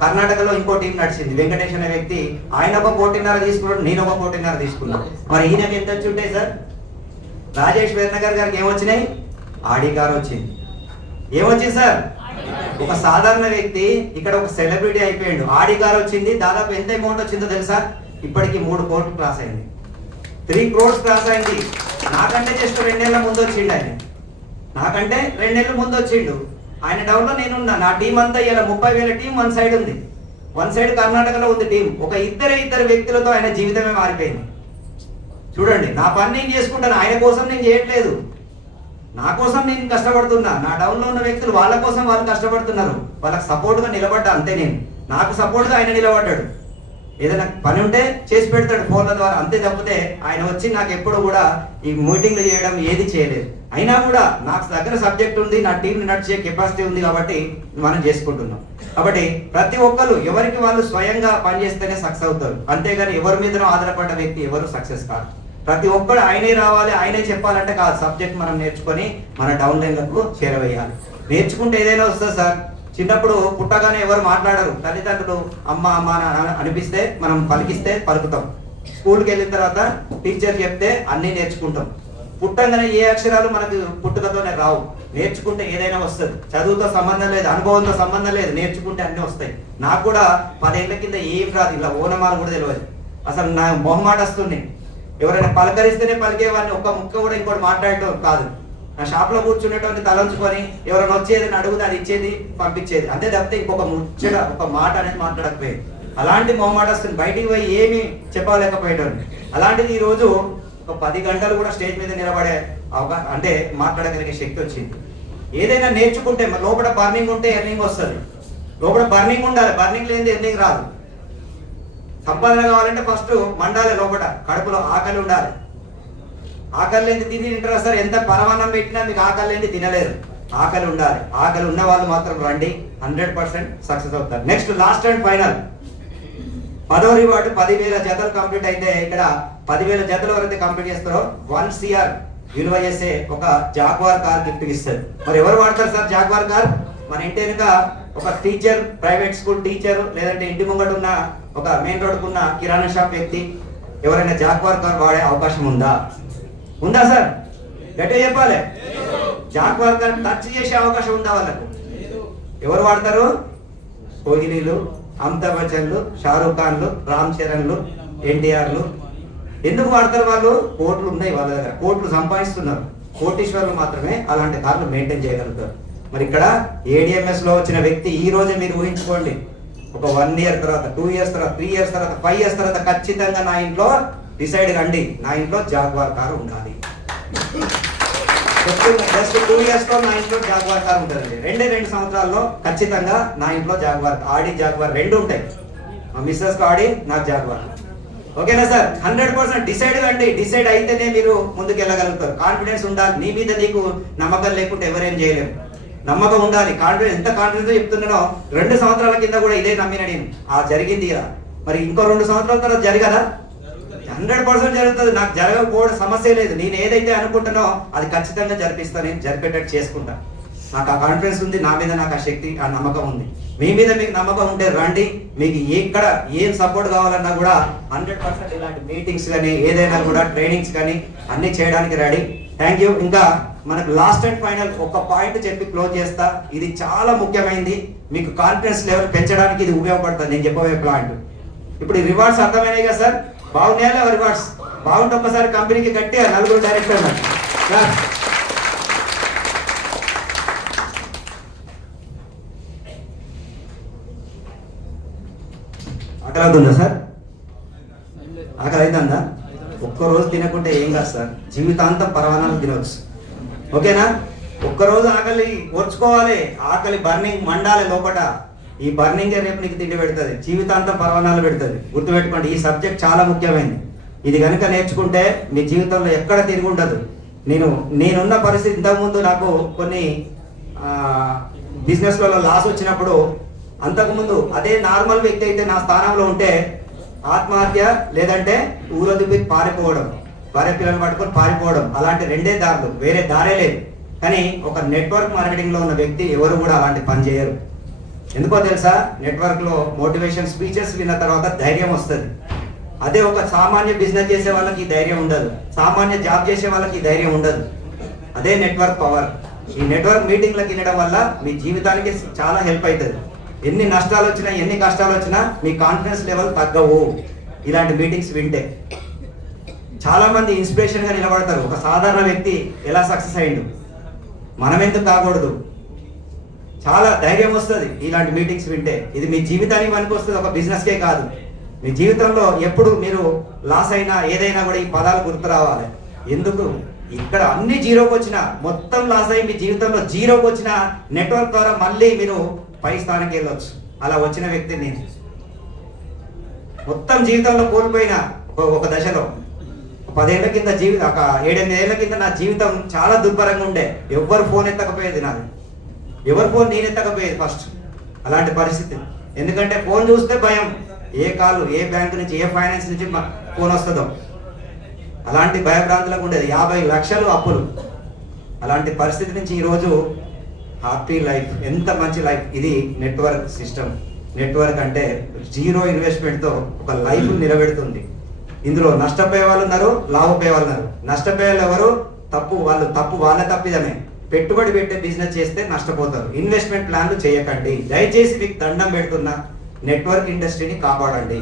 కర్ణాటకలో ఇంకో టీం నడిచింది. వెంకటేష్ అనే వ్యక్తి, ఆయన ఒక 1.5 తీసుకున్నాడు, నేను ఒక 1.5 తీసుకున్నాను. మరి ఈయనకి ఎంత వచ్చి ఉంటాయి సార్? రాజేష్ వేర్నగర్ గారికి ఏమొచ్చినాయి? ఆడి కార్ వచ్చింది. ఏమొచ్చింది సార్? ఒక సాధారణ వ్యక్తి ఇక్కడ ఒక సెలబ్రిటీ అయిపోయాడు. ఆడి కార్ వచ్చింది. దాదాపు ఎంత అమౌంట్ వచ్చిందో తెలుసా? ఇప్పటికి 3 కోట్లు క్రాస్ అయింది, 3 crores క్రాస్ అయింది. నాకంటే జస్ట్ 2 ఏళ్ల ముందు వచ్చిండు ఆయన. నాకంటే 2 ఏళ్ళ ముందు వచ్చిండు. ఆయన డౌన్ లో నేనున్నా. నా టీం అంతా ఇలా 30,000 టీం వన్ సైడ్ ఉంది, వన్ సైడ్ కర్ణాటకలో ఉంది టీం. ఒక ఇద్దరు వ్యక్తులతో ఆయన జీవితమే మారిపోయింది. చూడండి, నా పని నేను చేసుకుంటాను, ఆయన కోసం నేను చేయట్లేదు. నా కోసం నేను కష్టపడుతున్నా. నా డౌన్ లో ఉన్న వ్యక్తులు వాళ్ళ కోసం వాళ్ళు కష్టపడుతున్నారు. వాళ్ళకి సపోర్ట్ గా నిలబడ్డా అంతే. నేను నాకు సపోర్ట్ గా ఆయన నిలబడ్డాడు. ఏదైనా పని ఉంటే చేసి పెడతాడు ఫోన్ల ద్వారా, అంతే. తప్పితే ఆయన వచ్చి నాకు ఎప్పుడు కూడా ఈ మీటింగ్లు చేయడం ఏది చేయలేదు. అయినా కూడా నాకు దగ్గర సబ్జెక్ట్ ఉంది, నా టీంని నడిచే కెపాసిటీ ఉంది కాబట్టి మనం చేసుకుంటున్నాం. కాబట్టి ప్రతి ఒక్కరు ఎవరికి వాళ్ళు స్వయంగా పనిచేస్తేనే సక్సెస్ అవుతారు. అంతేగాని ఎవరి మీదనో ఆధారపడ్డ వ్యక్తి ఎవరు సక్సెస్ కాదు. ప్రతి ఒక్కరు ఆయనే రావాలి, ఆయనే చెప్పాలంటే కాదు. సబ్జెక్ట్ మనం నేర్చుకొని మన డౌన్ లైన్లకు చేరవేయాలి. నేర్చుకుంటే ఏదైనా వస్తుంది సార్. చిన్నప్పుడు పుట్టగానే ఎవరు మాట్లాడరు. తల్లిదండ్రులు అమ్మ అమ్మ అనిపిస్తే మనం పలికిస్తే పలుకుతాం. స్కూల్కి వెళ్ళిన తర్వాత టీచర్ చెప్తే అన్నీ నేర్చుకుంటాం. పుట్టంగానే ఏ అక్షరాలు మనకు పుట్టుకతోనే రావు. నేర్చుకుంటే ఏదైనా వస్తుంది. చదువుతో సంబంధం లేదు, అనుభవంతో సంబంధం లేదు, నేర్చుకుంటే అన్నీ వస్తాయి. నాకు కూడా 10 ఏళ్ల కింద ఏం రాదు, ఇలా ఓనమాలు కూడా తెలియదు. అసలు నా మొహమాట వస్తుంది. ఎవరైనా పలకరిస్తేనే పలికేవాడిని, ఒక్క ముక్క కూడా ఇంకోటి మాట్లాడటం కాదు. నా షాప్లో కూర్చునేటువంటి తలంచుకొని ఎవరైనా వచ్చేది అడుగుతే అది ఇచ్చేది, పంపించేది, అంతే. తప్పితే ఇంకొక ముచ్చట ఒక మాట అనేది మాట్లాడకపోయేది. అలాంటి మొహమాట వస్తుంది. బయటికి పోయి ఏమి చెప్పలేకపోయేటోని. అలాంటిది ఈ రోజు ఒక 10 గంటలు కూడా స్టేజ్ మీద నిలబడే అవకాశం, అంటే మాట్లాడగలిగే శక్తి వచ్చింది. ఏదైనా నేర్చుకుంటే లోపల బర్నింగ్ ఉంటే ఎర్నింగ్ వస్తుంది. లోపల బర్నింగ్ ఉండాలి, బర్నింగ్ లేనిది ఎర్నింగ్ రాదు. సంపాదన కావాలంటే ఫస్ట్ మండాలి, లోపల కడుపులో ఆకలి ఉండాలి. ఆకలి లేని తిని తింటారా సార్? ఎంత పరమాన్నం పెట్టినా మీకు ఆకలి లేని తినలేరు. ఆకలి ఉండాలి. ఆకలి ఉన్న వాళ్ళు మాత్రం రండి, 100% సక్సెస్ అవుతారు. నెక్స్ట్ లాస్ట్ అండ్ ఫైనల్ 10వ రివార్డు 10,000 జతలు కంప్లీట్ అయితే, ఇక్కడ 10,000 జతలు ఎవరైతే కంప్లీట్ చేస్తారో 1 CR విలువ చేసే ఒక జాగ్వార్ కార్ గిఫ్ట్ ఇస్తారు. మరి ఎవరు వాడతారు సార్ జాగ్వార్ కార్? మన ఇంటి వెనుక ఒక టీచర్, ప్రైవేట్ స్కూల్ టీచర్, లేదంటే ఇంటి ముంగట ఉన్న ఒక మెయిన్ రోడ్కు ఉన్న కిరాణా షాప్ వ్యక్తి ఎవరైనా జాగ్వార్ కార్ వాడే అవకాశం ఉందా? ఉందా సార్? గట్టిగా చెప్పాలి. జాగ్వార్ కార్ టచ్ చేసే అవకాశం ఉందా వాళ్ళకు? ఎవరు వాడతారు? కోహ్లీలు, అమితాబ్ బచ్చన్లు, షారూఖ్ ఖాన్లు, రామ్ చరణ్లు, ఎన్టీఆర్లు. ఎందుకు వాడతారు వాళ్ళు? కోట్లు ఉన్నాయి వాళ్ళ దగ్గర, కోట్లు సంపాదిస్తున్నారు. కోటీశ్వర్లు మాత్రమే అలాంటి కార్లు మెయింటైన్ చేయగలుగుతారు. మరి ఇక్కడ ADMS లో వచ్చిన వ్యక్తి ఈ రోజే మీరు ఊహించుకోండి, ఒక 1 year తర్వాత, 2 years తర్వాత, 3 years తర్వాత, 5 years తర్వాత ఖచ్చితంగా నా ఇంట్లో డిసైడ్ కండి, నా ఇంట్లో జాగ్వార్ కారు ఉండాలి. జస్ట్ 2 years లో నా ఇంట్లో జాగ్వార్ కార్ ఉంటుందండి. 2 సంవత్సరాల్లో ఖచ్చితంగా నా ఇంట్లో జాగ్వార్, ఆడి జాగ్వార్ 2 ఉంటాయి. మా మిస్సెస్ ఆడి, నాకు జాగ్వార్. ఓకేనా సార్? 100% డిసైడ్ కండి. డిసైడ్ అయితేనే మీరు ముందుకు వెళ్ళగలుగుతారు. కాన్ఫిడెన్స్ ఉండాలి. నీ మీద నీకు నమ్మకం లేకుంటే ఎవరేం చేయలేము. నమ్మకం ఉండాలి. కాన్ఫిడెన్స్, ఎంత కాన్ఫిడెన్స్ చెప్తున్నానో 2 సంవత్సరాల కింద కూడా ఇదే నమ్మిన నేను. జరిగింది కదా, మరి ఇంకో 2 సంవత్సరాల తర్వాత జరగదా? 100% జరుగుతుంది. నాకు జరగకపోవడం సమస్య లేదు. నేను ఏదైతే అనుకుంటానో అది ఖచ్చితంగా జరిపిస్తాను, నేను జరిపేటట్టు చేసుకుంటా. నాకు ఆ కాన్ఫిడెన్స్ ఉంది, నా మీద నాకు ఆ శక్తి, ఆ నమ్మకం ఉంది. మీ మీద మీకు నమ్మకం ఉంటే రండి. మీకు ఎక్కడ ఏం సపోర్ట్ కావాలన్నా కూడా 100% ఇలాంటి మీటింగ్స్ కానీ ఏదైనా కూడా ట్రైనింగ్స్ కానీ అన్ని చేయడానికి రెడీ. Thank you. ఇంకా మనకు లాస్ట్ అండ్ ఫైనల్ ఒక పాయింట్ చెప్పి క్లోజ్ చేస్తా. ఇది చాలా ముఖ్యమైనది. మీకు కాన్ఫిడెన్స్ లెవెల్ పెంచడానికి ఇది ఉపయోగపడుతుంది. నేను చెప్పబోయే పాయింట్. ఇప్పుడు ఈ రివార్డ్స్ అర్థమైనాయి కదా సార్? బాగున్నాయా రివార్డ్స్? బాగుంటే ఒక్కసారి కంపెనీకి గట్టిగా 4 డైరెక్టర్ ఆకలి అవుతుందా సార్? ఆకలి అవుతుందా? ఒక్కరోజు తినకుంటే ఏం కాదు సార్, జీవితాంతం పరవానాలు తినవచ్చు. ఓకేనా? ఒక్కరోజు ఆకలి ఓర్చుకోవాలి. ఆకలి బర్నింగ్ మండాలి లోపల. ఈ బర్నింగే రేపు నీకు తిండి పెడుతుంది, జీవితాంతం పరవానాలు పెడుతుంది. గుర్తుపెట్టుకోండి, ఈ సబ్జెక్ట్ చాలా ముఖ్యమైనది. ఇది కనుక నేర్చుకుంటే మీ జీవితంలో ఎక్కడ తిరిగి ఉండదు. నేనున్న పరిస్థితి ఇంతకుముందు నాకు కొన్ని బిజినెస్లలో లాస్ వచ్చినప్పుడు, అంతకుముందు అదే నార్మల్ వ్యక్తి అయితే నా స్థానంలో ఉంటే ఆత్మహత్య లేదంటే ఊరొదిపి పారిపోవడం, భార్య పిల్లలు పట్టుకొని పారిపోవడం, అలాంటి 2 దారులు, వేరే దారే లేదు. కానీ ఒక నెట్వర్క్ మార్కెటింగ్లో ఉన్న వ్యక్తి ఎవరు కూడా అలాంటి పని చేయరు. ఎందుకో తెలుసా? నెట్వర్క్లో మోటివేషన్ స్పీచెస్ విన్న తర్వాత ధైర్యం వస్తుంది. అదే ఒక సామాన్య బిజినెస్ చేసే వాళ్ళకి ఈ ధైర్యం ఉండదు, సామాన్య జాబ్ చేసే వాళ్ళకి ఈ ధైర్యం ఉండదు. అదే నెట్వర్క్ పవర్. ఈ నెట్వర్క్ మీటింగ్లకు వినడం వల్ల మీ జీవితానికి చాలా హెల్ప్ అవుతుంది. ఎన్ని నష్టాలు వచ్చినా, ఎన్ని కష్టాలు వచ్చినా మీ కాన్ఫిడెన్స్ లెవెల్ తగ్గవు ఇలాంటి మీటింగ్స్ వింటే. చాలా మంది ఇన్స్పిరేషన్గా నిలబడతారు. ఒక సాధారణ వ్యక్తి ఎలా సక్సెస్ అయ్యిండు, మనం ఎందుకు కాకూడదు? చాలా ధైర్యం వస్తుంది ఇలాంటి మీటింగ్స్ వింటే. ఇది మీ జీవితానికి పనికి వస్తుంది, ఒక బిజినెస్కే కాదు. మీ జీవితంలో ఎప్పుడు మీరు లాస్ అయినా ఏదైనా కూడా ఈ పదాలు గుర్తు రావాలి. ఎందుకు? ఇక్కడ అన్ని జీరోకి వచ్చినా, మొత్తం లాస్ అయ్యి మీ జీవితంలో జీరోకి వచ్చిన నెట్వర్క్ ద్వారా మళ్ళీ మీరు పై స్థానానికి వెళ్ళొచ్చు. అలా వచ్చిన వ్యక్తి నేను. మొత్తం జీవితంలో కోల్పోయిన ఒక దశలో 10 ఏళ్ల కింద ఒక 7-8 ఏళ్ల కింద నా జీవితం చాలా దుర్భరంగా ఉండే. ఎవరు ఫోన్ ఎత్తకపోయేది నాది, ఎవరు ఫోన్ నేను ఎత్తకపోయేది ఫస్ట్. అలాంటి పరిస్థితి. ఎందుకంటే ఫోన్ చూస్తే భయం, ఏ కాలు, ఏ బ్యాంకు నుంచి, ఏ ఫైనాన్స్ నుంచి ఫోన్ వస్తుందో. అలాంటి భయభ్రాంతులకు ఉండేది. 50 లక్షలు అప్పులు. అలాంటి పరిస్థితి నుంచి ఈరోజు హ్యాపీ లైఫ్, ఎంత మంచి లైఫ్. ఇది నెట్వర్క్ సిస్టమ్. నెట్వర్క్ అంటే జీరో ఇన్వెస్ట్మెంట్తో ఒక లైఫ్ నిలబెడుతుంది. ఇందులో నష్టపోయే వాళ్ళు ఉన్నారు, లాభపోయే వాళ్ళు ఉన్నారు. నష్టపోయే వాళ్ళు ఎవరు? వాళ్ళ తప్పిదమే. పెట్టుబడి పెట్టే బిజినెస్ చేస్తే నష్టపోతారు. ఇన్వెస్ట్మెంట్ ప్లాన్లు చేయకండి. దయచేసి మీకు దండం పెడుతున్నా, నెట్వర్క్ ఇండస్ట్రీని కాపాడండి.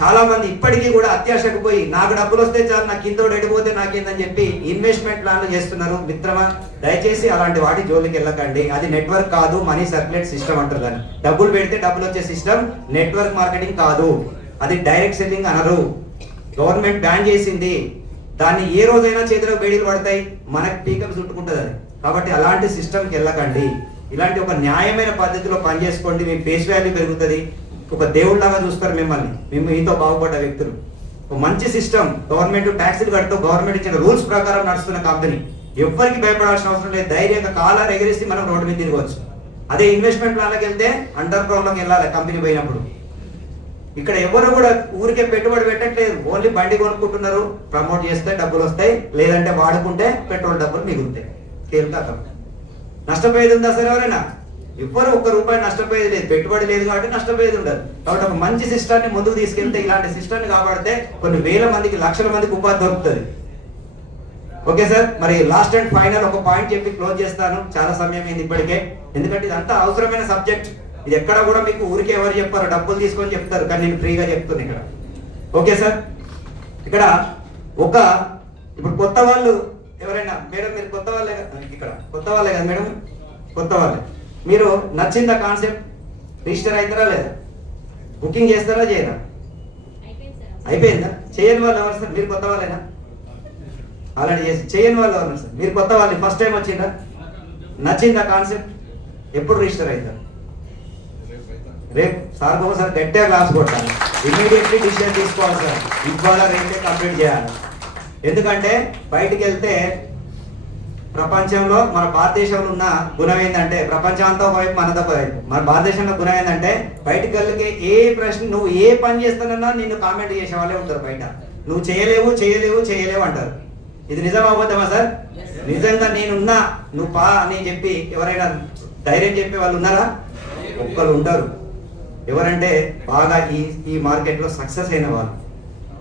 చాలా మంది ఇప్పటికీ కూడా అత్యాశకు పోయి నాకు డబ్బులు వస్తే చాలు, నాకు కిందోడు ఎడిపోతే నాకేందని చెప్పి ఇన్వెస్ట్మెంట్ ప్లాన్లు చేస్తున్నారు. మిత్రమా, దయచేసి అలాంటి వాటి జోలికి వెళ్ళకండి. అది నెట్వర్క్ కాదు, మనీ సర్క్యులేట్ సిస్టమ్ అంటారు దాన్ని. డబ్బులు పెడితే డబ్బులు వచ్చే సిస్టమ్ నెట్వర్క్ మార్కెటింగ్ కాదు. అది డైరెక్ట్ సెల్లింగ్ అనరు. గవర్నమెంట్ బ్యాన్ చేసింది దాన్ని. ఏ రోజైనా చేతిలో బేడీలు పడతాయి, మనకి పీకప్ చుట్టుకుంటుంది అది. కాబట్టి అలాంటి సిస్టమ్కి వెళ్ళకండి. ఇలాంటి ఒక న్యాయమైన పద్ధతిలో పనిచేసుకోండి. మీ ఫేస్ వాల్యూ పెరుగుతుంది. ఒక దేవుళ్ళలాగా చూస్తారు మిమ్మల్ని, మీతో బాగుపడ్డ వ్యక్తులు. ఒక మంచి సిస్టమ్. గవర్నమెంట్ ట్యాక్సీలు కడుతూ గవర్నమెంట్ ఇచ్చిన రూల్స్ ప్రకారం నడుస్తున్న కంపెనీ. ఎవరికి భయపడాల్సిన అవసరం లేదు. ధైర్యంగా కాలాలు ఎగిరిస్తే మనం రోడ్డు మీద తిరగవచ్చు. అదే ఇన్వెస్ట్మెంట్ ప్లాన్లోకి వెళ్తే అండర్ గ్రౌండ్లోకి వెళ్ళాలి కంపెనీ పోయినప్పుడు. ఇక్కడ ఎవరు కూడా ఊరికే పెట్టుబడి పెట్టట్లేదు. ఓన్లీ బండి కొనుక్కుంటున్నారు. ప్రమోట్ చేస్తే డబ్బులు వస్తాయి, లేదంటే వాడుకుంటే పెట్రోల్ డబ్బులు మిగులుతాయి. తేలిక. నష్టపోయేది ఉందా సార్ ఎవరైనా? ఎవ్వరు ₹1 నష్టపోయేది లేదు. పెట్టుబడి లేదు కాబట్టి నష్టపోయేది ఉండదు. కాబట్టి ఒక మంచి సిస్టాన్ని ముందుకు తీసుకెళ్తే, ఇలాంటి సిస్టాన్ని కాపాడితే కొన్ని వేల మందికి, లక్షల మందికి ఉపాధి దొరుకుతుంది. ఓకే సార్, మరి లాస్ట్ అండ్ ఫైనల్ ఒక పాయింట్ చెప్పి క్లోజ్ చేస్తాను. చాలా సమయం అయింది ఇప్పటికే. ఎందుకంటే ఇదంతా అవసరమైన సబ్జెక్ట్. ఇది ఎక్కడ కూడా మీకు ఊరికే ఎవరు చెప్పారు, డబ్బులు తీసుకొని చెప్తారు, కానీ నేను ఫ్రీగా చెప్తున్నాను ఇక్కడ. ఓకే సార్, ఇక్కడ ఇప్పుడు కొత్త వాళ్ళు ఎవరైనా, మేడం మీరు కొత్త వాళ్ళే కదా, ఇక్కడ కొత్త వాళ్ళే కదా మేడం, కొత్త వాళ్ళే. మీరు నచ్చిందా కాన్సెప్ట్? రిజిస్టర్ అవుతారా లేదా? బుకింగ్ చేస్తారా చేయరా? అయిపోయిందా? చేయని వాళ్ళు ఎవరు సార్? మీరు కొత్త వాళ్ళేనా? ఆల్రెడీ చేసి చేయని వాళ్ళు ఎవరు సార్? మీరు కొత్త వాళ్ళు, ఫస్ట్ టైం వచ్చిందా? నచ్చిందా కాన్సెప్ట్? ఎప్పుడు రిజిస్టర్ అవుతారు? రేపు సార్ ఒకసారి గట్టిగా క్లాస్ కొట్టాలి. ఇమీడియట్లీ డిసిషన్ తీసుకోవాలి సార్. ఇవాళ రేపే కంప్లీట్ చేయాలి. ఎందుకంటే బయటికి వెళ్తే ప్రపంచంలో మన భారతదేశంలో ఉన్న గుణం ఏంటంటే, ప్రపంచం అంతా ఒకవైపు మనతో ఒకవైపు, మన భారతదేశంలో గుణం ఏంటంటే బయటికి వెళ్ళి ఏ ప్రశ్న నువ్వు ఏ పని చేస్తానన్నా నిన్ను కామెంట్ చేసే వాళ్ళే ఉంటారు బయట. నువ్వు చేయలేవు అంటారు. ఇది నిజం అబద్ధమా సార్? నిజంగా నేనున్నా నువ్వు పా అని చెప్పి ఎవరైనా ధైర్యం చెప్పే వాళ్ళు ఉన్నారా? ఒక్కరు ఉంటారు. ఎవరంటే బాగా ఈ మార్కెట్లో సక్సెస్ అయిన వాళ్ళు,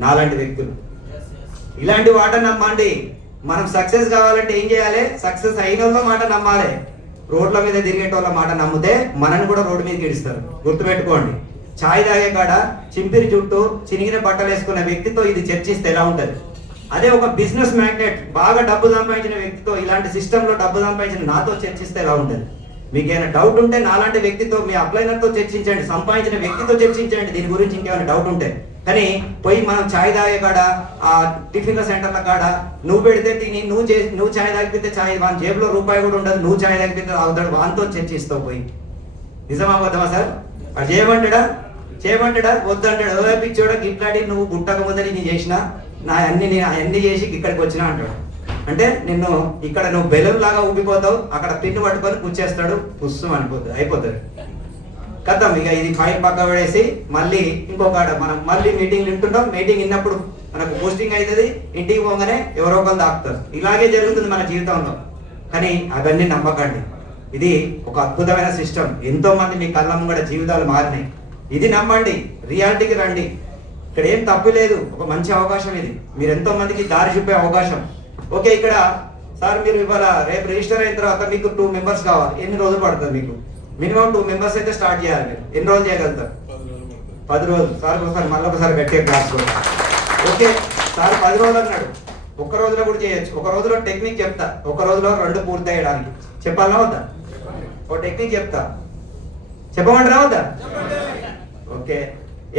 నాలాంటి వ్యక్తులు. ఇలాంటి మాట నమ్మండి. మనం సక్సెస్ కావాలంటే ఏం చేయాలి? సక్సెస్ అయిన వాళ్ళ మాట నమ్మాలి. రోడ్ల మీద తిరిగేటోళ్ళ మాట నమ్మితే మనని కూడా రోడ్డు మీద గెలుస్తారు. గుర్తుపెట్టుకోండి. ఛాయ్ తాగే కాడ చింపిరి చుట్టూ చినిగిన బట్టలు వేసుకున్న వ్యక్తితో ఇది చర్చిస్తే ఎలా ఉంటుంది? అదే ఒక బిజినెస్ మ్యాగ్నెట్ బాగా డబ్బు సంపాదించిన వ్యక్తితో, ఇలాంటి సిస్టంలో డబ్బు సంపాదించిన నాతో చర్చిస్తే ఎలా ఉంటుంది? మీకు ఏమైనా డౌట్ ఉంటే నాలాంటి వ్యక్తితో, మీ అప్లైనర్తో చర్చించండి, సంపాదించిన వ్యక్తితో చర్చించండి దీని గురించి ఇంకేమైనా డౌట్ ఉంటే. కానీ పోయి మనం ఛాయ్ తాగే కాడ, ఆ టిఫిన్ల సెంటర్ల కాడ నువ్వు పెడితే తిని నువ్వు ఛాయ్ తాగిపితే ఛాయ్ వాని జేబులో రూపాయి కూడా ఉండదు, నువ్వు ఛాయ్ తాగిపితే తాగుతాడు, వానితో చర్చిస్తావు పోయి. నిజమా అబద్ధమా సార్? అది చేయమంటాడా వద్దంటాడు. పిచ్చోడా గిట్లాడి నువ్వు గుట్టక ముందని నేను చేసిన నేను అన్ని చేసి ఇక్కడికి వచ్చినా అంటాడు. అంటే నిన్ను ఇక్కడ నువ్వు బెలూన్ లాగా ఊపిపోతావు, అక్కడ పిన్ను పట్టుకొని కూర్చేస్తాడు, పుస్సం అనిపోతుంది, అయిపోతుంది కథం. ఇక ఇది ఫైల్ పక్క పడేసి మళ్ళీ ఇంకొక మనం మళ్ళీ మీటింగ్ వింటుంటాం. మీటింగ్ విన్నప్పుడు మనకు పోస్టింగ్ అవుతుంది, ఇంటికి పోగానే ఎవరో ఒకరు దాకుతారు. ఇలాగే జరుగుతుంది మన జీవితంలో. కానీ అవన్నీ నమ్మకండి. ఇది ఒక అద్భుతమైన సిస్టమ్. ఎంతో మంది మీ కళ్ళ ముంగడ జీవితాలు మారినాయి. ఇది నమ్మండి, రియాలిటీకి రండి. ఇక్కడ ఏం తప్పు లేదు, ఒక మంచి అవకాశం ఇది. మీరు ఎంతో మందికి దారి చూపే అవకాశం. ఓకే, ఇక్కడ సార్ మీరు ఇవాళ రేపు రిజిస్టర్ అయిన తర్వాత మీకు 2 మెంబర్స్ కావాలి. ఎన్ని రోజులు పడుతుంది? మీకు మినిమం 2 మెంబర్స్ అయితే స్టార్ట్ చేయాలి. మీరు ఎన్ని రోజులు చేయగలుగుతారు? 10 రోజులు. సార్ ఒకసారి మళ్ళీ ఒకసారి గట్టిగా క్లాస్ కూడా. ఓకే సార్ 10 రోజులు అన్నాడు. ఒక్క రోజులో కూడా చేయొచ్చు. ఒక రోజులో టెక్నిక్ చెప్తా, ఒక రోజులో 2 పూర్తి అయ్యడానికి. చెప్పాలా వద్దా? ఒక టెక్నిక్ చెప్తా, చెప్పమంటారా వద్దా? ఓకే,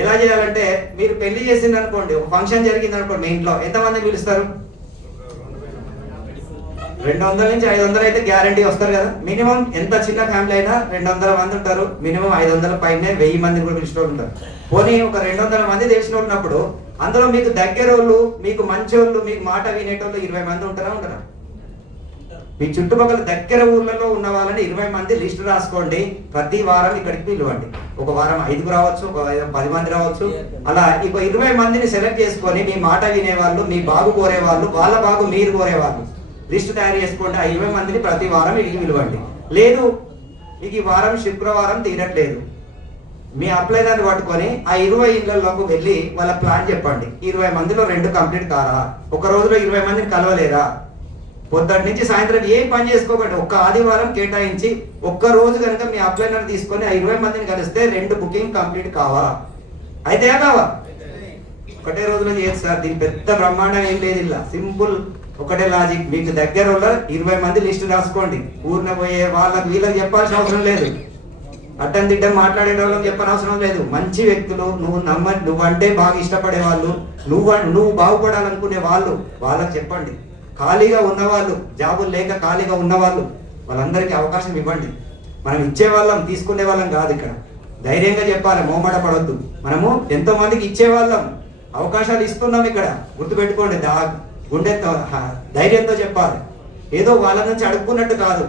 ఎలా చేయాలంటే మీరు పెళ్లి చేసింది అనుకోండి, ఒక ఫంక్షన్ జరిగింది అనుకోండి, మీ ఇంట్లో ఎంతమంది పిలుస్తారు? 200 నుంచి 500 అయితే గ్యారంటీ వస్తారు కదా. మినిమం ఎంత చిన్న ఫ్యామిలీ అయినా 200 మంది ఉంటారు. మినిమం 500 పైన 1000 మంది కూడా పిలిచిన వాళ్ళు ఉంటారు. పోనీ ఒక 200 మంది తెలిసిన వాళ్ళు ఉన్నప్పుడు అందులో మీకు దగ్గర వాళ్ళు, మీకు మంచి వాళ్ళు, మీకు మాట వినేటోళ్ళు 20 మంది ఉంటారా? మీ చుట్టుపక్కల దగ్గర ఊర్లలో ఉన్న వాళ్ళని 20 మంది లిస్ట్ రాసుకోండి. ప్రతి వారం ఇక్కడికి పిలవండి. ఒక వారం 5 రావచ్చు, ఒక 10 మంది రావచ్చు. అలా ఇక 20 మందిని సెలెక్ట్ చేసుకొని మీ మాట వినేవాళ్ళు, మీ బాగు కోరేవాళ్ళు, వాళ్ళ బాగు మీరు కోరేవాళ్ళు లిస్ట్ తయారు చేసుకోండి. ఆ 20 మందిని ప్రతి వారం ఇడికి పిలవండి. లేదు మీకు ఈ వారం శుక్రవారం తీరట్లేదు, మీ అప్లైనర్ని పట్టుకొని ఆ 20 ఇళ్లలోకి వెళ్ళి వాళ్ళ ప్లాన్ చెప్పండి. 20 మందిలో 2 కంప్లీట్ కారా? ఒక రోజులో 20 మందిని కలవలేరా? పొద్దుటి నుంచి సాయంత్రం ఏం పని చేసుకోకండి. ఒక్క ఆదివారం కేటాయించి ఒక్క రోజు కనుక మీ అప్లైనర్ తీసుకొని ఆ 20 మందిని కలిస్తే 2 బుకింగ్ కంప్లీట్ కావా? అయితే కావా? ఒకటే రోజులో చేయొచ్చు సార్. దీని పెద్ద బ్రహ్మాండం ఏం లేదు. ఇలా సింపుల్ ఒకటే లాజిక్. మీకు దగ్గర 20 మంది లిస్ట్ రాసుకోండి. ఊరిన పోయే వాళ్ళకి వీళ్ళకి చెప్పాల్సిన అవసరం లేదు. అడ్డం తిడ్డం మాట్లాడే వాళ్ళకి చెప్పనవసరం లేదు. మంచి వ్యక్తులు, నువ్వంటే బాగా ఇష్టపడే వాళ్ళు, నువ్వు బాగుపడాలనుకునే వాళ్ళు, వాళ్ళకి చెప్పండి. ఖాళీగా ఉన్నవాళ్ళు, జాబులు లేక ఖాళీగా ఉన్నవాళ్ళు, వాళ్ళందరికీ అవకాశం ఇవ్వండి. మనం ఇచ్చే వాళ్ళం, తీసుకునే వాళ్ళం కాదు. ఇక్కడ ధైర్యంగా చెప్పాలి, మోమాట పడొద్దు. మనము ఎంతో మందికి ఇచ్చే వాళ్ళం, అవకాశాలు ఇస్తున్నాం. ఇక్కడ గుర్తుపెట్టుకోండి, గుండెతో ధైర్యంతో చెప్పాలి. ఏదో వాళ్ళ నుంచి అడుక్కున్నట్టు కాదు.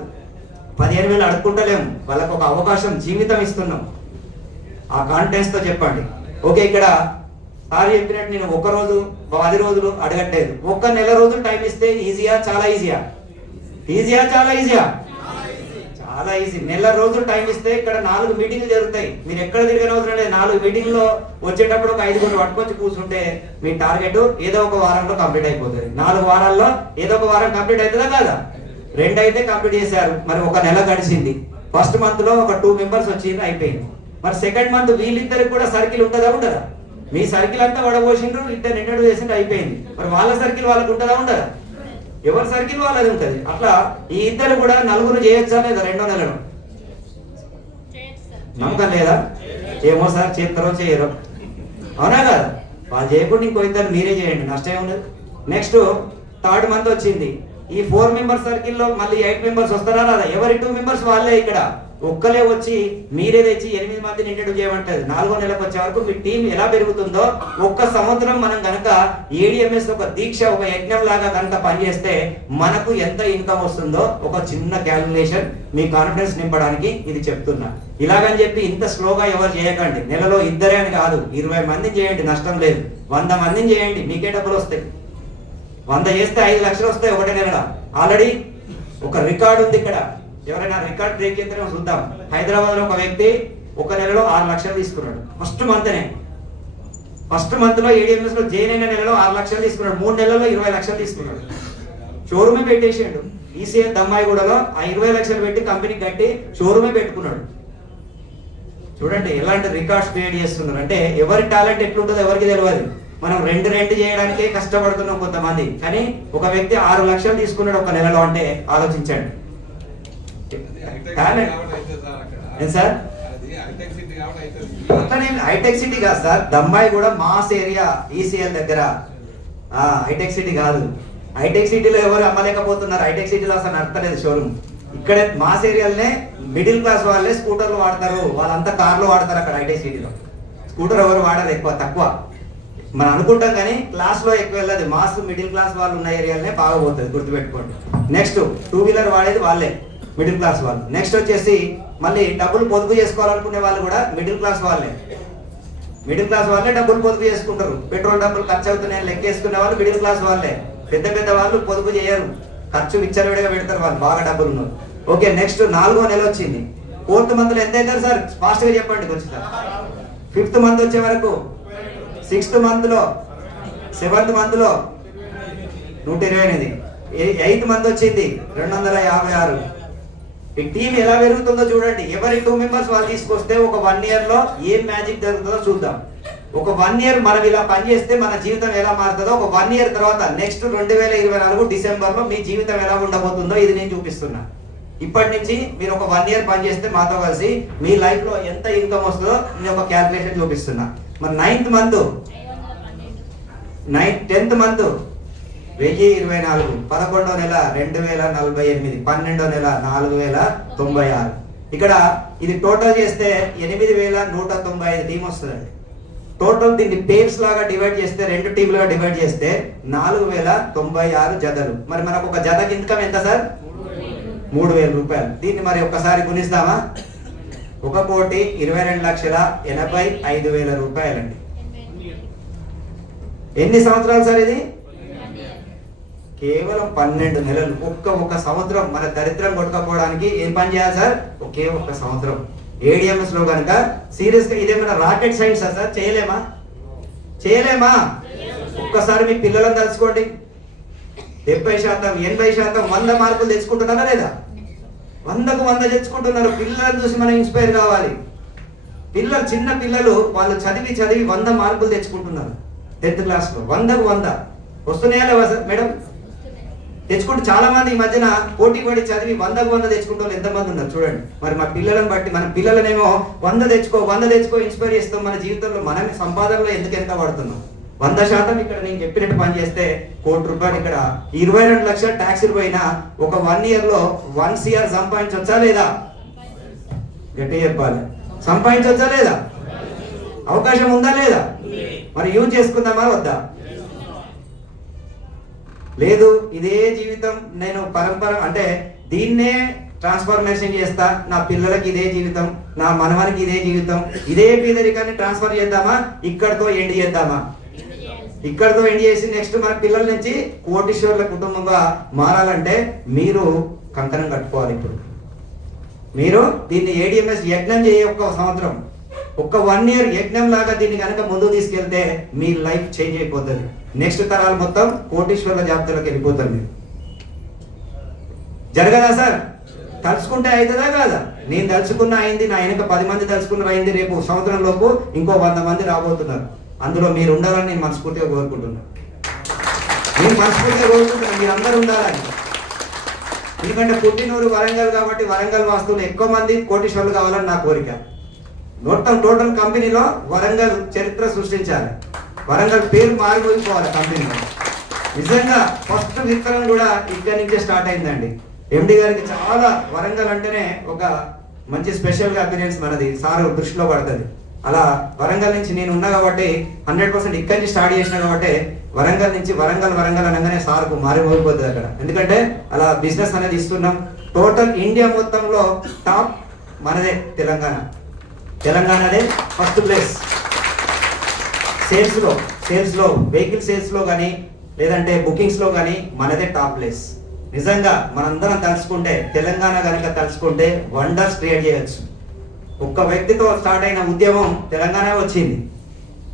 15,000 అడుక్కుంటలేము, వాళ్ళకు ఒక అవకాశం, జీవితం ఇస్తున్నాం. ఆ కాన్ఫిడెన్స్ తో చెప్పండి. ఓకే, ఇక్కడ సార్ చెప్పినట్టు నేను 1 రోజు 10 రోజులు అడగట్లేదు. 1 నెల రోజులు టైం ఇస్తే ఈజీయా? చాలా ఈజీయా? చాలా ఈజీ. నెల రోజులు టైం ఇస్తే ఇక్కడ 4 మీటింగ్లు జరుగుతాయి. మీరు ఎక్కడ తిరిగిన అవసరం లేదు. 4 మీటింగ్లో వచ్చేటప్పుడు ఒక 5 పట్టుకొచ్చి కూర్చుంటే మీ టార్గెట్ ఏదో ఒక వారంలో కంప్లీట్ అయిపోతుంది. 4 వారాల్లో ఏదో ఒక వారం కంప్లీట్ అవుతుందా కాదా? 2 అయితే కంప్లీట్ చేశారు. మరి 1 నెల గడిచింది. ఫస్ట్ మంత్ లో ఒక 2 మెంబర్స్ వచ్చింది, అయిపోయింది. మరి సెకండ్ మంత్ వీళ్ళిద్దరికి కూడా సర్కిల్ ఉండదా? మీ సర్కిల్ అంతా వడబోసిండ్రు, ఇద్దరు ఇంట్రడ్యూస్ చేసిండ్రు, అయిపోయింది. మరి వాళ్ళ సర్కిల్ వాళ్ళకు ఉండదా? ఎవరి సర్కిల్ వాళ్ళది ఉంటుంది. అట్లా ఈ ఇద్దరు కూడా 4 చేయొచ్చా లేదా? 2వ నెలలో నమ్మకం లేదా? ఏమో సార్, చేస్తారో చేయరో, అవునా కదా? వాళ్ళు చేయకుండా ఇంకో 2 మీరే చేయండి, నష్టం ఉన్నది. నెక్స్ట్ 3rd మంత్ వచ్చింది. ఈ 4 మెంబర్స్ సర్కిల్లో మళ్ళీ 8 మెంబర్స్ వస్తారా రాదా? ఎవరి 2 మెంబర్స్ వాళ్ళే ఇక్కడ ఒక్కలే వచ్చి మీరే తెచ్చి 8 మందిని ఇంట్రడ్యూస్ చేయమంటారు. 4వ నెలకు వచ్చే వరకు మీ టీం ఎలా పెరుగుతుందో, ఒక్క సంవత్సరం మనం కనుక ADMS ఒక దీక్ష, ఒక యజ్ఞం లాగా కనుక పనిచేస్తే మనకు ఎంత ఇన్కమ్ వస్తుందో ఒక చిన్న క్యాలిక్యులేషన్ మీ కాన్ఫిడెన్స్ నింపడానికి ఇది చెప్తున్నా. ఇలాగని చెప్పి ఇంత స్లోగా ఎవరు చేయకండి. నెలలో 2 అని కాదు, 20 మందిని చేయండి, నష్టం లేదు. 100 మందిని చేయండి, మీకే డబ్బులు వస్తాయి. 100 చేస్తే 5 లక్షలు వస్తాయి ఒకటే నెలగా. ఆల్రెడీ ఒక రికార్డు ఉంది ఇక్కడ. ఎవరైనా రికార్డ్ బ్రేక్ చేస్తే చూద్దాం. హైదరాబాద్ లో ఒక వ్యక్తి ఒక నెలలో 6 లక్షలు తీసుకున్నాడు. ఫస్ట్ మంత్ లో ADMS లో జాయిన్ అయిన నెలలో 6 లక్షలు తీసుకున్నాడు. 3 నెలల్లో 20 లక్షలు తీసుకున్నాడు. షోరూమే పెట్టేసాడు. ECL దమ్మాయిగూడలో ఆ 20 లక్షలు పెట్టి కంపెనీ కట్టి షోరూమే పెట్టుకున్నాడు. చూడండి ఎలాంటి రికార్డ్స్ క్రియేట్ చేస్తున్నారు. అంటే ఎవరి టాలెంట్ ఎట్లుంటుందో ఎవరికి తెలియదు. మనం రెంట్ చేయడానికే కష్టపడుతున్నాం కొంతమంది. కానీ ఒక వ్యక్తి 6 లక్షలు తీసుకున్నాడు ఒక నెలలో అంటే ఆలోచించండి. సార్ అట్లనే హైటెక్ సిటీ కాదు సార్, దమ్మాయి కూడా మాస్ ఏరియా ECL దగ్గర. హైటెక్ సిటీ కాదు. హైటెక్ సిటీలో ఎవరు అమ్మలేకపోతున్నారు. హైటెక్ సిటీలో అసలు నడతలేదు షోరూమ్. ఇక్కడే మాస్ ఏరియాలనే మిడిల్ క్లాస్ వాళ్ళే స్కూటర్లు వాడతారు, వాళ్ళంతా కార్లు వాడతారు. అక్కడ హైటెక్ సిటీలో స్కూటర్ ఎవరు వాడరు, తక్కువ. మనం అనుకుంటాం కానీ క్లాస్ లో ఎక్కువ వెళ్ళదు. మాస్ మిడిల్ క్లాస్ వాళ్ళు ఉన్న ఏరియాలనే బాగా పోతుంది, గుర్తుపెట్టుకోండి. నెక్స్ట్ 2 వీలర్ వాడేది వాళ్ళే, మిడిల్ క్లాస్ వాళ్ళు. నెక్స్ట్ వచ్చేసి మళ్ళీ డబ్బులు పొదుపు చేసుకోవాలనుకునే వాళ్ళు కూడా మిడిల్ క్లాస్ వాళ్ళే డబ్బులు పొదుపు చేసుకుంటారు. పెట్రోల్ డబ్బులు ఖర్చు అవుతున్నాయని లెక్కేసుకునే వాళ్ళు మిడిల్ క్లాస్ వాళ్ళే. పెద్ద వాళ్ళు పొదుపు చేయరు, ఖర్చు విచ్చలవిడిగా పెడతారు వాళ్ళు, బాగా డబ్బులు ఉన్నారు. ఓకే, నెక్స్ట్ 4వ నెల వచ్చింది. 4th మంత్ లో ఎంత అవుతారు సార్? ఫాస్ట్ గా చెప్పండి కొంచెం సార్. 5th మంత్ వచ్చే వరకు, 6th మంత్ లో, 7th మంత్ లో 128, 8th మంత్ వచ్చింది 256. ఈ టీం ఎలా పెరుగుతుందో చూడండి. ఎవరి 2 మెంబర్స్ వాళ్ళు తీసుకొస్తే ఒక 1 year లో ఏం మ్యాజిక్ జరుగుతుందో చూద్దాం. ఒక 1 year మనం ఇలా పనిచేస్తే మన జీవితం ఎలా మారుతుందో, ఒక 1 year తర్వాత నెక్స్ట్ 2024 డిసెంబర్ లో మీ జీవితం ఎలా ఉండబోతుందో ఇది నేను చూపిస్తున్నా. ఇప్పటి నుంచి మీరు ఒక 1 year పనిచేస్తే మాతో కలిసి మీ లైఫ్ లో ఎంత ఇన్కమ్ వస్తుందో నేను ఒక క్యాల్కులేషన్ చూపిస్తున్నా. మరి 9th మంత్, 10th మంత్ 1024, 11వ నెల 2048, 12వ నెల 4096. ఇక్కడ ఇది టోటల్ చేస్తే 8195 టీం వస్తుందండి. టోటల్ దీన్ని పేర్స్ లాగా డివైడ్ చేస్తే, 2 టీంలుగా డివైడ్ చేస్తే 4096 జతలు. మరి మనకు ఒక జతకి ఇన్కమ్ ఎంత సార్? 3000 రూపాయలు. దీన్ని మరి ఒక్కసారి గుణిస్తామా? 1,22,85,000 రూపాయలండి. ఎన్ని సంవత్సరాలు సార్ ఇది? కేవలం 12 నెలలు. ఒక్క సంవత్సరం మన దరిద్రం కొట్టుకోవడానికి ఏం పని చేయాలి సార్? ఒకే ఒక్క సంవత్సరం. ADMS లో కనుక సీరియస్ గా ఇదేమైనా రాకెట్ సైన్స్ సార్? చేయలేమా? ఒక్కసారి మీ పిల్లలను తలుచుకోండి. 70%, 80%, 100 మార్కులు తెచ్చుకుంటున్నారా లేదా? 100కు 100 తెచ్చుకుంటున్నారు. పిల్లలను చూసి మనం ఇన్స్పైర్ కావాలి. చిన్న పిల్లలు వాళ్ళు చదివి 100 మార్కులు తెచ్చుకుంటున్నారు 10th క్లాస్ లో. 100కు 100 వస్తున్నాయా లేవా సార్ మేడం? తెచ్చుకుంటూ చాలా మంది ఈ మధ్యన పోటీ పడి చదివి 100కు 100 తెచ్చుకుంటారు ఎంతమంది ఉన్నారు చూడండి. మరి మా పిల్లలను బట్టి, మన పిల్లలనేమో 100 తెచ్చుకో ఇన్స్పైర్ చేస్తాం. మన జీవితంలో మనం సంపాదనలో ఎందుకు ఎంత పడుతున్నాం? 100% ఇక్కడ నేను చెప్పినట్టు పని చేస్తే 1 కోటి రూపాయలు, ఇక్కడ 22 లక్షల ట్యాక్సీలు పోయినా ఒక 1 year లో 1 CR సంపాదించవచ్చా లేదా? గట్టి చెప్పాలి. సంపాదించవచ్చా లేదా? అవకాశం ఉందా లేదా? మరి యూజ్ చేసుకుందామా వద్దా? లేదు, ఇదే జీవితం నేను పరంపర అంటే దీన్నే ట్రాన్స్ఫర్మేషన్ చేస్తా, నా పిల్లలకి ఇదే జీవితం, నా మనవనికి ఇదే జీవితం, ఇదే పేదరికాన్ని ట్రాన్స్ఫర్ చేద్దామా? ఇక్కడతో ఎండ్ చేద్దామా? ఇక్కడతో ఎండ్ చేసి నెక్స్ట్ మన పిల్లల నుంచి కోటీశ్వర్ల కుటుంబంగా మారాలంటే మీరు కంకణం కట్టుకోవాలి. ఇప్పుడు మీరు దీన్ని ADMS యజ్ఞం చేయ ఒక్క సంవత్సరం, ఒక్క 1 year యజ్ఞం లాగా దీన్ని కనుక ముందుకు తీసుకెళ్తే మీ లైఫ్ చేంజ్ అయిపోతుంది. నెక్స్ట్ తరాలు మొత్తం కోటీశ్వర్ల జాబితాలోకి వెళ్ళిపోతారు. మీరు జరగదా సార్? తలుచుకుంటే అవుతుందా కాదా? నేను తలుచుకున్న అయింది, నా వెనక 10 మంది తలుచుకున్న అయింది. రేపు సంవత్సరం లోపు ఇంకో 100 మంది రాబోతున్నారు. అందులో మీరు ఉండాలని నేను మనస్ఫూర్తిగా కోరుకుంటున్నాను. మీరు అందరూ ఉండాలని. ఎందుకంటే పుట్టినూరు వరంగల్ కాబట్టి వరంగల్ వాస్తువులు ఎక్కువ మంది కోటీశ్వర్లు కావాలని నా కోరిక. మొత్తం టోటల్ కంపెనీలో వరంగల్ చరిత్ర సృష్టించాలి. వరంగల్ పేరు మారిపోయిపోవాలి కంపెనీలో. నిజంగా ఫస్ట్ విత్తనం కూడా ఇక్కడి నుంచే స్టార్ట్ అయిందండి. MD గారికి చాలా వరంగల్ అంటేనే ఒక మంచి స్పెషల్గా అపీరియన్స్ మనది సార్ దృష్టిలో పడుతుంది. అలా వరంగల్ నుంచి నేను ఉన్నా కాబట్టి 100% ఇక్కడి నుంచి స్టార్ట్ చేసిన కాబట్టి వరంగల్ నుంచి వరంగల్ అనగానే సార్కు మారిపోతుంది అక్కడ. ఎందుకంటే అలా బిజినెస్ అనేది ఇస్తున్నాం. టోటల్ ఇండియా మొత్తంలో టాప్ మనదే తెలంగాణదే ఫస్ట్ ప్లేస్. సేల్స్లో వెహికల్ సేల్స్లో కానీ లేదంటే బుకింగ్స్లో కానీ మనదే టాప్ ప్లేస్. నిజంగా మనందరం తలుచుకుంటే తెలంగాణ కనుక తలుచుకుంటే వండర్స్ క్రియేట్ చేయొచ్చు. ఒక్క వ్యక్తితో స్టార్ట్ అయిన ఉద్యమం తెలంగాణ వచ్చింది.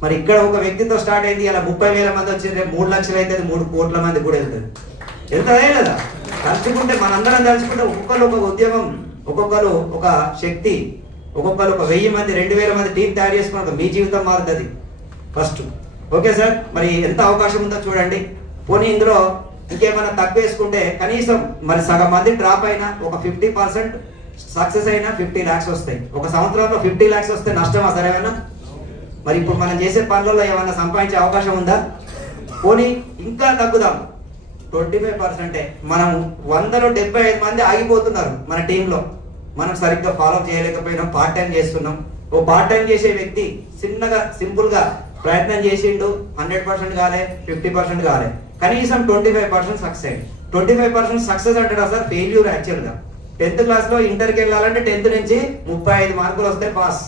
మరి ఇక్కడ ఒక వ్యక్తితో స్టార్ట్ అయింది, అలా 30,000 మంది వచ్చింది, 3 లక్షలు అయితే 3 కోట్ల మంది కూడా వెళ్తుంది. వెళ్తుందే కదా. తలుచుకుంటే మనందరం తలుచుకుంటే ఒక్కొక్కరు ఒక ఉద్యమం, ఒక్కొక్కరు ఒక శక్తి, ఒక్కొక్కరు ఒక 1000 మంది 2000 మంది టీం తయారు చేసుకున్నాక మీ జీవితం మారుతుంది ఫస్ట్. ఓకే సార్, మరి ఎంత అవకాశం ఉందో చూడండి. పోనీ ఇందులో ఇంకేమైనా తక్కువ వేసుకుంటే కనీసం మరి సగం మంది డ్రాప్ అయినా ఒక 50% సక్సెస్ అయినా 50 lakhs వస్తాయి. ఒక సంవత్సరంలో 50 lakhs వస్తే నష్టమా సరేనా? మరి ఇప్పుడు మనం చేసే పనులలో ఏమైనా సంపాదించే అవకాశం ఉందా? పోనీ ఇంకా తగ్గుదాం, 25%. మనం 100లో 75 మంది ఆగిపోతున్నారు మన టీంలో. మనం సరిగ్గా ఫాలో చేయలేకపోయినాం, పార్ట్ టైం చేస్తున్నాం. ఓ పార్ట్ టైం చేసే వ్యక్తి చిన్నగా సింపుల్గా ప్రయత్నం చేసిండు, 100% కాలే, 50% కాలే, కనీసం 25% సక్సెస్ అయ్యింది. 25% సక్సెస్ అంటారా సార్? ఫెయిల్యూర్ యాక్చువల్గా. 10th క్లాస్లో ఇంటర్కి వెళ్ళాలంటే 10th నుంచి 35 మార్కులు వస్తే పాస్,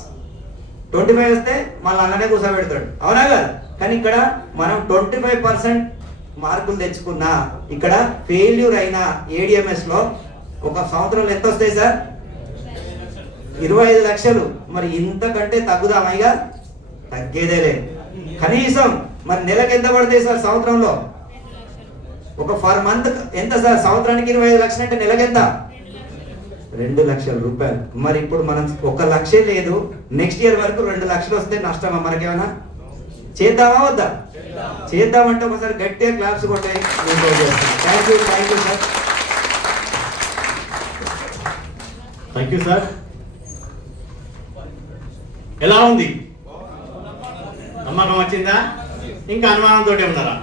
25 వస్తే మళ్ళీ అన్ననే కూర్చోబెడతాడు, అవునా కదా? కానీ ఇక్కడ మనం 25% మార్కులు తెచ్చుకున్నా ఇక్కడ ఫెయిల్యూర్ అయిన ADMS లో ఒక సంవత్సరంలో ఎంత వస్తాయి సార్? 25 లక్షలు. మరి ఇంతకంటే తగ్గుదామైగా? తగ్గేదే లేదు. కనీసం మరి నెలకు ఎంత పడతాయి సార్ సంవత్సరంలో? ఒక ఫర్ మంత్ ఎంత సార్? సంవత్సరానికి 25 లక్షలు అంటే నెలకు ఎంత? 2 లక్షల రూపాయలు. మరి ఇప్పుడు మనం 1 లక్షే లేదు, నెక్స్ట్ ఇయర్ వరకు 2 లక్షలు వస్తే నష్టమా మనకేమైనా? చేద్దామా వద్దా? చేద్దామంటే ఒకసారి గట్టిగా క్లాప్స్ కొట్టాయి. Thank you sir. Thank you sir. ఎలా ఉంది? నమ్మకం వచ్చిందా? ఇంకా అనుమానంతో ఉన్నారా?